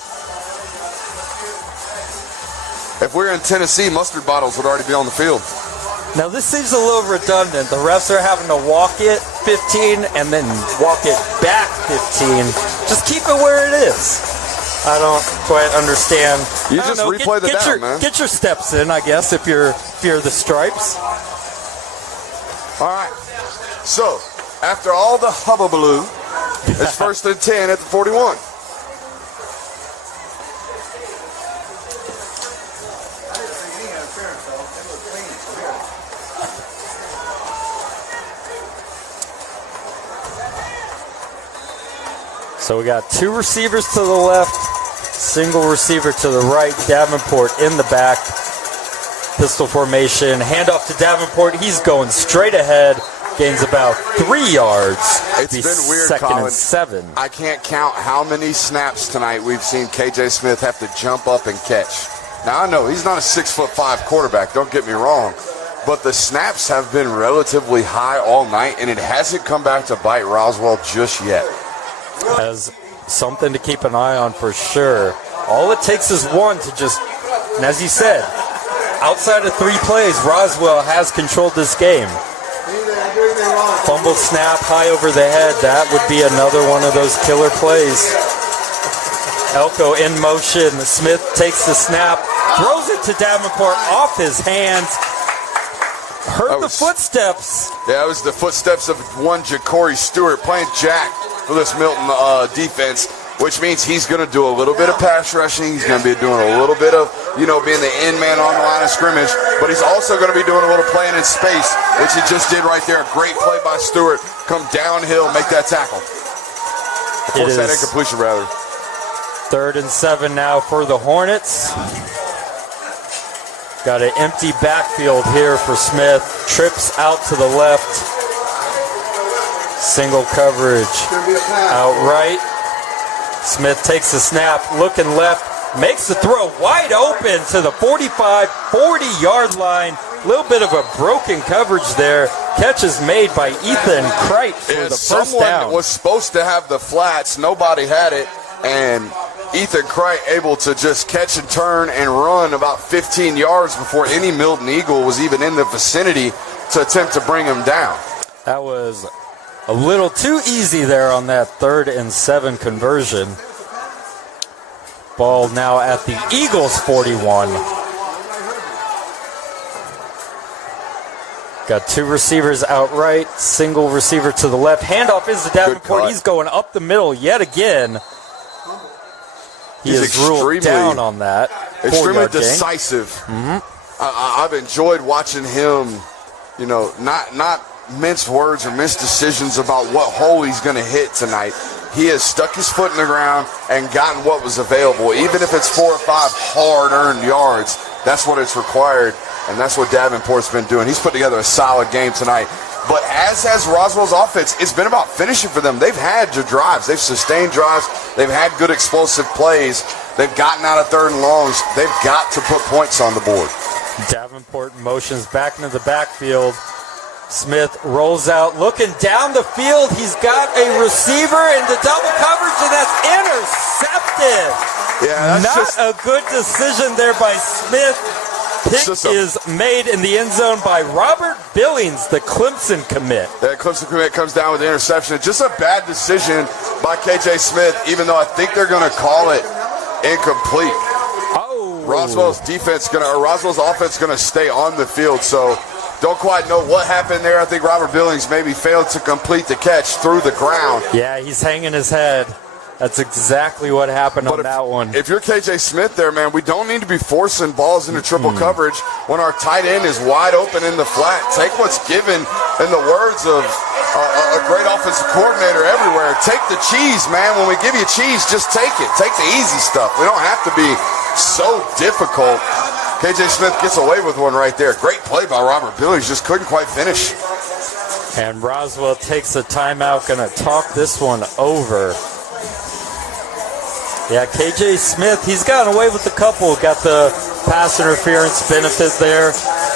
If we were in Tennessee, mustard bottles would already be on the field. Now this seems a little redundant. The refs are having to walk it 15 and then walk it back 15. Just keep it where it is. I don't quite understand. You just replay the down, man. Get your steps in, I guess, if you're the Stripes. All right. So, after all the hubbubaloo, it's 1st and 10 at the 41. So we got 2 receivers to the left, single receiver to the right, Davenport in the back. Pistol formation, handoff to Davenport. He's going straight ahead. Gains about 3 yards. It's been weird, 2nd Colin. and 7. I can't count how many snaps tonight we've seen KJ Smith have to jump up and catch. Now, I know he's not a 6'5" quarterback, don't get me wrong, but the snaps have been relatively high all night, and it hasn't come back to bite Roswell just yet. As something to keep an eye on for sure. All it takes is one to just, and as you said, outside of 3 plays, Roswell has controlled this game. Fumble snap high over the head. That would be another one of those killer plays. Elko in motion. Smith takes the snap, throws it to Davenport off his hands. Heard the footsteps. Yeah, it was the footsteps of one Ja'Cory Stewart playing jack for this Milton defense, which means he's going to do a little bit of pass rushing. He's going to be doing a little bit of, being the end man on the line of scrimmage, but he's also going to be doing a little playing in space, which he just did right there. A great play by Stewart. come downhill, make that tackle. Force that incompletion, rather. 3rd and 7 now for the Hornets. Got an empty backfield here for Smith. Trips out to the left. Single coverage out right. Smith takes the snap, looking left, makes the throw wide open to the 45, 40-yard line. A little bit of a broken coverage there. Catch is made by Ethan Kreit for the first someone down. was supposed to have the flats. Nobody had it. And Ethan Kreit able to just catch and turn and run about 15 yards before any Milton Eagle was even in the vicinity to attempt to bring him down. That was a little too easy there on that 3rd and 7 conversion. Ball now at the Eagles 41. Got 2 receivers out right, single receiver to the left. Handoff is to Davenport. He's going up the middle yet again. He is ruled down on that. Extremely decisive. I've enjoyed watching him, not mince words or mince decisions about what hole he's going to hit tonight. He has stuck his foot in the ground and gotten what was available. Even if it's 4 or 5 hard-earned yards, that's what it's required, and that's what Davenport's been doing. He's put together a solid game tonight. But as has Roswell's offense, it's been about finishing for them. They've had your drives. They've sustained drives. They've had good explosive plays. They've gotten out of 3rd and longs. They've got to put points on the board. Davenport motions back into the backfield. Smith rolls out, looking down the field. He's got a receiver into double coverage, and that's intercepted. Yeah, that's not a good decision there by Smith. Pick is made in the end zone by Robert Billings, the Clemson commit. That Clemson commit comes down with the interception. Just a bad decision by KJ Smith, even though I think they're going to call it incomplete. Oh. Roswell's offense going to stay on the field, so don't quite know what happened there. I think Robert Billings maybe failed to complete the catch through the ground. Yeah, he's hanging his head. That's exactly what happened on that one. If you're KJ Smith there, man, we don't need to be forcing balls into triple coverage when our tight end is wide open in the flat. Take what's given, in the words of a great offensive coordinator everywhere. Take the cheese, man. When we give you cheese, just take it. Take the easy stuff. We don't have to be so difficult. KJ Smith gets away with one right there. Great play by Robert Billings. Just couldn't quite finish. And Roswell takes a timeout. Going to talk this one over. Yeah, KJ Smith, he's gotten away with a couple. Got the pass interference benefit there.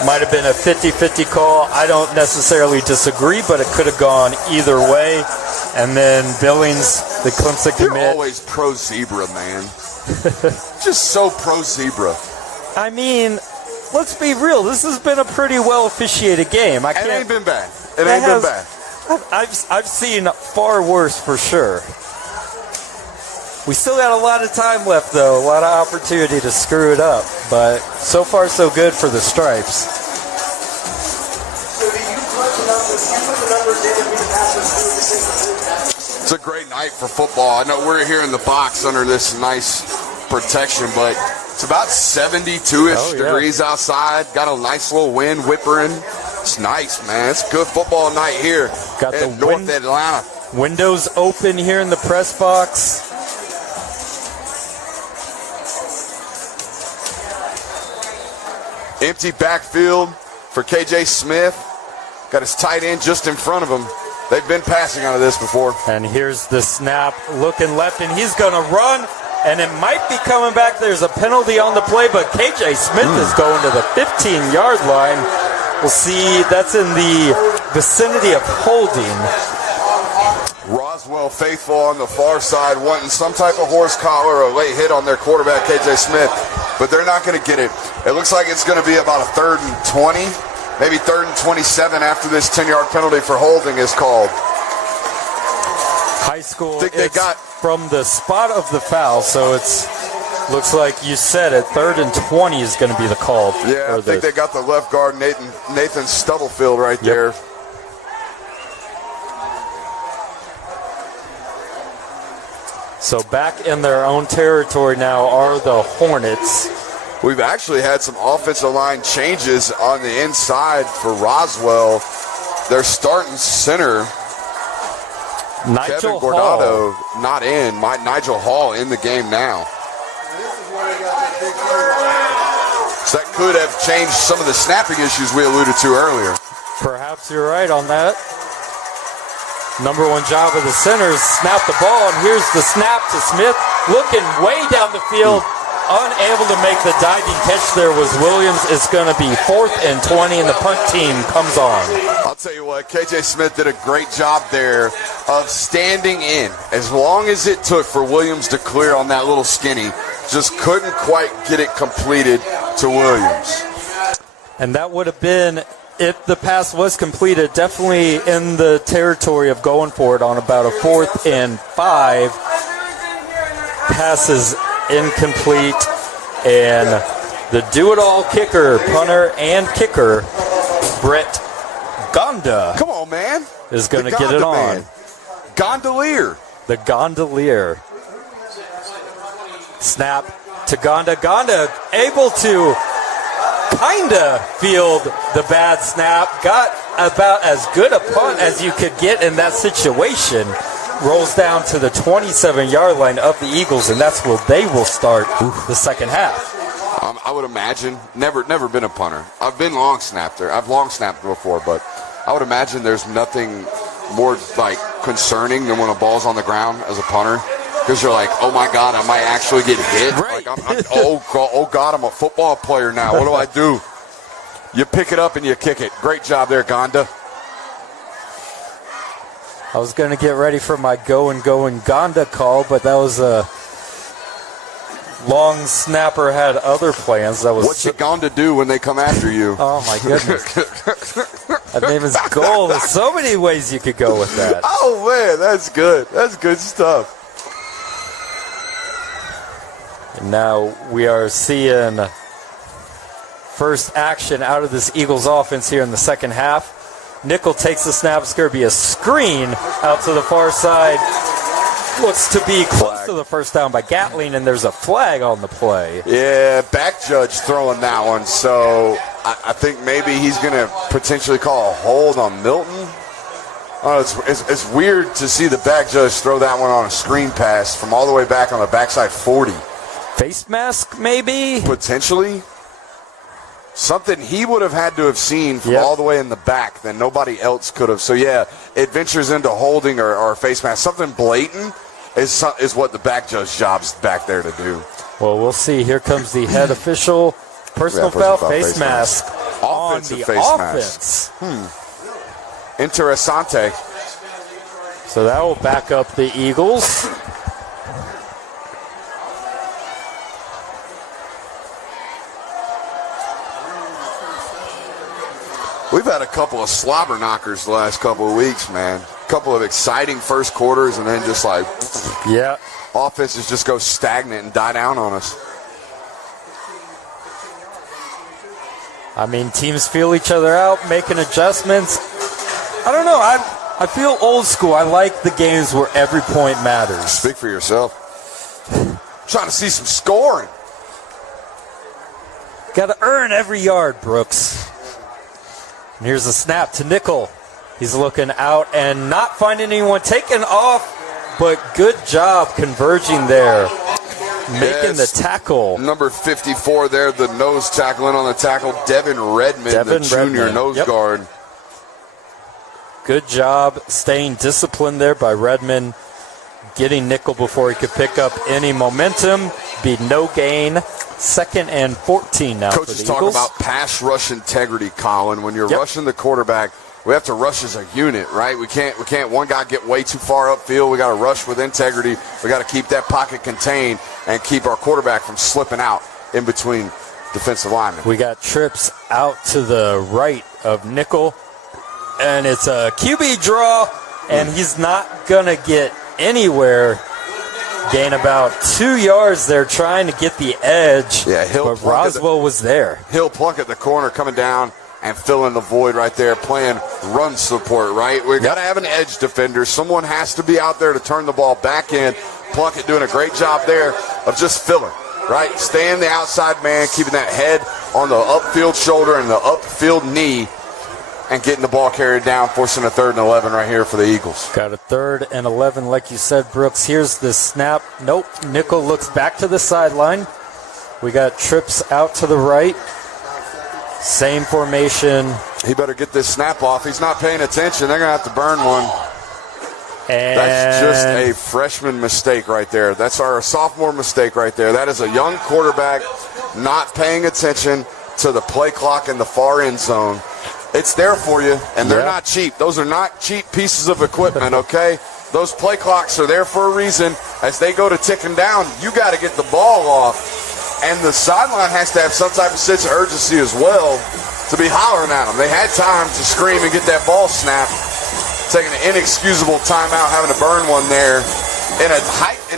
Might have been a 50-50 call. I don't necessarily disagree, but it could have gone either way. And then Billings, the Clemson commit. You're always pro-zebra, man. Just so pro-zebra. I mean, let's be real. This has been a pretty well-officiated game. It ain't been bad. It ain't been bad. I've seen far worse for sure. We still got a lot of time left, though. A lot of opportunity to screw it up. But so far, so good for the Stripes. It's a great night for football. I know we're here in the box under this nice protection, but it's about 72-ish degrees outside. Got a nice little wind whippering. It's nice, man. It's good football night here in North Atlanta. Windows open here in the press box. Empty backfield for KJ Smith. Got his tight end just in front of him. They've been passing out of this before. And here's the snap, looking left, and he's going to run, and it might be coming back. There's a penalty on the play, but KJ Smith is going to the 15-yard line. We'll see. That's in the vicinity of holding. Roswell faithful on the far side, wanting some type of horse collar or a late hit on their quarterback, KJ Smith, but they're not going to get it. It looks like it's going to be about a 3rd and 20, maybe 3rd and 27 after this 10-yard penalty for holding is called. High school, it's from the spot of the foul, so it's looks like you said it, 3rd and 20 is going to be the call. Yeah, I think they got the left guard, Nathan Stubblefield, right there. So back in their own territory now are the Hornets. We've actually had some offensive line changes on the inside for Roswell. Their starting center Nigel Kevin Gordado not in. Nigel Hall in the game now. So that could have changed some of the snapping issues we alluded to earlier. Perhaps you're right on that. Number one job of the centers, snap the ball, and here's the snap to Smith, looking way down the field, unable to make the diving catch there was Williams. It's going to be 4th and 20, and the punt team comes on. I'll tell you what, KJ Smith did a great job there of standing in. As long as it took for Williams to clear on that little skinny, just couldn't quite get it completed to Williams. And that would have been, if the pass was completed, definitely in the territory of going for it on about a 4th and 5. Passes incomplete, and the do-it-all kicker, punter and kicker, Brett Gonda. Come on, man. Is going to get it on. Man. Gondolier. The Gondolier. Snap to Gonda. Gonda able to kind of field the bad snap. Got about as good a punt as you could get in that situation. Rolls down to the 27-yard line of the Eagles, and that's where they will start the second half. I would imagine, never been a punter. I've been long snapped there. I've long snapped before, but I would imagine there's nothing more like concerning than when a ball's on the ground as a punter, because you're like, oh my God, I might actually get hit. Right. Like oh God, I'm a football player now. What do I do? You pick it up and you kick it. Great job there, Gonda. I was going to get ready for my go and Gonda call, but that was a long snapper had other plans. That was what you Gonda do when they come after you? Oh my goodness. That name is gold. There's so many ways you could go with that. Oh man, that's good. That's good stuff. And now we are seeing first action out of this Eagles offense here in the second half. Nickel takes the snap. It's going to be a screen out to the far side. Looks to be close to the first down by Gatling, and there's a flag on the play. Yeah, back judge throwing that one. So I think maybe he's going to potentially call a hold on Milton. It's weird to see the back judge throw that one on a screen pass from all the way back on the backside 40. Face mask, maybe? Potentially. Something he would have had to have seen from all the way in the back that nobody else could have. So, yeah, it ventures into holding or face mask. Something blatant is what the back judge's job's back there to do. Well, we'll see. Here comes the head official. Personal foul, face mask. Offensive on the face offense. mask. Interessante. So that will back up the Eagles. We've had a couple of slobber knockers the last couple of weeks, man. A couple of exciting first quarters, and then just like, offenses just go stagnant and die down on us. I mean, teams feel each other out, making adjustments. I don't know. I feel old school. I like the games where every point matters. Speak for yourself. Trying to see some scoring. Got to earn every yard, Brooks. And here's a snap to Nickel. He's looking out and not finding anyone. Taken off, but good job converging there. Making the tackle. Number 54 there, the nose tackling on the tackle. Devin Redmond, the junior nose guard. Good job staying disciplined there by Redmond. Getting Nickel before he could pick up any momentum. Be no gain. 2nd and 14 now Coach for the is talking Eagles. about pass rush integrity, Colin. When you're rushing the quarterback, we have to rush as a unit, right? We can't one guy get way too far upfield. We got to rush with integrity. We got to keep that pocket contained and keep our quarterback from slipping out in between defensive linemen. We got trips out to the right of Nickel, and it's a QB draw, and he's not going to get anywhere. Gain about 2 yards there trying to get the edge, but Roswell was there. He'll plunk at the corner coming down and fill in the void right there, playing run support, right? We got to have an edge defender. Someone has to be out there to turn the ball back in. Plunkett doing a great job there of just filling, right? Staying the outside man, keeping that head on the upfield shoulder and the upfield knee, and getting the ball carried down, forcing a 3rd and 11 right here for the Eagles. Got a 3rd and 11, like you said, Brooks. Here's the snap. Nope. Nickel looks back to the sideline. We got trips out to the right. Same formation. He better get this snap off. He's not paying attention. They're going to have to burn one. And that's just a freshman mistake right there. That's our sophomore mistake right there. That is a young quarterback not paying attention to the play clock in the far end zone. It's there for you, and they're not cheap. Those are not cheap pieces of equipment, okay? Those play clocks are there for a reason. As they go to ticking down, you got to get the ball off. And the sideline has to have some type of sense of urgency as well to be hollering at them. They had time to scream and get that ball snapped. Taking an inexcusable timeout, having to burn one there. In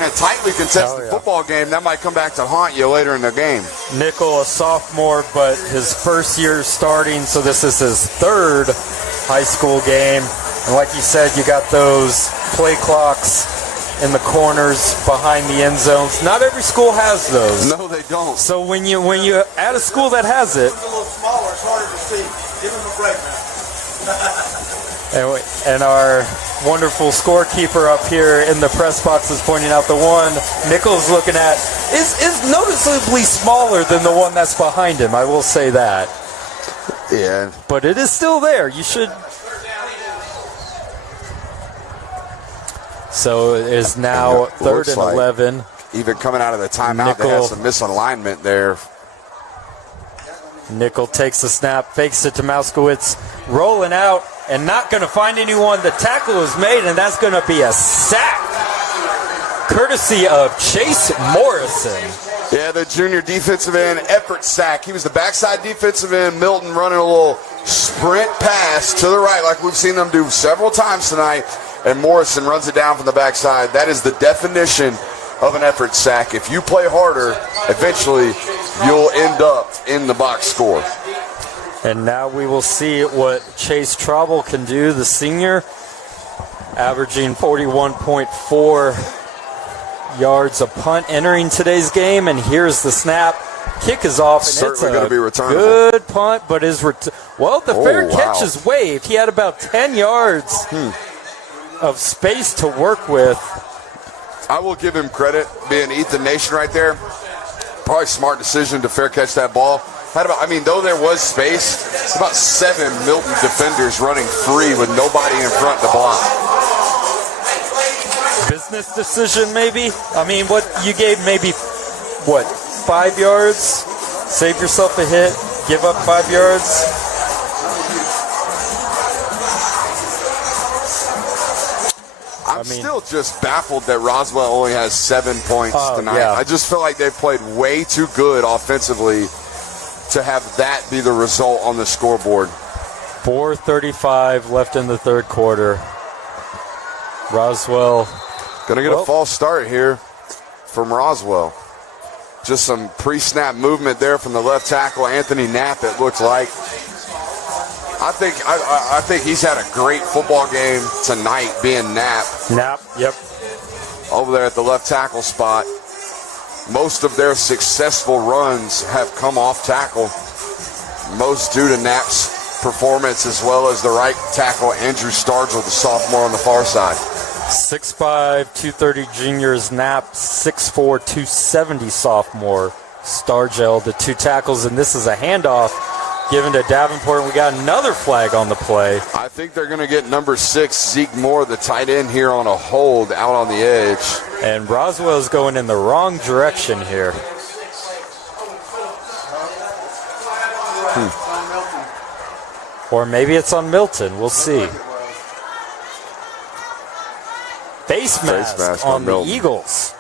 a tightly contested football game, that might come back to haunt you later in the game. Nickel, a sophomore, but his first year starting, so this is his 3rd high school game. And like you said, you got those play clocks in the corners behind the end zones. Not every school has those. No, they don't. So when you at a school that has it, It's a little smaller, it's harder to see. Give him a break now. and our wonderful scorekeeper up here in the press box is pointing out the one Nickel's looking at is noticeably smaller than the one that's behind him. I will say that. Yeah. But it is still there. You should. So it is now 3rd and 11. Even coming out of the timeout, they had some misalignment there. Nickel takes the snap, fakes it to Mauskowitz, rolling out and not going to find anyone. The tackle is made, and that's going to be a sack, courtesy of Chase Morrison. Yeah, the junior defensive end effort sack. He was the backside defensive end. Milton running a little sprint pass to the right like we've seen them do several times tonight, and Morrison runs it down from the backside. That is the definition of an effort sack. If you play harder, eventually you'll end up in the box score. And now we will see what Chase Trauble can do, the senior, averaging 41.4 yards a punt entering today's game. And here's the snap. Kick is off, and Certainly it's going to be returnable. Good punt, but the fair catch is waived. He had about 10 yards of space to work with. I will give him credit, being Ethan Nation right there. Probably smart decision to fair catch that ball. Though there was space, about 7 Milton defenders running free with nobody in front to block. Business decision, maybe? What you gave, maybe, 5 yards? Save yourself a hit, give up 5 yards? I'm still just baffled that Roswell only has 7 points tonight. Yeah. I just feel like they've played way too good offensively to have that be the result on the scoreboard. 4:35 left in the 3rd quarter. Roswell. Going to get a false start here from Roswell. Just some pre-snap movement there from the left tackle, Anthony Knapp, it looks like. I think he's had a great football game tonight, being Knapp. Knapp, yep. Over there at the left tackle spot. Most of their successful runs have come off tackle. Most due to Knapp's performance, as well as the right tackle, Andrew Stargell, the sophomore on the far side. 6'5", 230 juniors, Knapp, 6'4", 270 sophomore, Stargell, the 2 tackles, and this is a handoff given to Davenport. We got another flag on the play. I think they're going to get number 6, Zeke Moore, the tight end, here on a hold out on the edge. And Roswell's going in the wrong direction here. Or maybe it's on Milton. We'll see. Face mask on the Eagles.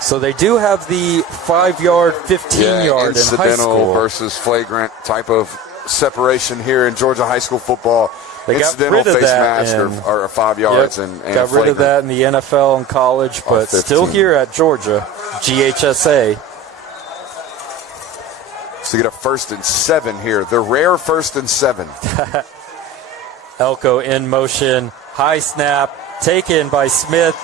So they do have the 5-yard, 15-yard in high school. Versus flagrant type of separation here in Georgia high school football. They incidental face mask are 5 yards and got flagrant. rid of that in the NFL and college, but still here at Georgia, GHSA. So get a 1st and 7 here. The rare 1st and 7. Elko in motion, high snap, taken by Smith.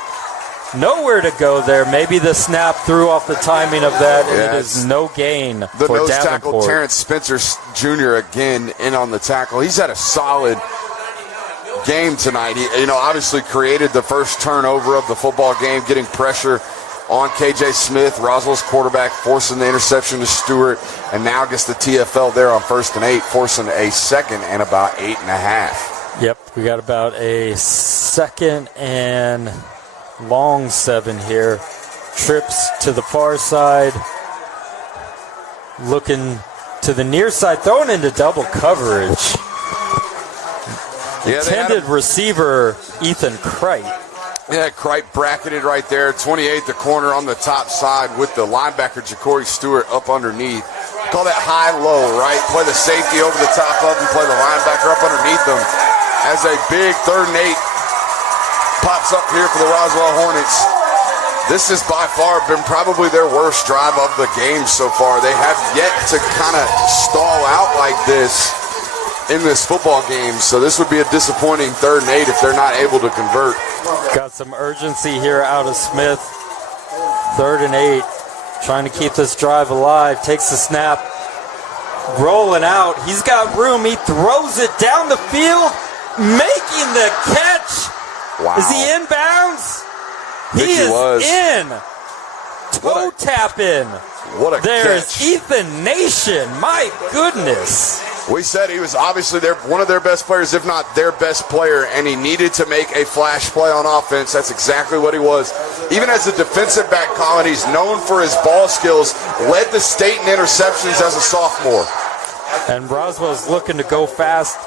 nowhere to go there. Maybe the snap threw off the timing of that, and it is no gain The for nose Davenport. tackle, Terrence Spencer Jr. again in on the tackle. He's had a solid game tonight. He, obviously created the first turnover of the football game, getting pressure on KJ Smith, Roswell's quarterback, forcing the interception to Stewart, and now gets the TFL there on 1st and 8, forcing a second and about 8.5. Yep, we got about a second and long 7 here. Trips to the far side, looking to the near side, throwing into double coverage. Intended receiver Ethan Kright. Yeah, Kright bracketed right there. 28, the corner on the top side with the linebacker Ja'Cory Stewart up underneath. Call that high-low, right? Play the safety over the top of him, play the linebacker up underneath them. As a big 3rd and 8 pops up here for the Roswell Hornets. This has by far been probably their worst drive of the game so far. They have yet to kind of stall out like this in this football game, so this would be a disappointing 3rd and 8 if they're not able to convert. Got some urgency here out of Smith. 3rd and 8, trying to keep this drive alive. Takes the snap, rolling out. He's got room. He throws it down the field, making the catch. Wow. Is he in bounds? He is in. Toe tap in. What a There's catch. Ethan Nation. My goodness. We said he was obviously one of their best players, if not their best player, and he needed to make a flash play on offense. That's exactly what he was. Even as a defensive back, Colin, he's known for his ball skills, led the state in interceptions as a sophomore. And Roswell's looking to go fast.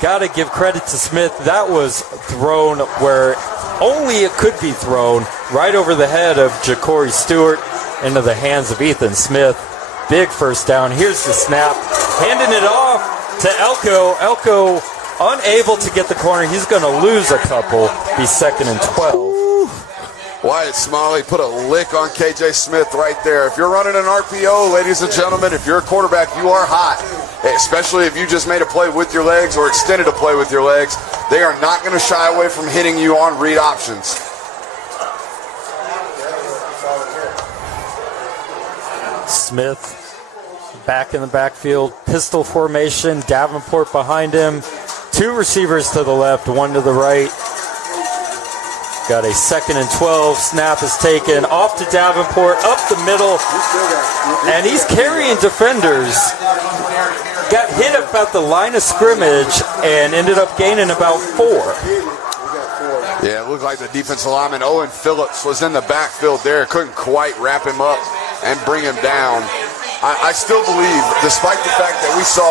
Got to give credit to Smith. That was thrown where only it could be thrown, right over the head of Ja'Cory Stewart into the hands of Ethan Smith. Big first down. Here's the snap. Handing it off to Elko. Elko unable to get the corner. He's going to lose a couple. Be 2nd and 12. Wyatt Smalley put a lick on KJ Smith right there. If you're running an RPO, ladies and gentlemen, if you're a quarterback, you are hot. Especially if you just made a play with your legs or extended a play with your legs. They are not going to shy away from hitting you on read options. Smith back in the backfield, pistol formation, Davenport behind him, 2 receivers to the left, 1 to the right. Got a 2nd and 12, snap is taken, off to Davenport, up the middle, and he's carrying defenders. Got hit about the line of scrimmage and ended up gaining about 4. Yeah, it looked like the defensive lineman Owen Phillips was in the backfield there, couldn't quite wrap him up and bring him down. I still believe, despite the fact that we saw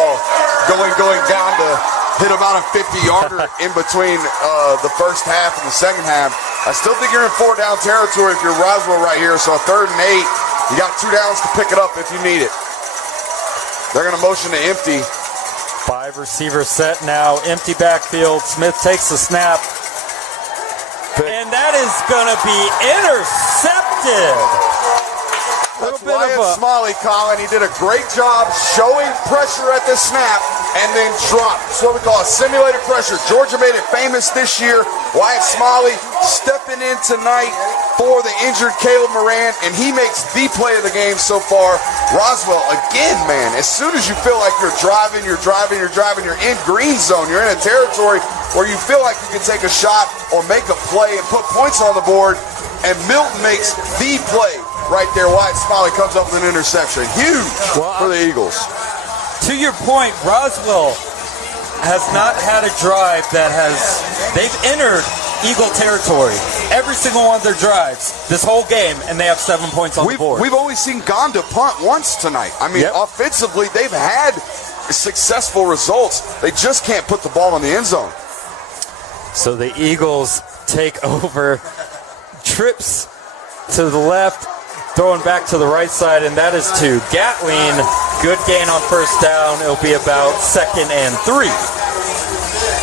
going down to hit about a 50-yarder in between the first half and the second half, I still think you're in 4-down territory if you're Roswell right here. So 3rd and 8, you got 2 downs to pick it up if you need it. They're going to motion to empty. 5 receiver set now, empty backfield. Smith takes the snap, and that is going to be intercepted. That's Wyatt Smalley, Colin. He did a great job showing pressure at the snap and then dropped. That's what we call a simulated pressure. Georgia made it famous this year. Wyatt Smalley stepping in tonight for the injured Caleb Moran, and he makes the play of the game so far. Roswell, again, man, as soon as you feel like you're driving, you're in green zone, you're in a territory where you feel like you can take a shot or make a play and put points on the board, and Milton makes the play. Right there, Wyatt Smalley comes up with an interception. Huge for the Eagles. To your point, Roswell has not had a drive that they've entered Eagle territory. Every single one of their drives, this whole game, and they have 7 points on the board. We've only seen Gonda punt once tonight. I mean, offensively, they've had successful results. They just can't put the ball in the end zone. So the Eagles take over, trips to the left, throwing back to the right side, and that is to Gatling. Good gain on first down. It'll be about 2nd and 3.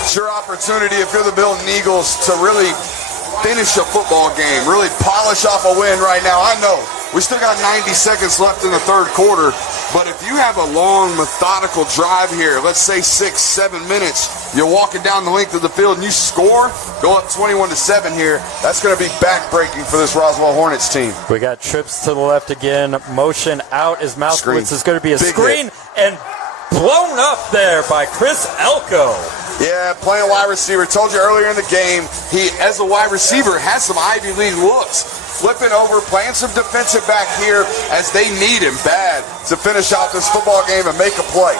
Sure opportunity if you're the Milton Eagles to really finish a football game, really polish off a win right now. I know We still got 90 seconds left in the third quarter, but if you have a long, methodical drive here, let's say 6-7 minutes, you're walking down the length of the field and you score, go up 21-7 here, that's going to be back-breaking for this Roswell Hornets team. We got trips to the left again. Motion out as Mouskowitz is going to be a Big screen hit. and blown up there by Chris Elko. Yeah, playing wide receiver. Told you earlier in the game, he, as a wide receiver, has some Ivy League looks. Flipping over, playing some defensive back here as they need him bad to finish out this football game and make a play.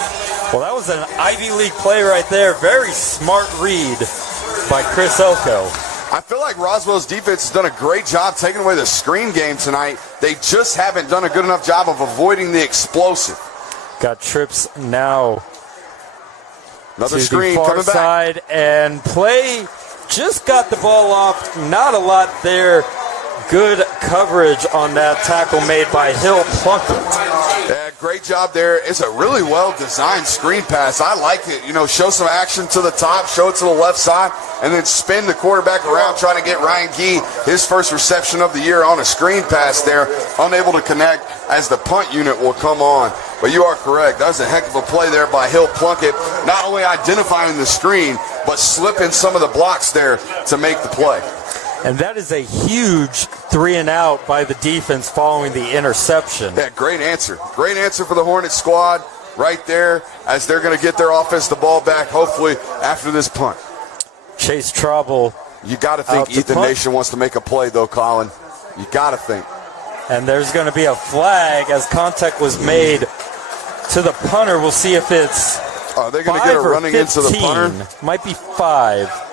Well, that was an Ivy League play right there. Very smart read by Chris Elko. I feel like Roswell's defense has done a great job taking away the screen game tonight. They just haven't done a good enough job of avoiding the explosive. Got trips now. Another to screen the far coming back. side and play. Just got the ball off. Not a lot there. Good coverage on that tackle made by Hill Plunkett. Yeah, great job there. It's a really well-designed screen pass. I like it. You know, show some action to the top, show it to the left side, and then spin the quarterback around trying to get Ryan Gee his first reception of the year on a screen pass there. Unable to connect as the punt unit will come on. But you are correct. That was a heck of a play there by Hill Plunkett. Not only identifying the screen, but slipping some of the blocks there to make the play. And that is a huge 3-and-out by the defense following the interception. Yeah, great answer. Great answer for the Hornets squad right there as they're going to get their offense the ball back, hopefully, after this punt. Chase Trouble. You got to think Ethan Nation wants to make a play, though, Colin. You got to think. And there's going to be a flag as contact was made to the punter. We'll see if it's Are they going to get a running 15. into the punter? Might be 5.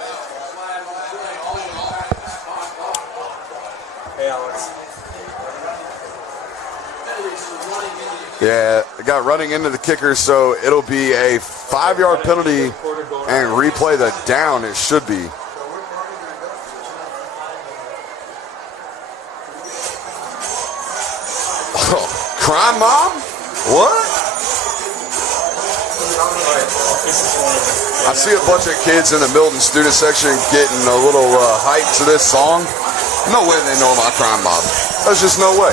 Yeah, they got running into the kicker, so it'll be a 5-yard penalty and replay the down. It should be. Oh, crime mob? What? I see a bunch of kids in the Milton student section getting a little hype to this song. No way they know about crime mob. There's just no way.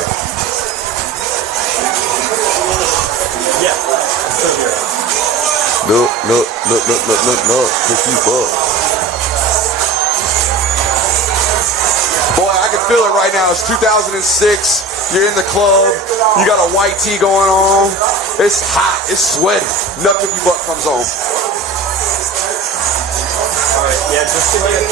Look, keep up. Boy, I can feel it right now. It's 2006. You're in the club. You got a white tee going on. It's hot. It's sweaty. Nothing you butt comes on. Yeah, just give me a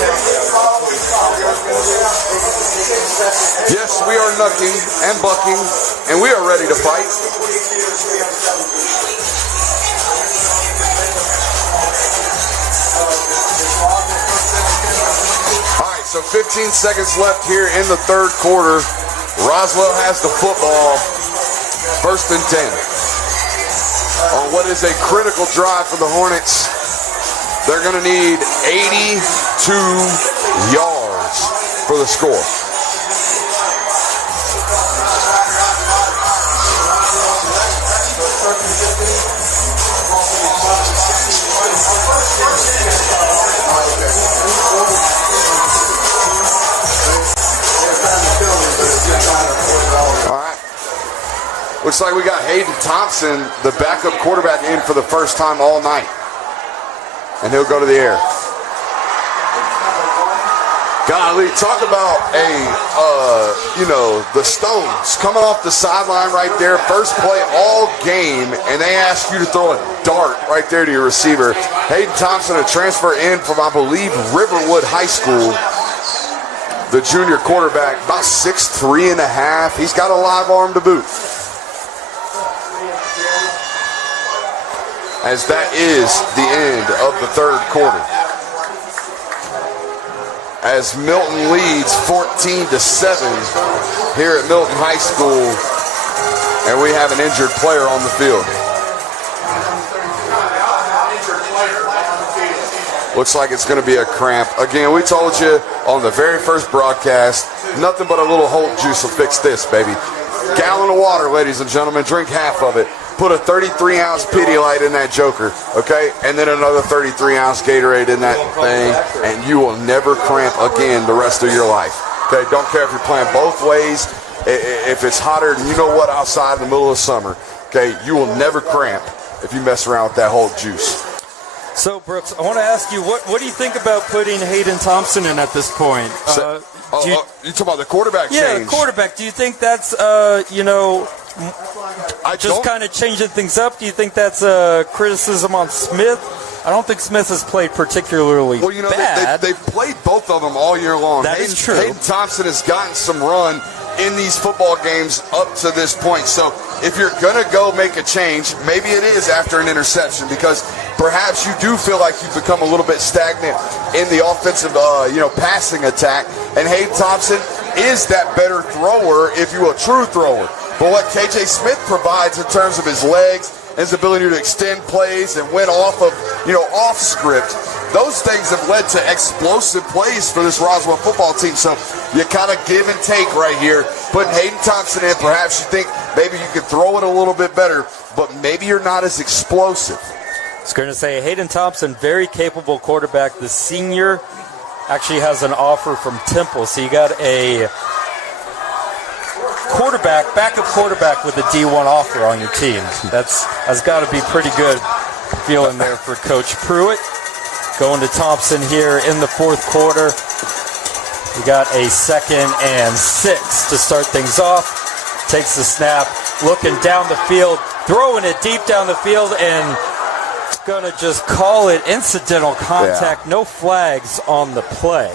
Yes, we are knucking and bucking, and we are ready to fight. All right, so 15 seconds left here in the third quarter. Roswell has the football. 1st and 10. On what is a critical drive for the Hornets. They're going to need 82 yards for the score. All right. Looks like we got Hayden Thompson, the backup quarterback, in for the first time all night. And he'll go to the air. Golly, talk about the Stones coming off the sideline right there. First play all game, and they ask you to throw a dart right there to your receiver. Hayden Thompson, a transfer in from, I believe, Riverwood High School. The junior quarterback, about 6'3 and a half. He's got a live arm to boot. As that is the end of the third quarter. As Milton leads 14-7 here at Milton High School, and we have an injured player on the field. Looks like it's going to be a cramp. Again, we told you on the very first broadcast, nothing but a little Holt juice will fix this, baby. Gallon of water, ladies and gentlemen, drink half of it. Put a 33-ounce Pedialyte in that joker, okay? And then another 33-ounce Gatorade in that thing, and you will never cramp again the rest of your life, okay? Don't care if you're playing both ways. if it's hotter than you know what outside in the middle of summer, okay, you will never cramp if you mess around with that Hulk juice. So, Brooks, I want to ask you, what do you think about putting Hayden Thompson in at this point? You talking about the quarterback change? Yeah, the quarterback. Do you think that's, just kind of changing things up? Do you think that's a criticism on Smith? I don't think Smith has played particularly bad. They've played both of them all year long. That is true. Hayden Thompson has gotten some run in these football games up to this point. So if you're going to go make a change, maybe it is after an interception, because perhaps you do feel like you've become a little bit stagnant in the offensive, passing attack. And Hayden Thompson is that better thrower, if you will, true thrower. But what KJ Smith provides in terms of his legs, his ability to extend plays and win off of, off script, those things have led to explosive plays for this Roswell football team. So you kind of give and take right here. Putting Hayden Thompson in, perhaps you think maybe you could throw it a little bit better, but maybe you're not as explosive. I was going to say, Hayden Thompson, very capable quarterback. The senior actually has an offer from Temple. So you got a backup quarterback with a D1 offer on your team. That's got to be pretty good feeling there for Coach Pruitt. Going to Thompson here in the fourth quarter. We got a 2nd and 6 to start things off. Takes the snap, looking down the field, throwing it deep down the field, and going to just call it incidental contact. No flags on the play.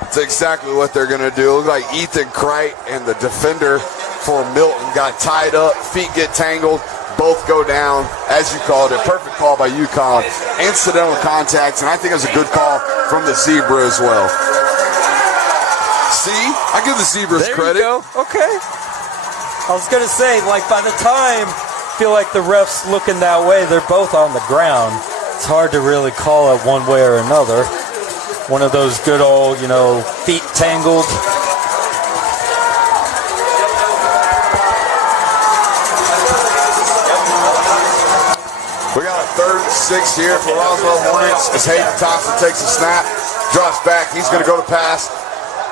That's exactly what they're going to do. It looks like Ethan Kright and the defender for Milton got tied up, feet get tangled, both go down, as you called it. Perfect call by you, Colin. Incidental contacts, and I think it was a good call from the Zebra as well. See? I give the Zebras credit. There you go. Okay. I was going to say, by the time I feel like the refs looking that way, they're both on the ground. It's hard to really call it one way or another. One of those good old, feet tangled. We got a 3rd and 6 here for Roswell Hornets as Hayden Thompson takes a snap, drops back. He's going to go to pass.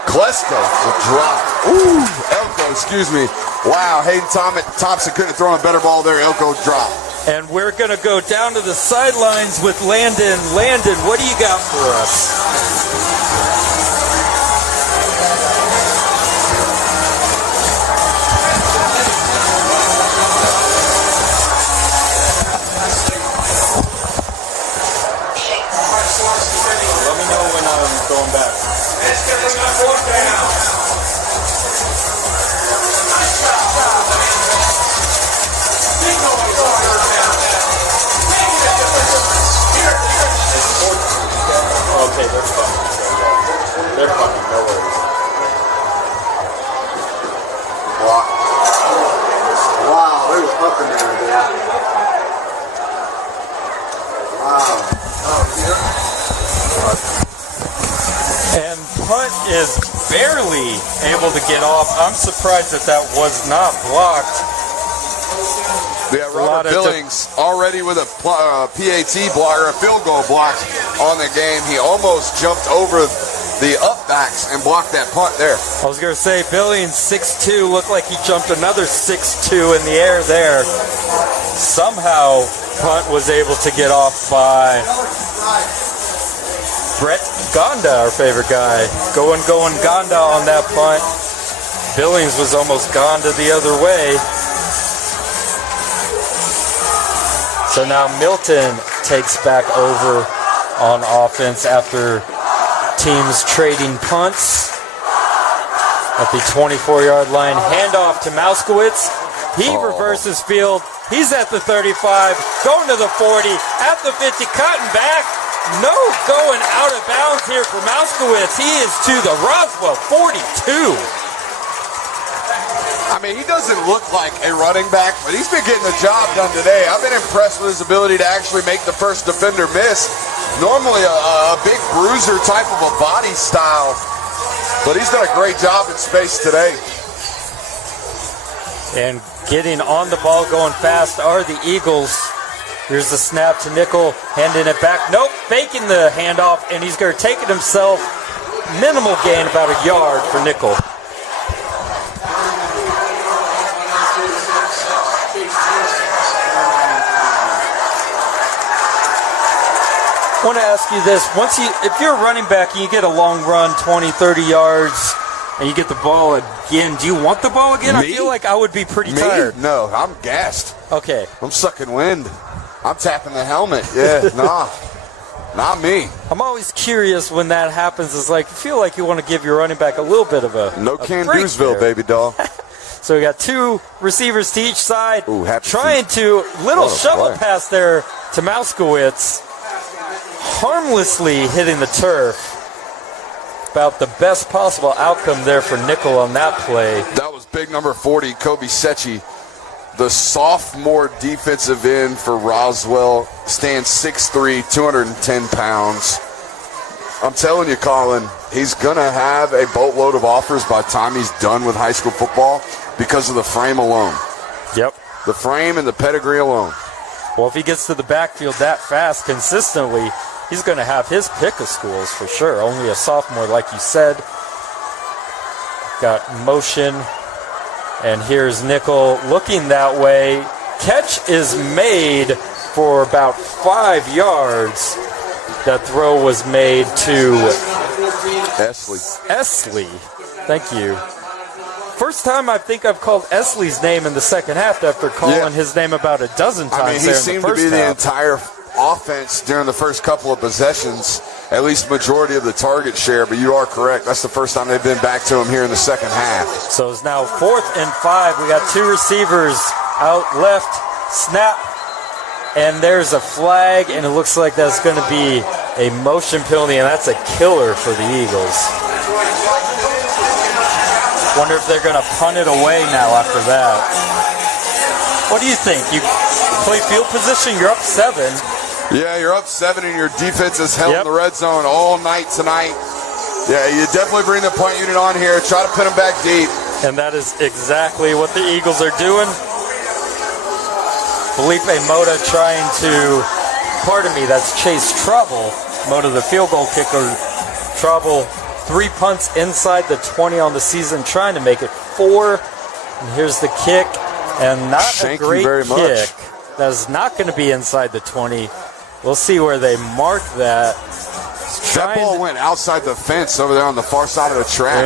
Klesko will drop. Ooh, Elko, excuse me. Wow, Hayden Thompson couldn't have thrown a better ball there. Elko dropped. And we're going to go down to the sidelines with Landon. Landon, what do you got for us? Let me know when I'm going back. Okay, they're fine. They're fine, no worries. Wow, they were up in there, dude. Wow. And punt is barely able to get off. I'm surprised that was not blocked. Yeah, Robert Billings already with a PAT block, or a field goal block on the game. He almost jumped over the upbacks and blocked that punt there. I was going to say, Billings 6'2", looked like he jumped another 6'2" in the air there. Somehow, punt was able to get off by Brett Gonda, our favorite guy. Going Gonda on that punt. Billings was almost Gonda the other way. So now Milton takes back over on offense after teams trading punts at the 24-yard line. Handoff to Mauskowitz. He reverses field. He's at the 35, going to the 40, at the 50, cutting back. No going out of bounds here for Mauskowitz. He is to the Roswell 42. I mean, he doesn't look like a running back, but he's been getting the job done today. I've been impressed with his ability to actually make the first defender miss. Normally a big bruiser type of a body style, but he's done a great job in space today. And getting on the ball, going fast are the Eagles. Here's the snap to Nickel, handing it back. Nope, faking the handoff, and he's going to take it himself. Minimal gain, about a yard for Nickel. I want to ask you this. If you're a running back and you get a long run, 20, 30 yards, and you get the ball again, do you want the ball again? Me? I feel like I would be pretty tired. No, I'm gassed. Okay. I'm sucking wind. I'm tapping the helmet. Yeah, nah. Not me. I'm always curious when that happens. It's like, I feel like you want to give your running back a little bit of a Can-Do'sville, baby doll. So we got two receivers to each side. Ooh, trying to shovel pass there to Mauskowitz. Harmlessly hitting the turf. About the best possible outcome there for Nickel on that play. That was big number 40, Kobe Sechi. The sophomore defensive end for Roswell stands 6'3", 210 pounds. I'm telling you, Colin, he's going to have a boatload of offers by the time he's done with high school football because of the frame alone. Yep. The frame and the pedigree alone. Well, if he gets to the backfield that fast consistently, he's going to have his pick of schools for sure. Only a sophomore, like you said. Got motion. And here's Nickel looking that way. Catch is made for about 5 yards. That throw was made to Esley. Thank you. First time I think I've called Esley's name in the second half after calling his name about a dozen times. I mean, he seemed to be the entire offense during the first couple of possessions, at least majority of the target share, but you are correct. That's the first time they've been back to him here in the second half. So it's now 4th and 5. We got two receivers out left. Snap. And there's a flag, and it looks like that's going to be a motion penalty, and that's a killer for the Eagles. Wonder if they're going to punt it away now after that. What do you think? You play field position, you're up 7. Yeah, you're up 7 and your defense is held in the red zone all night tonight. Yeah, you definitely bring the punt unit on here. Try to pin them back deep. And that is exactly what the Eagles are doing. Felipe Mota trying to, that's Chase Trouble. Mota, the field goal kicker. Trouble, 3 punts inside the 20 on the season, trying to make it 4. And here's the kick. And not a great kick. That is not going to be inside the 20. We'll see where they mark that. That ball went outside the fence over there on the far side of the track.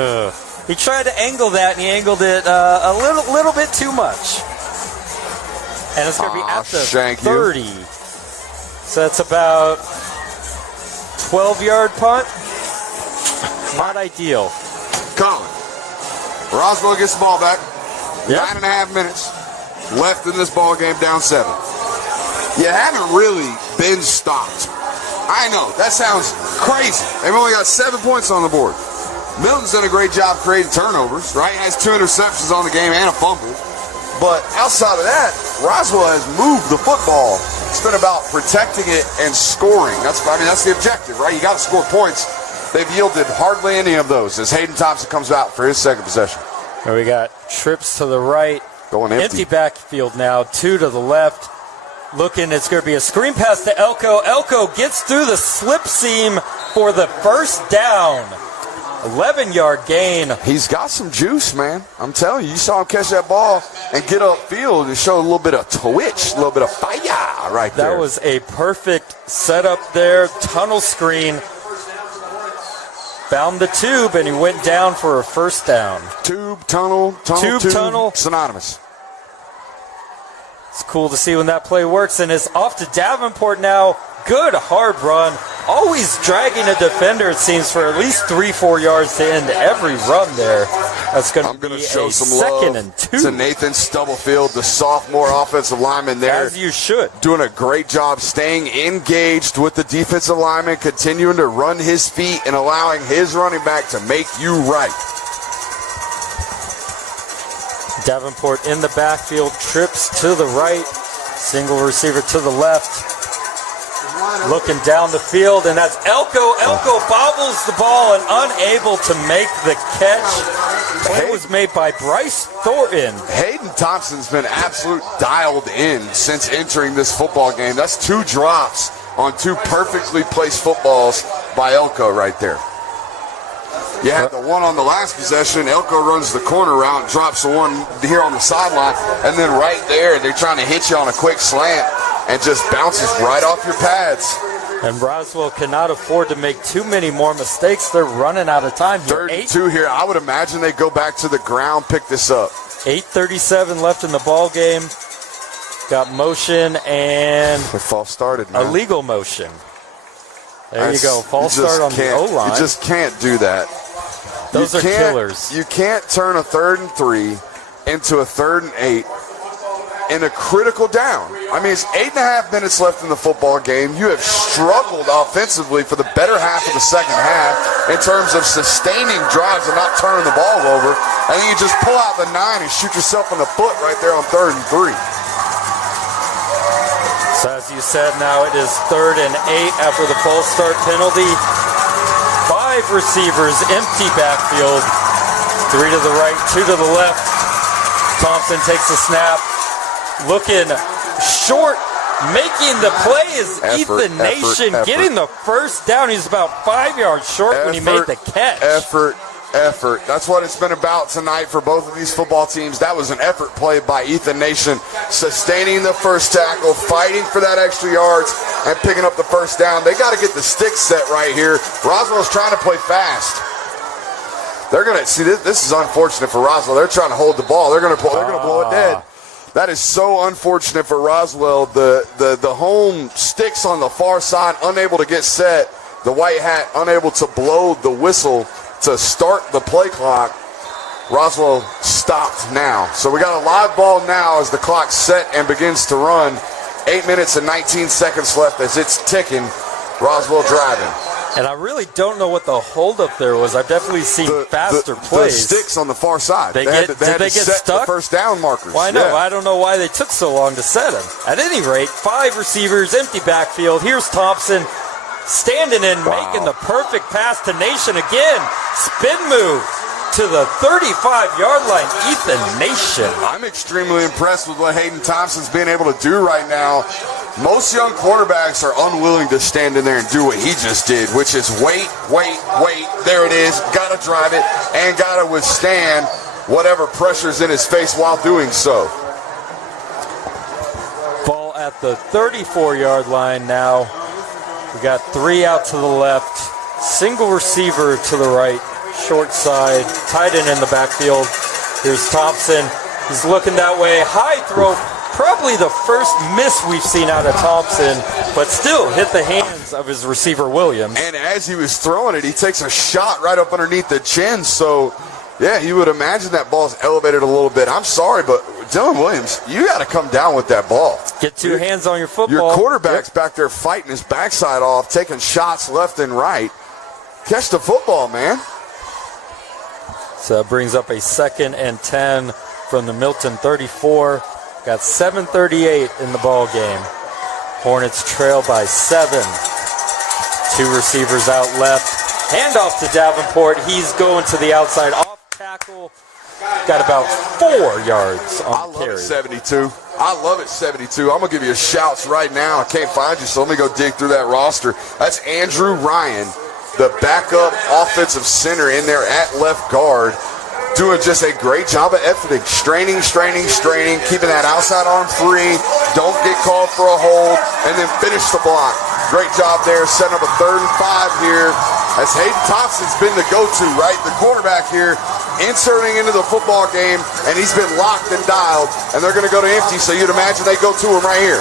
He tried to angle that, and he angled it a little bit too much. And it's going to be at the 30. So that's about 12-yard punt. Not ideal. Colin, Roswell gets the ball back. 9.5 minutes left in this ball game, down 7. You haven't really been stopped. I know, that sounds crazy. They've only got 7 points on the board. Milton's done a great job creating turnovers, right? Has 2 interceptions on the game and a fumble. But outside of that, Roswell has moved the football. It's been about protecting it and scoring. That's the objective, right? You got to score points. They've yielded hardly any of those as Hayden Thompson comes out for his second possession. And we got trips to the right. Going empty Backfield now, 2 to the left. Looking, it's going to be a screen pass to Elko. Elko gets through the slip seam for the first down. 11-yard gain. He's got some juice, man. I'm telling you, you saw him catch that ball and get upfield and show a little bit of twitch, a little bit of fire right there. That was a perfect setup there. Tunnel screen. Found the tube, and he went down for a first down. Tube, tunnel, synonymous. It's cool to see when that play works, and it's off to Davenport now. Good hard run. Always dragging a defender, it seems, for at least 3-4 yards to end every run there. That's going to be show a some 2nd love and 2. to Nathan Stubblefield, the sophomore offensive lineman there. As you should. Doing a great job staying engaged with the defensive lineman, continuing to run his feet and allowing his running back to make you right. Davenport in the backfield, trips to the right, single receiver to the left. Looking down the field, and that's Elko. Elko bobbles the ball and unable to make the catch. Play was made by Bryce Thornton. Hayden Thompson's been absolute dialed in since entering this football game. That's 2 drops on 2 perfectly placed footballs by Elko right there. You had the one on the last possession. Elko runs the corner route, drops the one here on the sideline, and then right there, they're trying to hit you on a quick slant and just bounces right off your pads. And Roswell cannot afford to make too many more mistakes. They're running out of time here. 32 here. I would imagine they go back to the ground, pick this up. 8:37 left in the ball game. Got motion and a false started, man. Illegal motion. There you go. False start on the O-line. You just can't do that. Those are killers. You can't turn a 3rd and 3 into a 3rd and 8 in a critical down. I mean, it's 8.5 minutes left in the football game. You have struggled offensively for the better half of the second half in terms of sustaining drives and not turning the ball over. And then you just pull out the 9 and shoot yourself in the foot right there on 3rd and 3. So as you said, now it is 3rd and 8 after the false start penalty. 5 receivers, empty backfield. 3 to the right, 2 to the left. Thompson takes the snap. Looking short, making the play is Ethan Nation getting the first down. He's about 5 yards short when he made the catch. Effort. That's what it's been about tonight for both of these football teams. That was an effort play by Ethan Nation, sustaining the first tackle, fighting for that extra yards, and picking up the first down. They got to get the stick set right here. Roswell's trying to play fast. They're going to see this is unfortunate for Roswell. They're trying to hold the ball. They're going to blow it dead. That is so unfortunate for Roswell. The home sticks on the far side, unable to get set. The white hat unable to blow the whistle to start the play clock. Roswell stopped now. So we got a live ball now as the clock's set and begins to run. 8 minutes and 19 seconds left as it's ticking. Roswell driving. And I really don't know what the holdup there was. I've definitely seen faster plays. The sticks on the far side. Did they get set stuck? The first down markers. Well, I know. Yeah. I don't know why they took so long to set them. At any rate, 5 receivers, empty backfield. Here's Thompson standing in, making the perfect pass to Nation again. Spin move to the 35-yard line. Ethan Nation. I'm extremely impressed with what Hayden Thompson's being able to do right now. Most young quarterbacks are unwilling to stand in there and do what he just did, which is wait. There it is. Got to drive it and got to withstand whatever pressure's in his face while doing so. Ball at the 34-yard line now. We got 3 out to the left. Single receiver to the right. Short side. Tight end in the backfield. Here's Thompson. He's looking that way. High throw. Probably the first miss we've seen out of Thompson, but still hit the hands of his receiver, Williams. And as he was throwing it, he takes a shot right up underneath the chin. So, yeah, you would imagine that ball's elevated a little bit. I'm sorry, but Dylan Williams, you got to come down with that ball. Get 2 hands on your football. Your quarterback's back there fighting his backside off, taking shots left and right. Catch the football, man. So that brings up a 2nd and 10 from the Milton 34. Got 7:38 in the ball game. Hornets trail by 7. 2 receivers out left. Handoff to Davenport. He's going to the outside off tackle. Got about 4 yards on the carry. I love it, 72. I'm going to give you a shouts right now. I can't find you, so let me go dig through that roster. That's Andrew Ryan, the backup offensive center in there at left guard. Doing just a great job of efforting, straining, keeping that outside arm free, don't get called for a hold, and then finish the block. Great job there, setting up a 3rd and 5 here, as Hayden Thompson's been the go-to, right? The quarterback here, inserting into the football game, and he's been locked and dialed, and they're going to go to empty, so you'd imagine they go to him right here.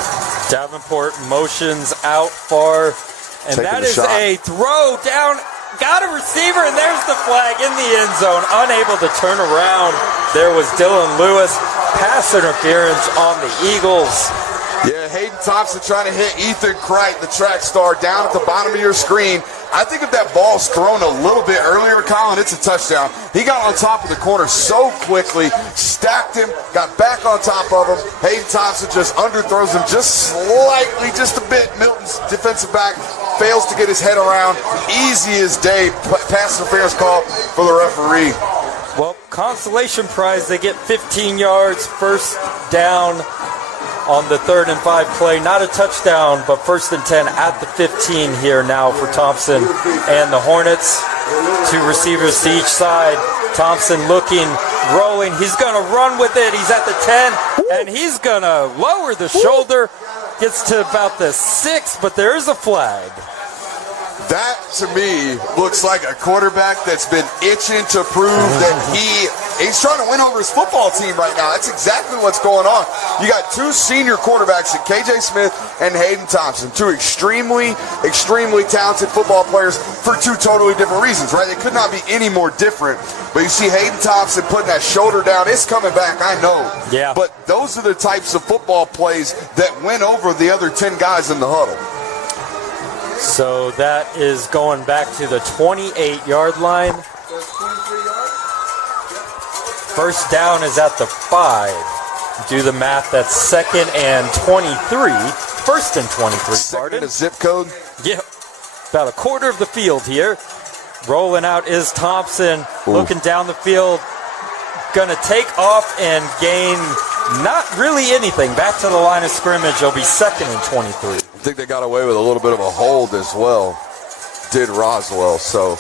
Davenport motions out far, and that is a throw down. Got a receiver, and there's the flag in the end zone. Unable to turn around. There was Dylan Lewis. Pass interference on the Eagles. Yeah, Hayden Thompson trying to hit Ethan Kright, the track star, down at the bottom of your screen. I think if that ball's thrown a little bit earlier, Colin, it's a touchdown. He got on top of the corner so quickly, stacked him, got back on top of him. Hayden Thompson just underthrows him just slightly, just a bit. Milton's defensive back fails to get his head around. Easy as day. Pass interference call for the referee. Well, consolation prize, they get 15 yards, first down on the 3rd and 5 play. Not a touchdown, but 1st and 10 at the 15 here now for Thompson and the Hornets. 2 receivers to each side. Thompson looking, rolling. He's going to run with it. He's at the 10, and he's going to lower the shoulder. gets to about the 6, but there is a flag. That, to me, looks like a quarterback that's been itching to prove that he's trying to win over his football team right now. That's exactly what's going on. You got two senior quarterbacks, KJ Smith and Hayden Thompson, two extremely, extremely talented football players for two totally different reasons, right? They could not be any more different. But you see Hayden Thompson putting that shoulder down. It's coming back, I know. Yeah. But those are the types of football plays that win over the other 10 guys in the huddle. So that is going back to the 28-yard line. First down is at the 5. Do the math, that's 2nd and 23. 1st and 23, Second zip code? Yep. About a quarter of the field here. Rolling out is Thompson. Looking down the field. Going to take off and gain not really anything. Back to the line of scrimmage. It'll be 2nd and 23. I think they got away with a little bit of a hold as well, did Roswell. So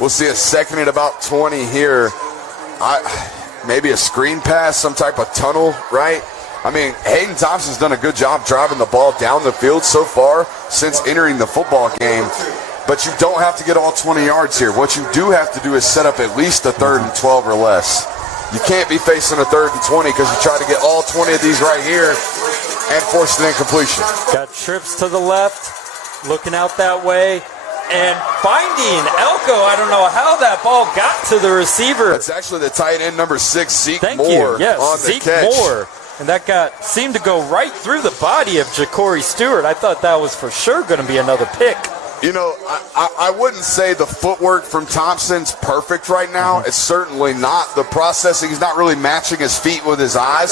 we'll see a 2nd and about 20 here. Maybe a screen pass, some type of tunnel, right? I mean, Hayden Thompson's done a good job driving the ball down the field so far since entering the football game. But you don't have to get all 20 yards here. What you do have to do is set up at least a 3rd and 12 or less. You can't be facing a 3rd and 20 because you try to get all 20 of these right here and force an incompletion. Got trips to the left, looking out that way, and finding Elko. I don't know how that ball got to the receiver. That's actually the tight end number 6, Zeke Thank Moore. you. Yes, on the Zeke catch. Moore. And that seemed to go right through the body of Ja'Cory Stewart. I thought that was for sure going to be another pick. You know, I wouldn't say the footwork from Thompson's perfect right now. It's certainly not. The processing, he's not really matching his feet with his eyes.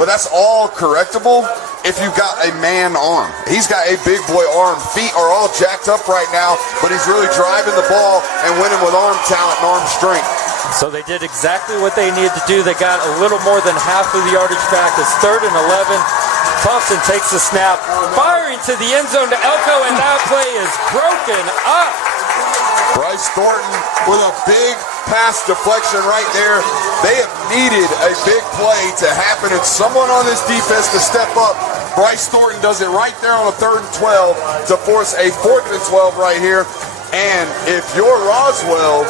But that's all correctable if you've got a man arm. He's got a big boy arm. Feet are all jacked up right now, but he's really driving the ball and winning with arm talent and arm strength. So they did exactly what they needed to do. They got a little more than half of the yardage back. It's 3rd and 11. Thompson takes the snap, firing to the end zone to Elko, and that play is broken up. Bryce Thornton with a big pass deflection right there. They have needed a big play to happen and someone on this defense to step up. Bryce Thornton does it right there on a 3rd and 12 to force a 4th and 12 right here. And if you're Roswell,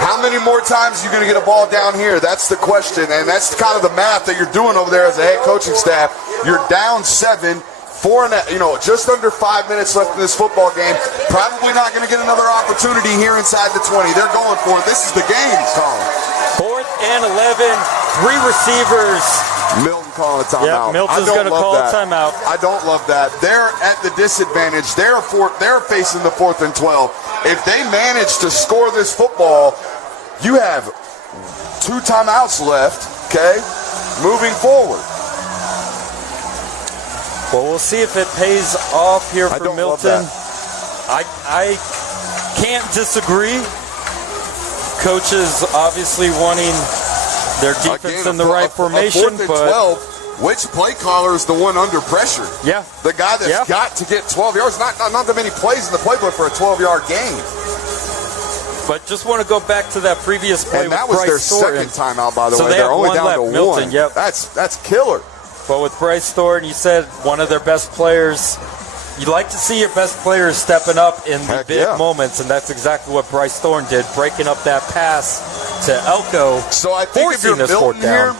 how many more times are you going to get a ball down here? That's the question, and that's kind of the math that you're doing over there as a head coaching staff. You're down 7, just under 5 minutes left in this football game. Probably not going to get another opportunity here inside the 20. They're going for it. This is the game, Colin. 4th and 11, 3 receivers. Milton calling a timeout. Yeah, Milton's going to call a timeout. I don't love that. They're at the disadvantage. They're facing the 4th and 12. If they manage to score this football, you have 2 timeouts left, okay, moving forward. Well, we'll see if it pays off here for Milton. I can't disagree. Coaches obviously wanting their defense in the right formation, but 12, which play caller is the one under pressure? Yeah, the guy that's got to get 12 yards. Not that many plays in the playbook for a 12-yard game. But just want to go back to that previous play and that with was Bryce their Thornton. second timeout, by the So way. they They're have only one down left. to Milton, 1. Yep. That's killer. But with Bryce Thornton, you said one of their best players. You like to see your best players stepping up in the big moments, and that's exactly what Bryce Thornton did, breaking up that pass to Elko. So I think if you're Milton here,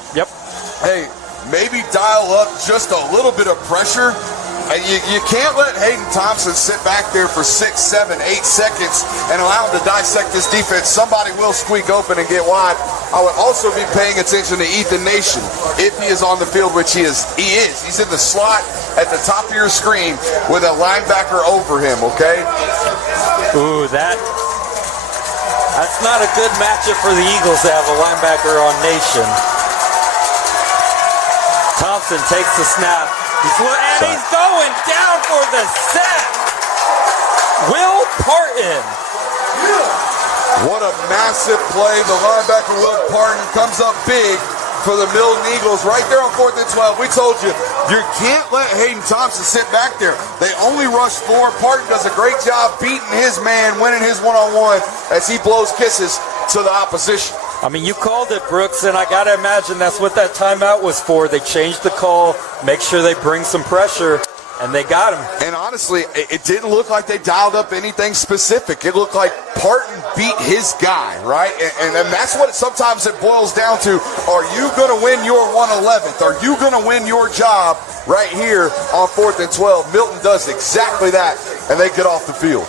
hey, maybe dial up just a little bit of pressure. You can't let Hayden Thompson sit back there for 6, 7, 8 seconds and allow him to dissect this defense. Somebody will squeak open and get wide. I would also be paying attention to Ethan Nation if he is on the field, which he is. He's in the slot at the top of your screen with a linebacker over him, okay? Ooh, that's not a good matchup for the Eagles to have a linebacker on Nation. Thompson takes the snap. He's going down for the sack. Will Parton. What a massive play. The linebacker, Will Parton, comes up big for the Milton Eagles right there on 4th and 12. We told you can't let Hayden Thompson sit back there. They only rush 4. Parton does a great job beating his man, winning his one-on-one as he blows kisses to the opposition. I mean, you called it, Brooks, and I got to imagine that's what that timeout was for. They changed the call, make sure they bring some pressure, and they got him. And honestly, it didn't look like they dialed up anything specific. It looked like Parton beat his guy, right? And that's what sometimes it boils down to. Are you going to win your 111th? Are you going to win your job right here on 4th and 12? Milton does exactly that, and they get off the field.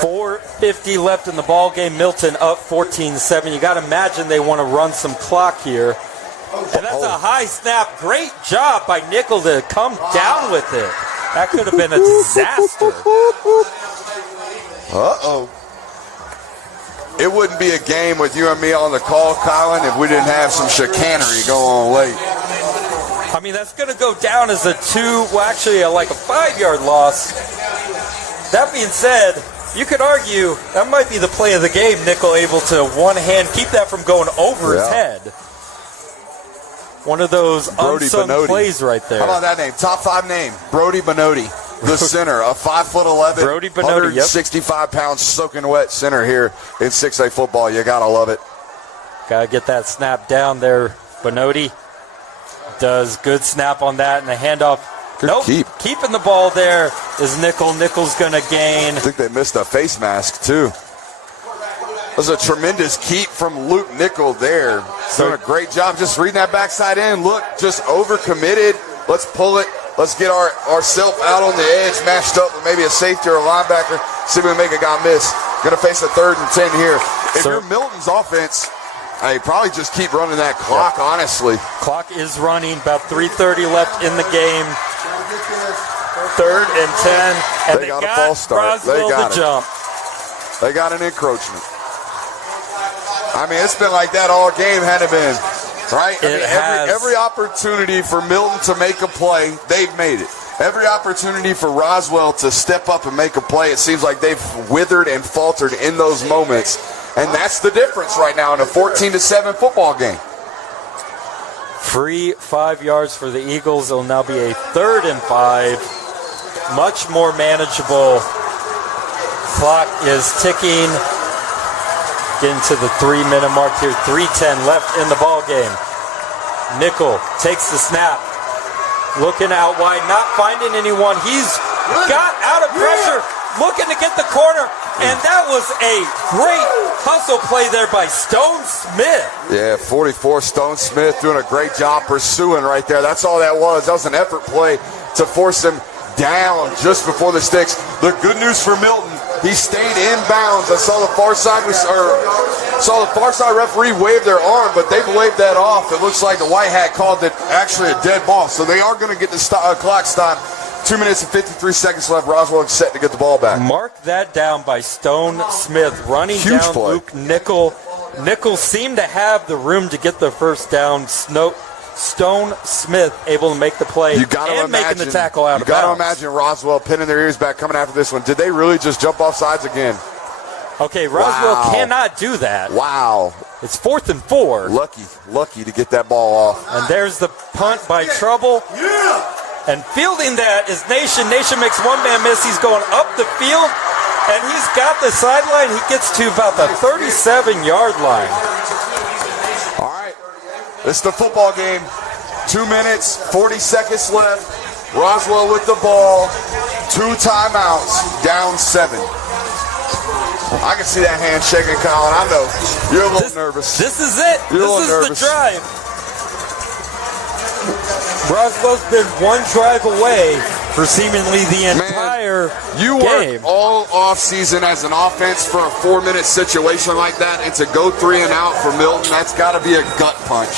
4:50 left in the ball game. Milton up 14-7. You got to imagine they want to run some clock here. And that's a high snap. Great job by Nickel to come down with it. That could have been a disaster. Uh-oh. It wouldn't be a game with you and me on the call, Colin, if we didn't have some chicanery going on late. I mean, that's going to go down as a 5-yard loss. That being said, you could argue that might be the play of the game. Nickel able to one hand keep that from going over his head. One of those unsung plays right there. How about that name? Top 5 name. Brody Benotti, the center, a 5'11", Brody Benotti, 165-pound soaking wet center here in 6A football. You got to love it. Got to get that snap down there. Benotti does good snap on that, and the handoff. Keeping the ball there is Nickel. Nickel's going to gain. I think they missed a face mask, too. That was a tremendous keep from Luke Nickel there. Doing a great job just reading that backside in. Look, just overcommitted. Let's pull it. Let's get ourselves out on the edge, matched up with maybe a safety or a linebacker. See if we can make a guy miss. Going to face a 3rd and 10 here. If you're Milton's offense, I probably just keep running that clock, honestly. Clock is running. About 3:30 left in the game. 3rd and 10. And they got a false start. They got the jump. They got an encroachment. I mean, it's been like that all game, hadn't it been? Right? Every opportunity for Milton to make a play, they've made it. Every opportunity for Roswell to step up and make a play, it seems like they've withered and faltered in those moments. And that's the difference right now in a 14-7 football game. Free 5 yards for the Eagles. It'll now be a 3rd and 5. Much more manageable. Clock is ticking. Getting to the 3-minute mark here. 3:10 left in the ball game. Nickel takes the snap. Looking out wide, not finding anyone. He's got out of pressure. Looking to get the corner. And that was a great hustle play there by Stone Smith. Yeah, 44 Stone Smith doing a great job pursuing right there. That's all that was. That was an effort play to force him down just before the sticks. The good news for Milton, he stayed in bounds. I saw the far side referee wave their arm, but they've waved that off. It looks like the white hat called it actually a dead ball. So they are going to get the clock stopped. 2 minutes and 53 seconds left. Roswell is set to get the ball back. Mark that down by Stone Smith, running Huge down play. Luke Nickel. Nickel seemed to have the room to get the first down. Stone Smith able to make the play and making the tackle out of bounds. You got to imagine Roswell pinning their ears back coming after this one. Did they really just jump off sides again? Okay, Roswell cannot do that. Wow. It's 4th and 4. Lucky to get that ball off. And there's the punt by Trouble. And fielding that is Nation. Nation makes one-man miss. He's going up the field, and he's got the sideline. He gets to about the 37-yard line. All right. It's the football game. 2 minutes, 40 seconds left. Roswell with the ball. 2 timeouts, down 7. I can see that hand shaking, Colin. I know. You're a little nervous. This is it. This is the drive. Roswell's been one drive away for seemingly the entire You game. work all offseason as an offense for a 4-minute situation like that, and to go 3 and out for Milton, that's got to be a gut punch.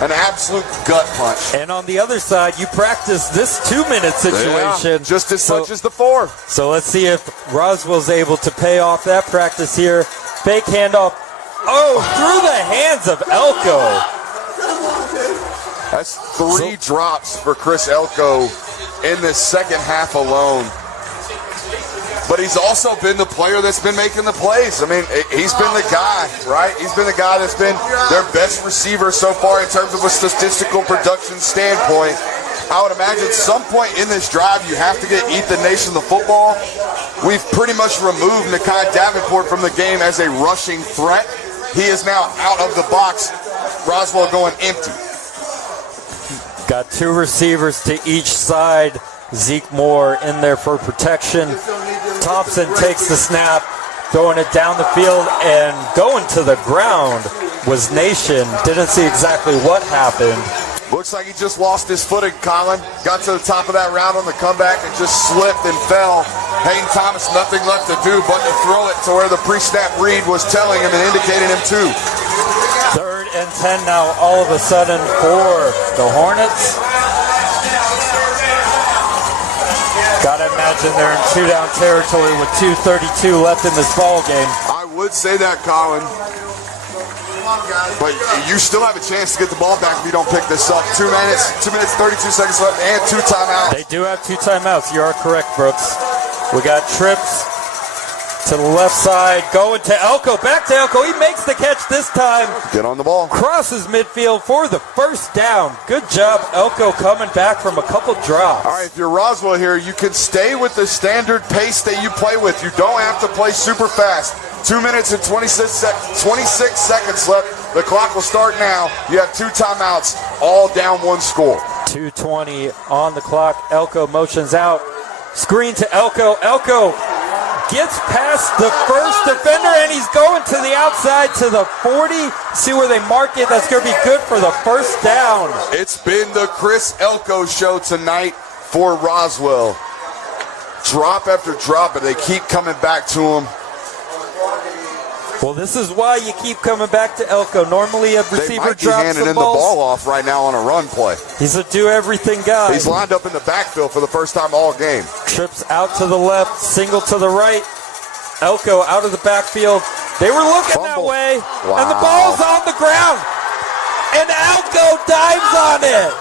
An absolute gut punch. And on the other side, you practice this 2-minute situation. Just as much as the 4. So let's see if Roswell's able to pay off that practice here. Fake handoff. Oh, through the hands of Elko. That's 3 drops for Chris Elko in the second half alone. But he's also been the player that's been making the plays. I mean, he's been the guy, right? He's been the guy that's been their best receiver so far in terms of a statistical production standpoint. I would imagine at some point in this drive, you have to get Ethan Nation the football. We've pretty much removed Nakai Davenport from the game as a rushing threat. He is now out of the box. Roswell going empty. Got two receivers to each side. Zeke Moore in there for protection. Thompson takes the snap, throwing it down the field, and going to the ground was Nation. Didn't see exactly what happened. Looks like he just lost his footing, Colin. Got to the top of that route on the comeback and just slipped and fell. Hayden Thomas, nothing left to do but to throw it to where the pre-snap read was telling him and indicating him to. 3rd and 10 now all of a sudden for the Hornets. Gotta imagine they're in 2-down territory with 2:32 left in this ball game. I would say that, Colin. But you still have a chance to get the ball back if you don't pick this up. 2 minutes, 32 seconds left, and 2 timeouts. They do have 2 timeouts. You are correct, Brooks. We got trips to the left side, going to Elko. Back to Elko. He makes the catch this time. Get on the ball. Crosses midfield for the first down. Good job, Elko, coming back from a couple drops. All right, if you're Roswell here, you can stay with the standard pace that you play with. You don't have to play super fast. 2 minutes and 26 seconds left. The clock will start now. You have 2 timeouts, all down 1 score. 2:20 on the clock. Elko motions out. Screen to Elko. Elko gets past the first defender, and he's going to the outside to the 40. See where they mark it. That's going to be good for the first down. It's been the Chris Elko show tonight for Roswell. Drop after drop, but they keep coming back to him. Well, this is why you keep coming back to Elko. Normally a receiver drops the handing in the ball off right now on a run play. He's a do-everything guy. He's lined up in the backfield for the first time all game. Trips out to the left, single to the right. Elko out of the backfield. They were looking that way, and the ball's on the ground. And Elko dives on it.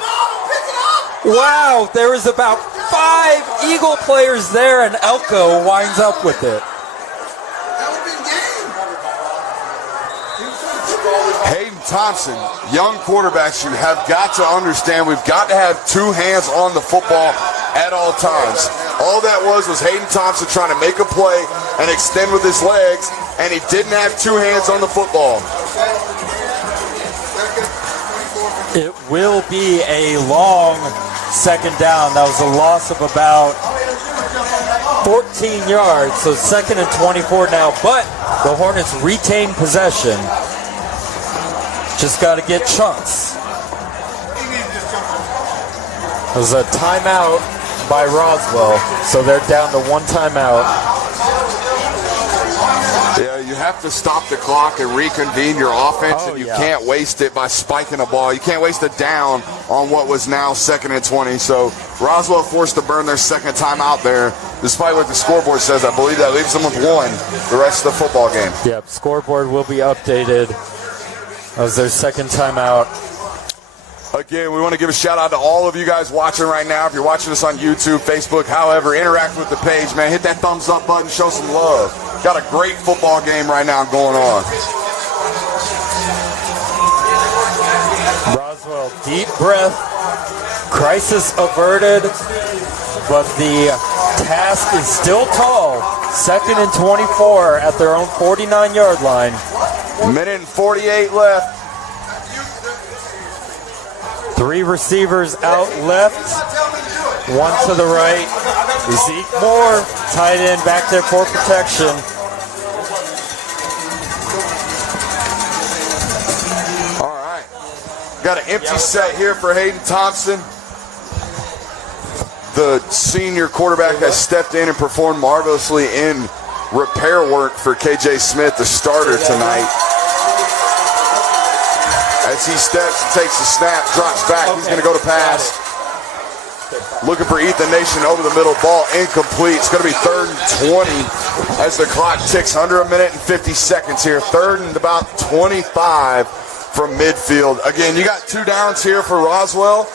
Wow, there was about 5 Eagle players there, and Elko winds up with it. Hayden Thompson, young quarterbacks, you have got to understand we've got to have 2 hands on the football at all times. All that was Hayden Thompson trying to make a play and extend with his legs, and he didn't have 2 hands on the football. It will be a long second down. That was a loss of about 14 yards, so 2nd and 24 now, but the Hornets retain possession. Just got to get chunks. There's a timeout by Roswell, so they're down to 1 timeout. Yeah, you have to stop the clock and reconvene your offense, and you can't waste it by spiking a ball. You can't waste a down on what was now 2nd and 20. So Roswell forced to burn their 2nd timeout there, despite what the scoreboard says. I believe that leaves them with 1 the rest of the football game. Yep, scoreboard will be updated. That was their 2nd timeout. Again, we want to give a shout out to all of you guys watching right now. If you're watching us on YouTube, Facebook, however, interact with the page, man. Hit that thumbs up button, show some love. Got a great football game right now going on. Roswell, deep breath, crisis averted, but the task is still tall. 2nd and 24 at their own 49-yard line. Minute and 48 left. 3 receivers out left, 1 to the right. Zeke Moore, tight end, back there for protection. All right. Got an empty set here for Hayden Thompson. The senior quarterback has stepped in and performed marvelously in repair work for KJ Smith, the starter tonight. As he steps and takes the snap, drops back, he's going to go to pass. Looking for Ethan Nation over the middle, ball incomplete. It's going to be 3rd and 20 as the clock ticks under 1 minute and 50 seconds here. 3rd and about 25 from midfield. Again, you got 2 downs here for Roswell.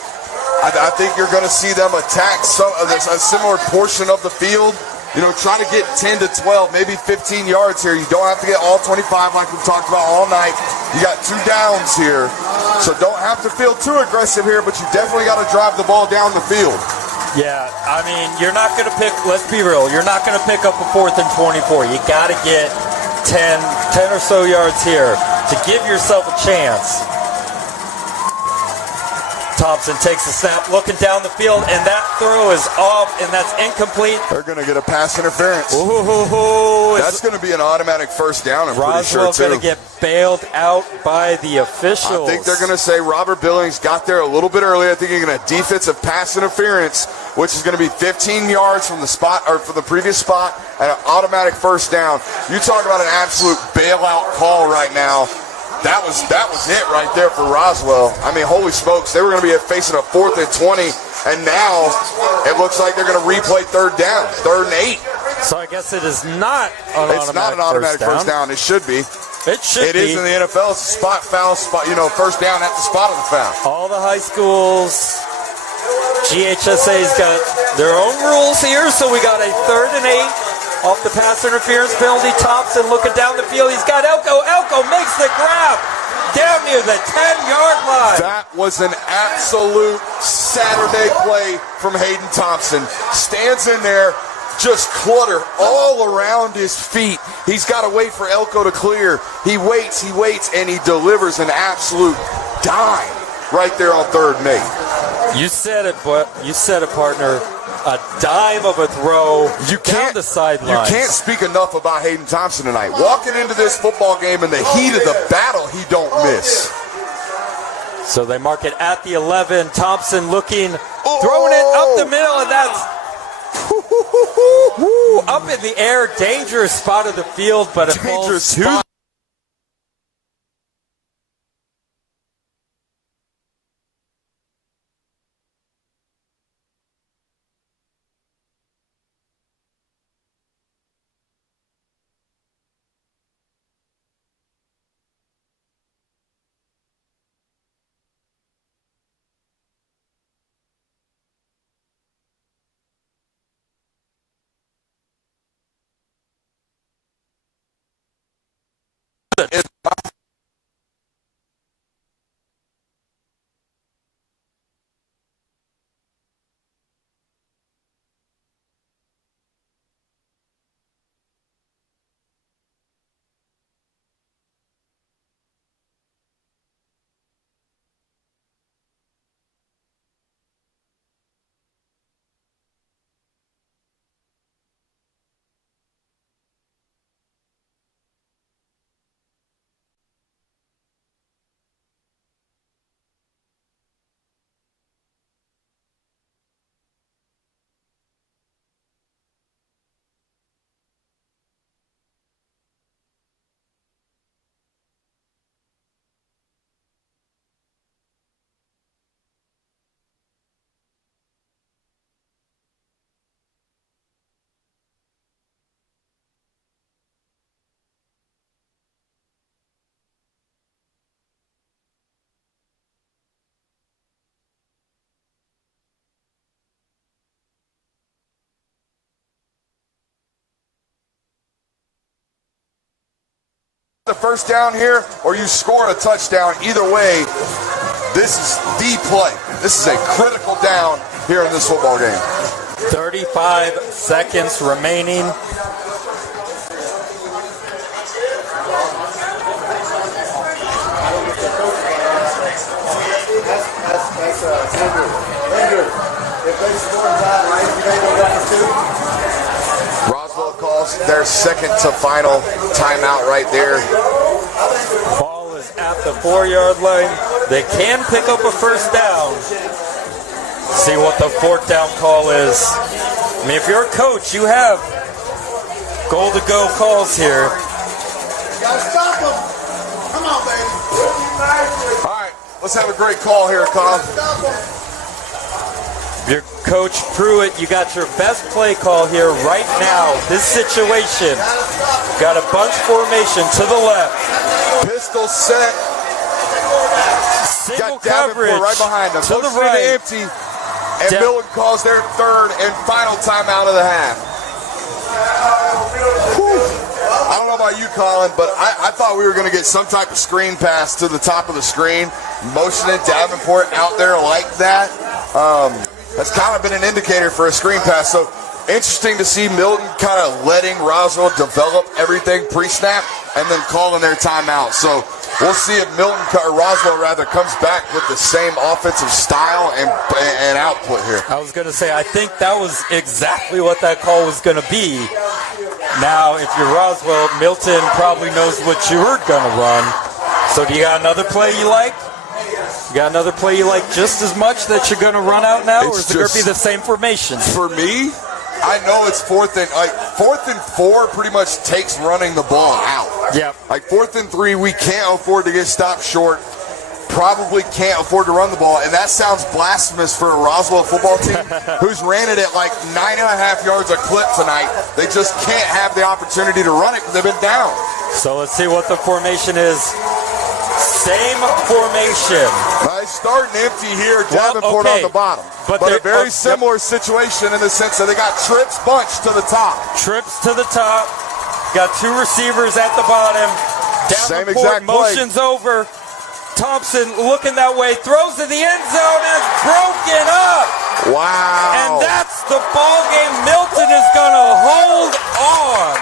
I think you're going to see them attack a similar portion of the field. You know, try to get 10 to 12, maybe 15 yards here. You don't have to get all 25 like we've talked about all night. You got 2 downs here, so don't have to feel too aggressive here, but you definitely got to drive the ball down the field. Yeah, I mean, you're not going to pick, let's be real, you're not going to pick up a 4th and 24. You got to get 10 or so yards here. to give yourself a chance. Thompson takes the snap, looking down the field, and that throw is off, and that's incomplete. They're going to get a pass interference. Ooh, that's going to be an automatic first down, I'm pretty sure, Roswell's going to get bailed out by the officials. I think they're going to say Robert Billings got there a little bit early. I think he's going to defensive pass interference, which is going to be 15 yards from the spot, or from the previous spot, and an automatic first down. You talk about an absolute bailout call right now. That was it right there for Roswell. I mean, holy smokes, they were going to be facing a 4th and 20, and now it looks like they're going to replay 3rd down, 3rd and 8. So I guess it is not an It's not an automatic first down. It should be. It should be. It is in the NFL. It's a spot foul, first down at the spot of the foul. All the high schools, GHSA's got their own rules here, so we got a 3rd and 8. Off the pass interference penalty, Thompson looking down the field. He's got Elko. Elko makes the grab down near the 10-yard line. That was an absolute Saturday play from Hayden Thompson. Stands in there, just clutter all around his feet. He's got to wait for Elko to clear. He waits, and he delivers an absolute dime right there on 3rd and 8. You said it, partner. A dime of a throw down the sidelines. You can't speak enough about Hayden Thompson tonight. Walking into this football game in the heat of the battle, he don't miss. So they mark it at the 11. Thompson looking, throwing it up the middle, and that's up in the air. Dangerous spot of the field, but it falls to the first down here, or you score a touchdown. Either way, this is the play. This is a critical down here in this football game. 35 seconds remaining. Roswell calls their second to final timeout right there. Ball is at the 4-yard line. They can pick up a first down. See what the 4th down call is. I mean, if you're a coach, you have goal-to-go calls here. Gotta stop him. Come on, baby. All right, let's have a great call here, Colin. Your coach Pruitt, you got your best play call here right now. This situation, got a bunch formation to the left. Pistol set. Single got Davenport coverage right behind them. to the Motion right. empty. And Milton calls their 3rd and final timeout of the half. I don't know about you, Colin, but I thought we were going to get some type of screen pass to the top of the screen. Motioning Davenport out there like that. That's kind of been an indicator for a screen pass. So interesting to see Milton kind of letting Roswell develop everything pre-snap and then calling their timeout. So We'll see if Roswell comes back with the same offensive style and output here. I was going to say, I think that was exactly what that call was going to be. Now, if you're Roswell, Milton probably knows what you're going to run. So do you got another play you like? You got another play you like just as much that you're going to run out now, or is it going to be the same formation? For me, I know it's fourth and 4 pretty much takes running the ball out. Yep. Like 4th and 3, we can't afford to get stopped short. Probably can't afford to run the ball, and that sounds blasphemous for a Roswell football team who's ran it at like 9.5 yards a clip tonight. They just can't have the opportunity to run it because they've been down. So let's see what the formation is. Same formation. Nice starting empty here. Davenport on the bottom. But a very similar situation in the sense that they got trips bunched to the top. Trips to the top. Got 2 receivers at the bottom. Same exact motions over. Thompson looking that way. Throws in the end zone. Is broken up. Wow. And that's the ball game. Milton is going to hold on.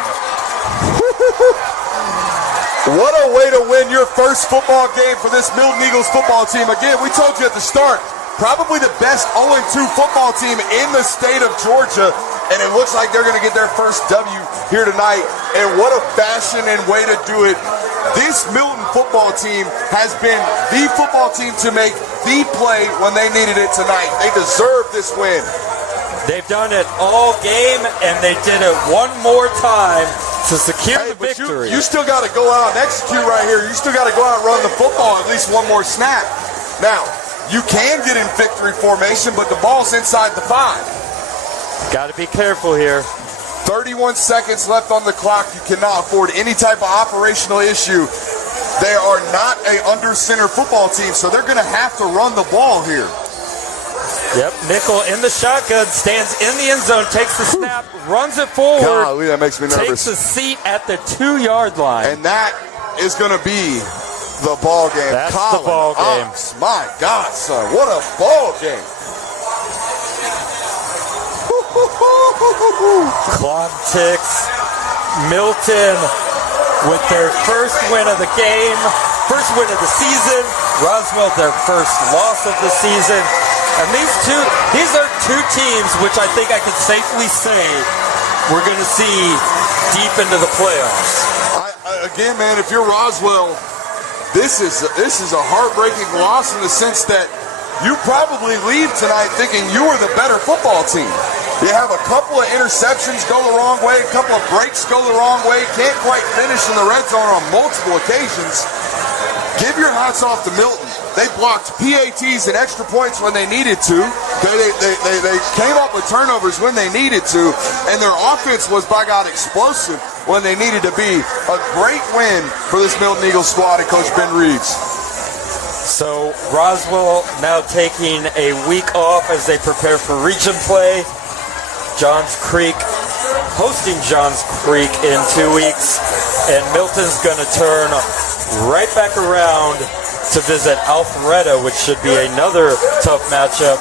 What a way to win your first football game for this Milton Eagles football team. Again, we told you at the start, probably the best 0-2 football team in the state of Georgia, and it looks like they're going to get their first W here tonight. And what a fashion and way to do it. This Milton football team has been the football team to make the play when they needed it tonight. They deserve this win. They've done it all game, and they did it one more time to secure the victory. You still got to go out and execute right here. You still got to go out and run the football at least one more snap. Now, you can get in victory formation, but the ball's inside the 5. Got to be careful here. 31 seconds left on the clock. You cannot afford any type of operational issue. They are not a under center football team, so they're going to have to run the ball here. Yep, Nickel in the shotgun, stands in the end zone, takes the snap, runs it forward. Golly, that makes me nervous. Takes a seat at the 2-yard line. And that is going to be the ball game. That's the ball game. My God, son, what a ball game. Clock ticks. Milton with their first win of the game, first win of the season. Roswell, their first loss of the season. And these are 2 teams which I think I can safely say we're going to see deep into the playoffs. Again, man, if you're Roswell, this is a heartbreaking loss in the sense that you probably leave tonight thinking you are the better football team. You have a couple of interceptions go the wrong way, a couple of breaks go the wrong way, can't quite finish in the red zone on multiple occasions. Give your hats off to Milton. They blocked PATs and extra points when they needed to. They came up with turnovers when they needed to, and their offense was, by God, explosive when they needed to be. A great win for this Milton Eagles squad and Coach Ben Reeves. So Roswell now taking a week off as they prepare for region play. Johns Creek hosting Johns Creek in 2 weeks, and Milton's going to turn right back around to visit Alpharetta, which should be another tough matchup.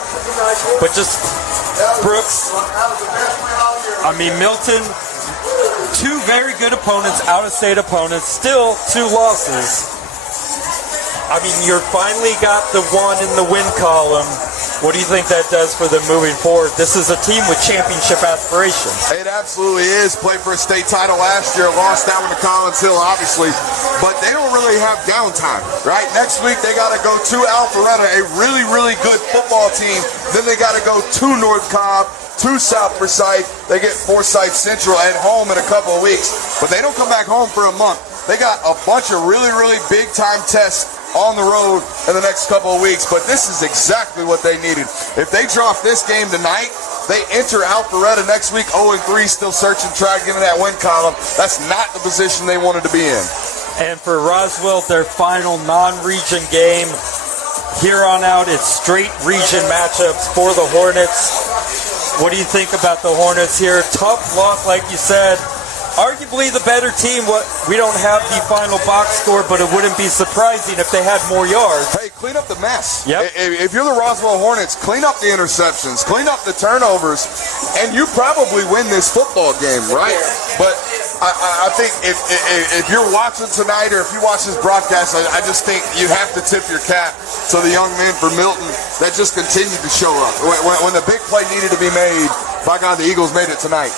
But just Brooks, I mean, Milton, 2 very good opponents, out-of-state opponents, still 2 losses. I mean, you're finally got the one in the win column. What do you think that does for them moving forward? This is a team with championship aspirations. It absolutely is. Played for a state title last year, lost that one to Collins Hill, obviously. But they don't really have downtime, right? Next week, they got to go to Alpharetta, a really, really good football team. Then they got to go to North Cobb, to South Forsyth. They get Forsyth Central at home in a couple of weeks. But they don't come back home for a month. They got a bunch of really, really big-time tests on the road in the next couple of weeks, but this is exactly what they needed. If they drop this game tonight, they enter Alpharetta next week 0-3, still searching, trying to get in that win column. That's not the position they wanted to be in. And for Roswell, their final non-region game, here on out, it's straight region matchups for the Hornets. What do you think about the Hornets here? Tough loss, like you said. Arguably the better team. We don't have the final box score, but it wouldn't be surprising if they had more yards. Hey, clean up the mess. Yep. If you're the Roswell Hornets, clean up the interceptions, clean up the turnovers, and you probably win this football game, right? But I think if you're watching tonight or if you watch this broadcast, I just think you have to tip your cap to the young men for Milton that just continued to show up. When the big play needed to be made, by God, the Eagles made it tonight.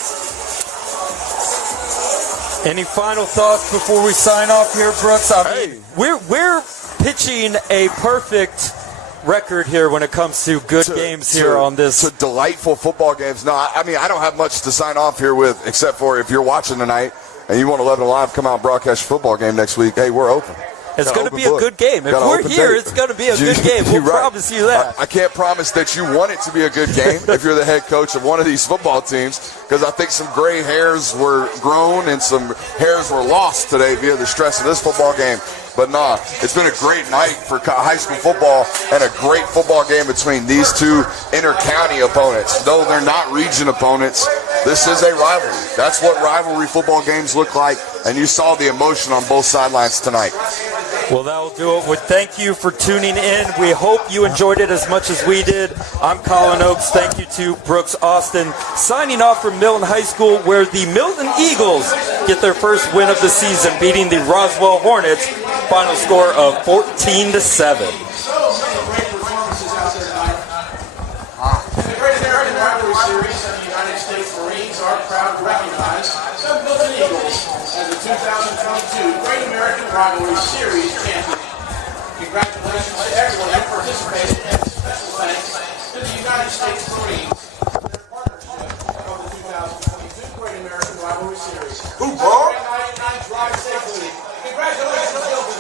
Any final thoughts before we sign off here, Brooks? I mean, we're pitching a perfect record here when it comes to good games here on this. To delightful football games. No, I mean, I don't have much to sign off here with, except for if you're watching tonight and you want 11 Alive, come out and broadcast your football game next week. Hey, we're open. It's going to be a good game. If we're here, it's going to be a good game. We'll promise you that. I can't promise that you want it to be a good game if you're the head coach of one of these football teams, because I think some gray hairs were grown and some hairs were lost today via the stress of this football game. But nah, it's been a great night for high school football and a great football game between these two inter-county opponents. Though they're not region opponents, this is a rivalry. That's what rivalry football games look like, and you saw the emotion on both sidelines tonight. Well, that will do it. Thank you for tuning in. We hope you enjoyed it as much as we did. I'm Colin Oakes. Thank you to Brooks Austin. Signing off from Milton High School, where the Milton Eagles get their first win of the season, beating the Roswell Hornets. Final score of 14-7. The Great American Rivalry Series and the United States Marines are proud to recognize the Milton Eagles as the 2022 Great American Rivalry Series champion. Congratulations to everyone who participated, and special thanks to the United States Marines for their partnership of the 2022 Great American Rivalry Series. Who brought? Drive safely. Congratulations, Milton.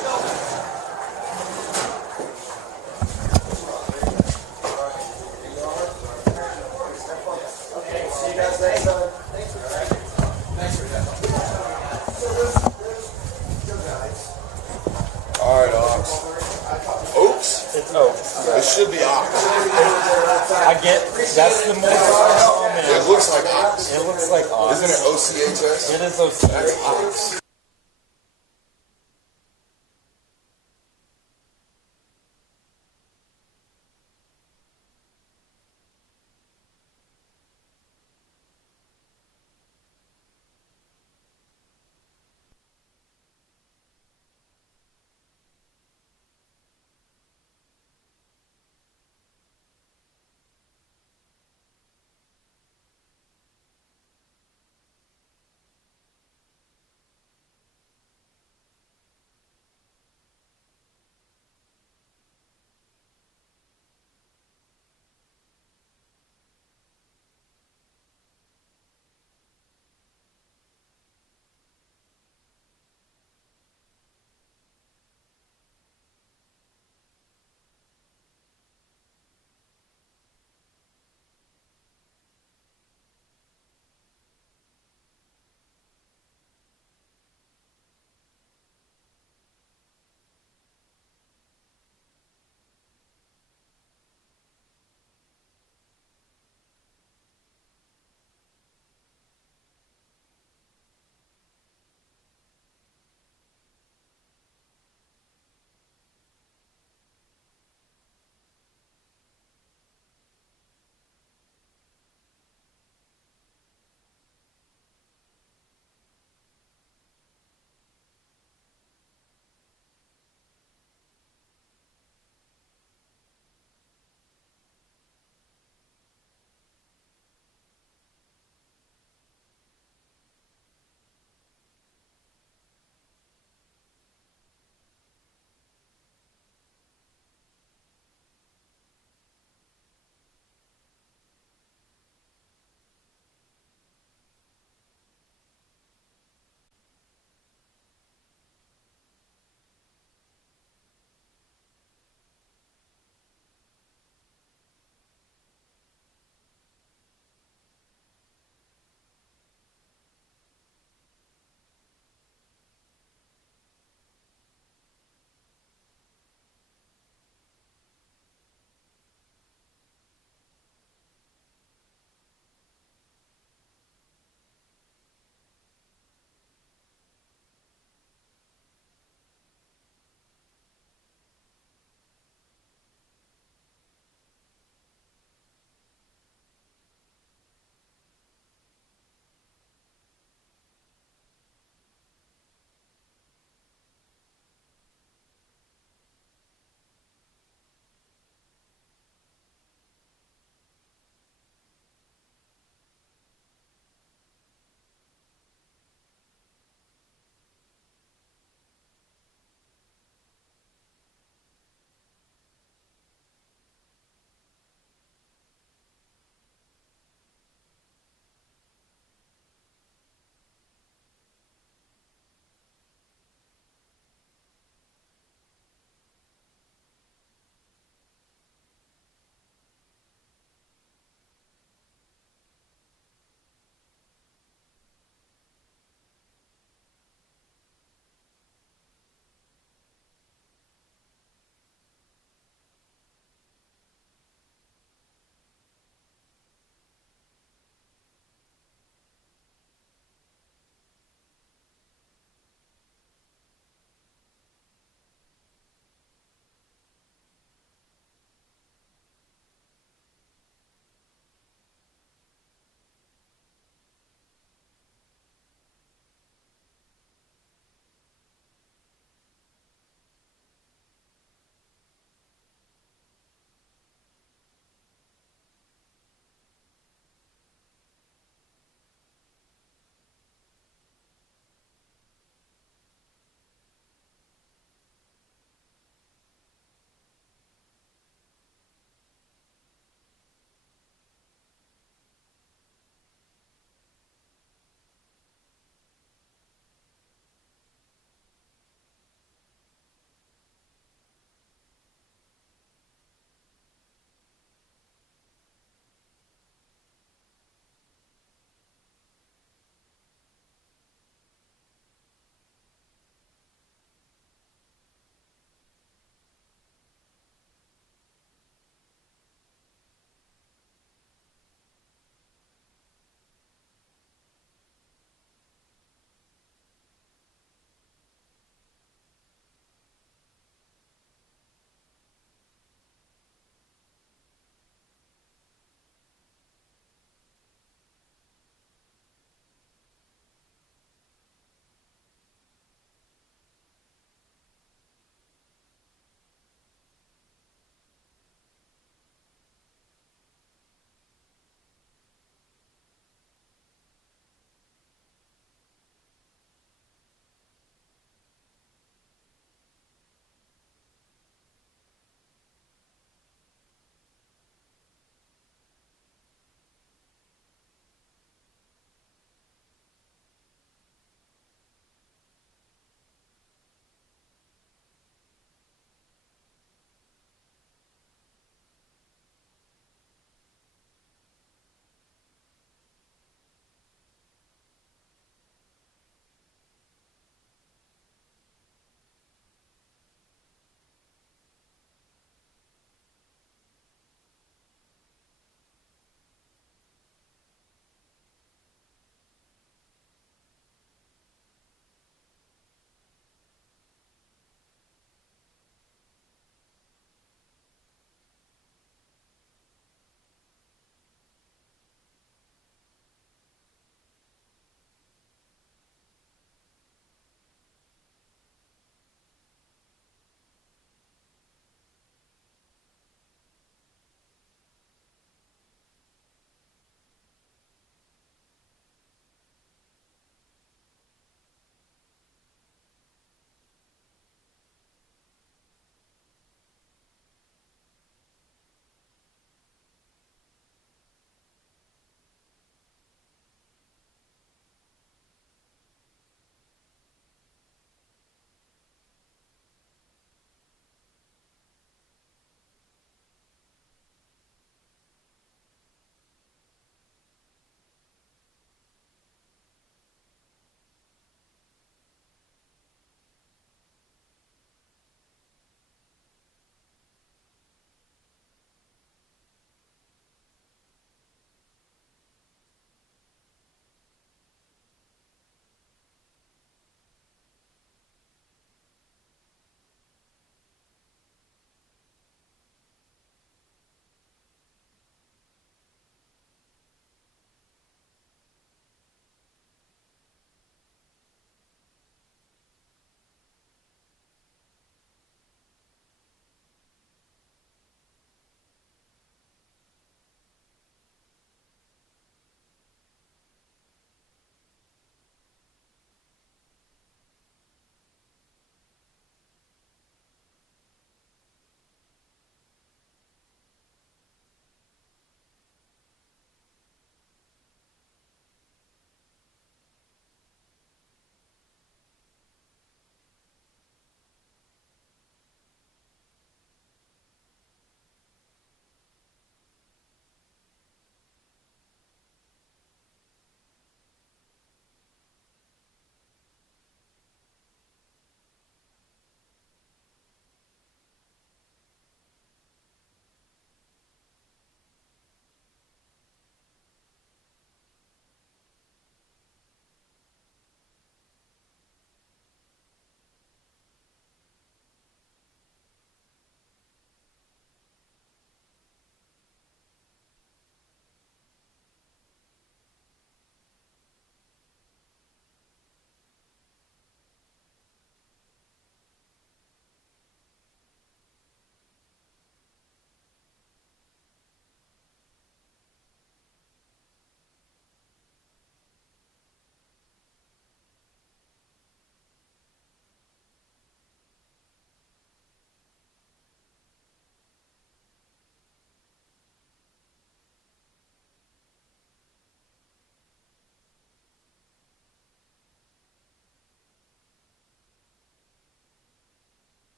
Okay, see you guys next time. Thanks for that. All right, Ox. Oaks? It's Oaks. It should be Ox. I get that's the more common. It looks like Ox. It looks like Ox. Isn't it OCHS? It is OCHS. Ox.